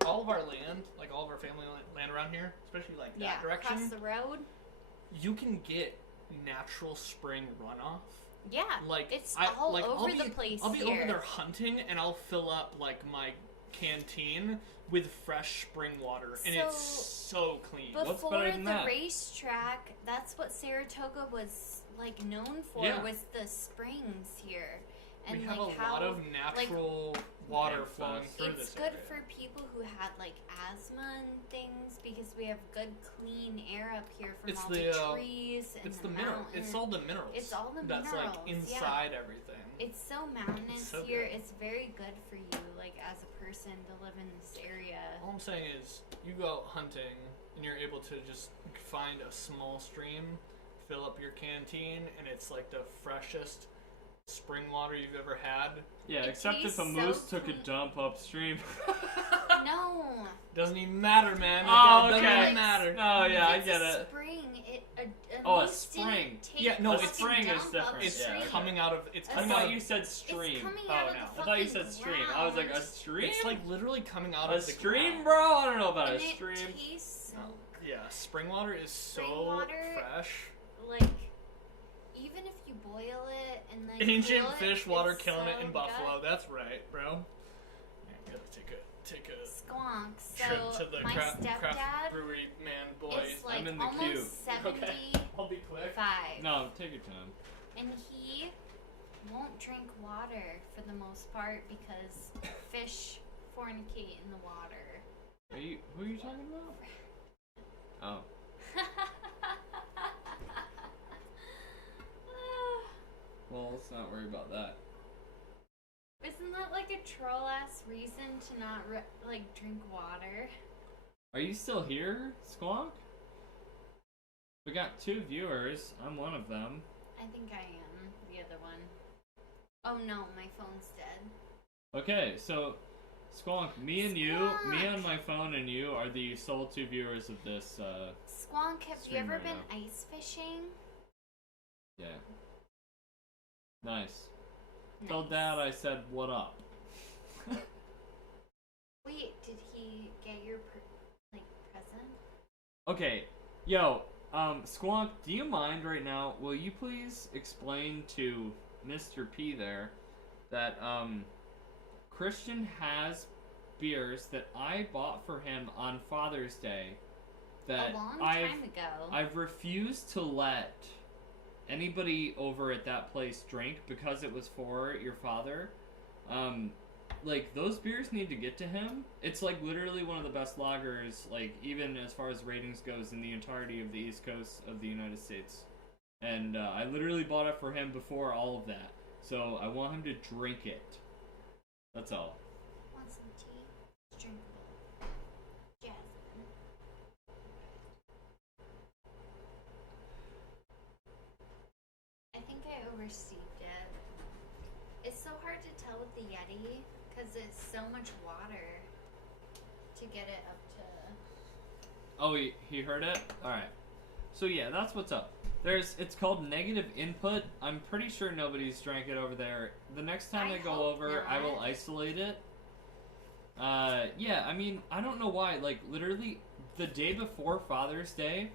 all of our land, like all of our family land around here, especially like that Yeah, direction, across the road. you can get natural spring runoff. Yeah, Like it's I'll over be, the place I'll be here. over there hunting, and I'll fill up like my canteen with fresh spring water, and it's so clean. What's Before better than the that? racetrack, that's what Saratoga was like known for, Yeah. was the springs here. And We have like a how lot of natural water Yeah, flowing fast. through it's this good area. for people who had like asthma and things, because we have good clean air up here from It's all the, the trees and It's the the mineral. mountains. It's all the minerals. It's all the that's minerals, like yeah. inside everything. It's so mountainous so here. good. It's very good for you, like as a person, to live in this area. All I'm saying is, you go out hunting and you're able to just find a small stream, fill up your canteen, and it's like the freshest spring water you've ever had. Yeah, It except if tastes a moose so took a clean. dump upstream. No. Doesn't even matter, man. Oh, It doesn't okay. even matter. No, yeah, I It's get a it. spring. A Oh, a moose spring. didn't take Yeah, no, a it's- fucking spring is dump up different, a It's yeah. stream. coming out of. It's I coming thought out of. you said It's stream. coming Oh, out of no. the I fucking thought you said stream. I was like, a ground. stream? It's like literally coming out A of the stream, ground. bro? I don't know about And a it stream. tastes so No. Yeah, spring water is Spring so water- fresh. like, even if you boil it and then Ancient cool it, fish water it's killing it so in Buffalo. good. That's right, bro. Yeah, gotta take a Squonk. trip So to the my craft stepdad brewery, man, boys. is like I'm in the almost queue. 75, I'll be quick. No, take your time. and he won't drink water for the most part because fish fornicate in the water. Who are you talking about? Oh. Well, let's not worry about that. Isn't that like a troll ass reason to not like drink water? Are you still here, Squonk? We got 2 viewers. I'm one of them. I think I am the other one. Oh no, my phone's dead. Okay, so Squonk, me and you, me Squonk! on my phone and you are the sole 2 viewers of this, Squonk, have you Stream ever right been now. ice fishing? yeah. Nice. Nice. Tell Dad I said what up. Wait, did he get your present? Okay, yo, Squonk, do you mind right now? Will you please explain to Mr. P there that, Christian has beers that I bought for him on Father's Day that A long I've time ago. I've refused to let anybody over at that place drink because it was for your father. Like, those beers need to get to him. It's like literally one of the best lagers, like even as far as ratings goes, in the entirety of the East Coast of the United States. And I literally bought it for him before all of that. So I want him to drink it. That's all. Want some tea? It's drinkable. Jasmine. I think I oversteeped it. It's so hard to tell with the Yeti because it's so much water to get it up to. Oh, he heard it? Alright. So yeah, that's what's up. It's called negative input. I'm pretty sure nobody's drank it over there. The next time I I go hope over, I will not. isolate it. Yeah, I mean, I don't know why. Like, literally, the day before Father's Day,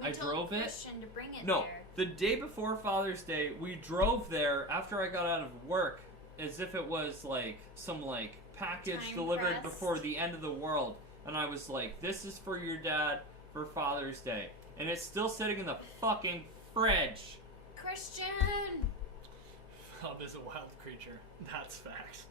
We I told drove it. Christian to bring it No, there. the day before Father's Day, we drove there after I got out of work, as if it was like some like package Time delivered pressed. before the end of the world. And I was like, "This is for your dad for Father's Day," and it's still sitting in the fucking fridge. Christian! Hub is a wild creature. That's facts.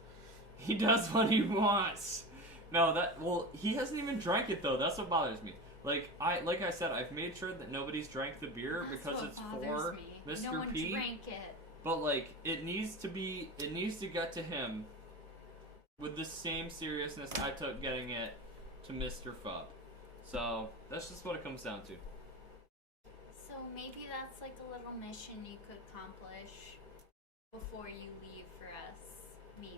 He does what he wants. No, he hasn't even drank it though. That's what bothers me. Like I said, I've made sure that nobody's drank the beer That's because what it's bothers for me. Mr. No one P. drank it. But like, it needs to get to him with the same seriousness I took getting it to Mr. Fub. So that's just what it comes down to. So maybe that's like a little mission you could accomplish before you leave for us. Maybe.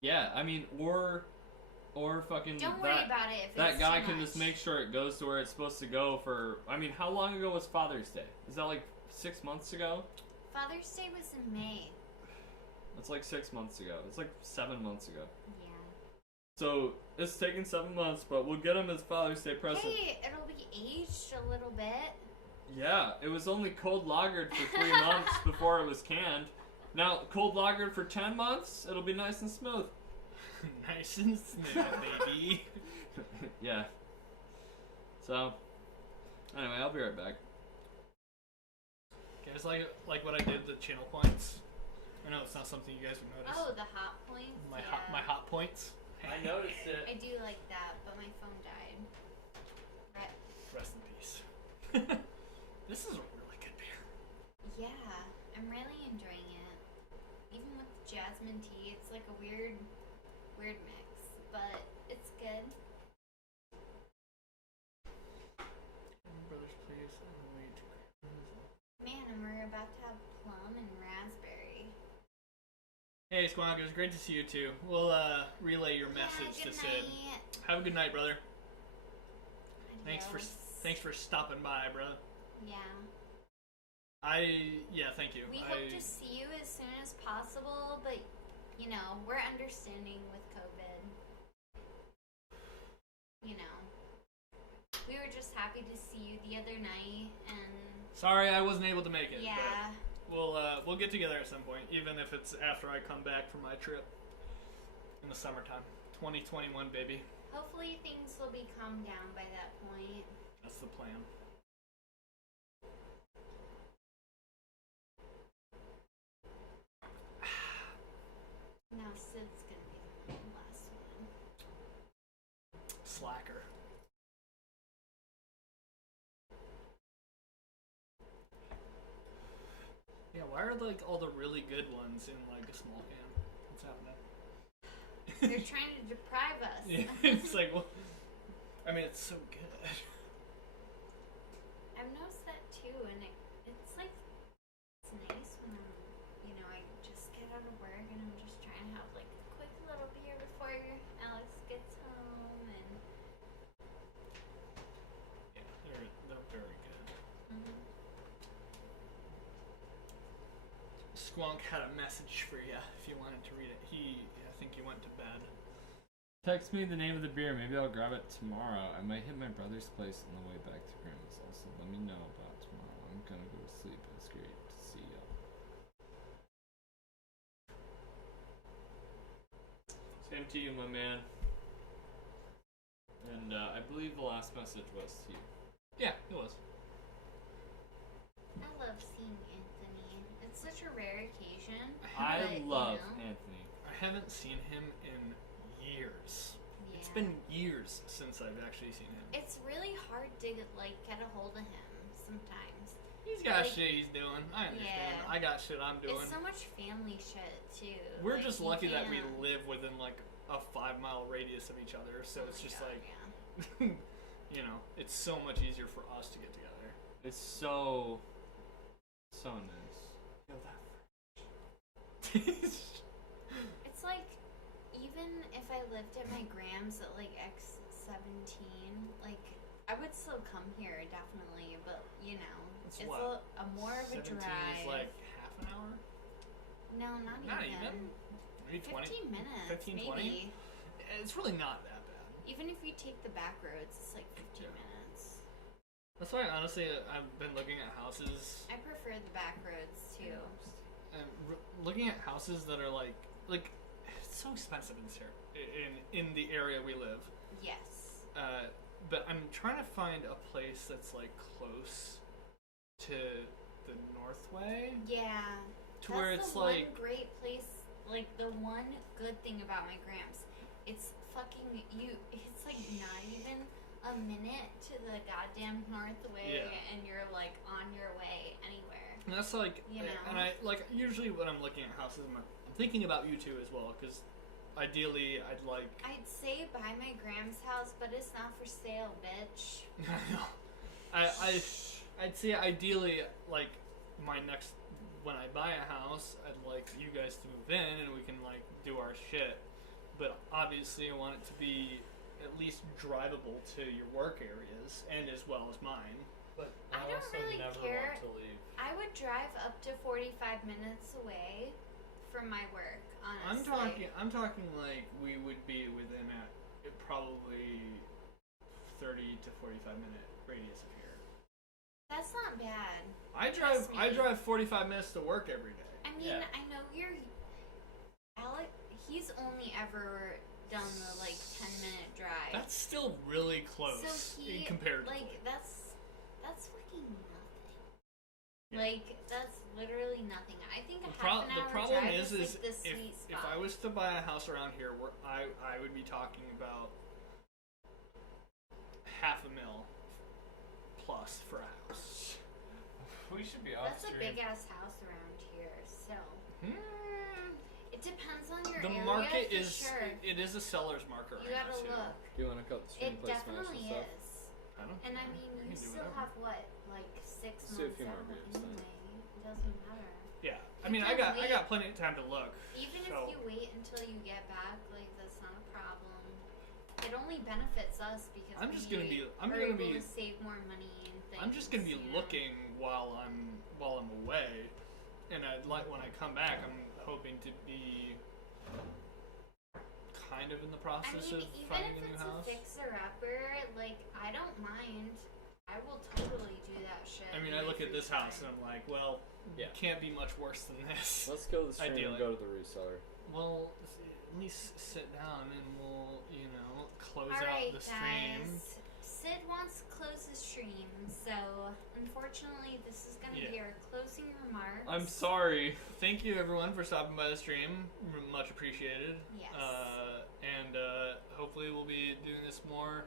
Yeah, I mean, or fucking Don't worry about it if that it's guy too can much. just make sure it goes to where it's supposed to go for. I mean, how long ago was Father's Day? Is that like 6 months ago? Father's Day was in May. It's like 6 months ago. It's like 7 months ago. Yeah. So it's taken 7 months, but we'll get him his Father's Day present. Hey, it'll be aged a little bit. Yeah, it was only cold lagered for 3 months before it was canned. Now, cold lagered for 10 months, it'll be nice and smooth. Nice and smooth, baby. Yeah. So, anyway, I'll be right back. Guys, like what I did, the channel points. I know it's not something you guys would notice. Oh, the hot points. My hot points. I noticed I it. do like that, but my phone died. Right. Rest in peace. This is a really good beer. Yeah, I'm really enjoying it. Even with the jasmine tea, it's like a weird mix, but it's good. Brothers, please. Wait. Man, and we're about to have plum and raspberry. Hey, Squonk, it was great to see you too. We'll relay your message to good Sid. night. Have a good night, brother. Thanks Adios. for stopping by, brother. Yeah. Thank you. We hope to see you as soon as possible, but you know, we're understanding with COVID. You know. We were just happy to see you the other night and Sorry I wasn't able to make it. yeah. But we'll get together at some point, even if it's after I come back from my trip in the summertime. 2021, baby. Hopefully things will be calmed down by that point. That's the plan. Now Sid's gonna be the last one. Slacker. Yeah, why are like all the really good ones in like a small can? What's happening? They're trying to deprive us. Yeah, it's like, well, I mean, it's so good. I've noticed that too, and it's like it's nice when I just get out of work and I'm just trying to have like a quick little beer before Alex gets home, and Yeah, they're very good. Squonk had a message for you if you wanted to read it. I think he went to bed. Text me the name of the beer. Maybe I'll grab it tomorrow. I might hit my brother's place on the way back to Grandma's. Also, let me know about tomorrow. I'm gonna go to sleep. It's great to see you. Same to you, my man. And I believe the last message was to you. Yeah, it was. I love seeing Anthony. It's such a rare occasion. I but, love you know, Anthony. I haven't seen him in years. yeah. It's been years since I've actually seen him. It's really hard to like get a hold of him sometimes. He's got like- shit he's doing. I understand. Yeah. I got shit I'm doing. It's so much family shit too. We're like, just you lucky that we can't- live within like a 5-mile radius of each other, so Oh it's my just God, like, yeah. you know, it's so much easier for us to get together. It's so nice. It's like, even if I lived at my Grams at like X17, like I would still come here definitely, but you know, It's it's what? a more of a 17 drive. is like half an hour? No, not even. Maybe 20? 15 minutes, 15, 20? maybe. It's really not that bad. Even if you take the back roads, it's like 15 Yeah. minutes. That's why, honestly, I've been looking at houses I prefer the back roads too. and looking at houses that are like it's so expensive in this in the area we live. Yes. But I'm trying to find a place that's like close to the Northway, Yeah. to where That's it's the like one great place. Like the one good thing about my Gramps, it's fucking you. It's like not even a minute to the goddamn Northway, Yeah. and you're like on your way anywhere. and that's like, You know? and I like usually when I'm looking at houses, I'm thinking about you two as well, because ideally I'd like. I'd say buy my Gram's house, but it's not for sale, bitch. I'd say ideally, like, my next, when I buy a house, I'd like you guys to move in and we can, like, do our shit. But obviously I want it to be at least drivable to your work areas and as well as mine. But I don't also really never care. want to leave. I would drive up to 45 minutes away from my work. I'm Honestly, talking like we would be within probably 30 to 45 minute radius of here. that's not bad. I Trust drive me. 45 minutes to work every day. I mean, Yeah. I know Alec. He's only ever done the like 10-minute drive. That's still really close so he comparatively. like that's fucking nothing. Yeah. Like that's literally nothing. I think a The half an hour problem drive is like the if sweet if spot. I was to buy a house around here, I would be talking about $500,000 plus for a house. We should be off That's a stream. big ass house around here. So Hmm. it depends on your The area market for is sure. it is a seller's market You right gotta now too. look. Do you want to cut the stream It play Smash and definitely stuff? is. I don't And I care. mean, We you can do still whatever. have what, like 6 Let's do a months few more out games then. anyway. It doesn't matter. Yeah, I You mean, I can got wait. plenty of time to look. Even so. if you wait until you get back, like that's not a problem. It only benefits us because I'm just we gonna be- I'm are gonna able be- to save more money and things. I'm just gonna be you know? looking while I'm away, and when I come back, I'm hoping to be kind of in the I process mean, of even finding if a new it's house. a fixer-upper, like I don't mind. I will totally do that shit. I mean, in I my look at free this house time. and I'm like, well, Yeah. can't be much worse than this. Let's go to the stream Ideally. and go to the reseller. Well, at least sit down and we'll, close All out right, the stream. guys. Sid wants to close the stream, so unfortunately, this is going to Yeah. be our closing remarks. I'm sorry. Thank you everyone for stopping by the stream. Much appreciated. Yes. And hopefully we'll be doing this more.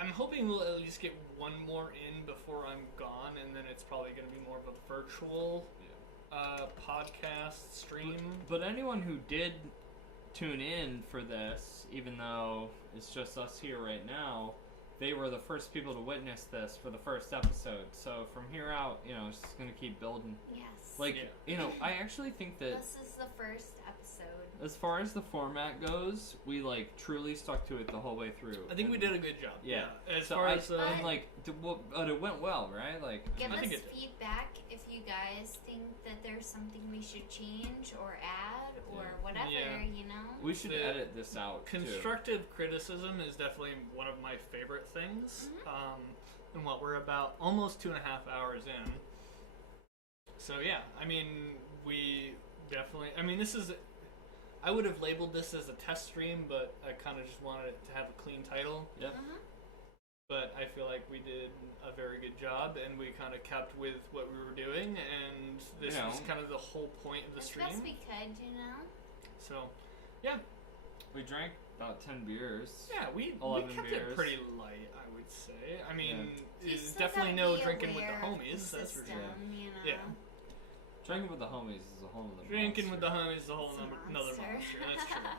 I'm hoping we'll at least get one more in before I'm gone, and then it's probably going to be more of a virtual podcast stream. But anyone who did tune in for this, even though it's just us here right now, they were the first people to witness this for the first episode. So from here out, it's just gonna keep building. Yes. Like, Yeah. I actually think that This is the first episode. as far as the format goes, we truly stuck to it the whole way through. I think we And- did a good job. Yeah. As So far I, as and but it went well, right? Give I us think it did. feedback if you guys think that there's something we should change or add or Yeah. whatever, Yeah. we should The edit this out too. constructive criticism is definitely one of my favorite things. And we're about almost 2.5 hours in. So yeah, I mean, we definitely. I mean, this is. I would have labeled this as a test stream, but I kind of just wanted it to have a clean title. Yep. But I feel like we did a very good job, and we kind of kept with what we were doing, and this Yeah. was kind of the whole point of the As stream. best we could, you know? So, yeah, We drank about 10 beers. yeah, we 11 kept beers. it pretty light, I would say. I mean, You it's still definitely gotta no be drinking with the aware of homies. the That's for sure. system, you know? Yeah. Drinking with the homies is a whole nother Drinking with the monster. homies is a whole It's a another monster. monster. That's true.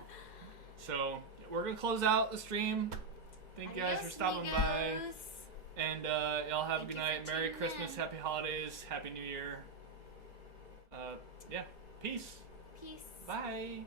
So we're gonna close out the stream. Thank you guys for Adios, stopping by, amigos. and y'all have a Thank good you night. for Merry tuning Christmas, in. Happy Holidays, Happy New Year. Yeah, peace. Peace. Bye.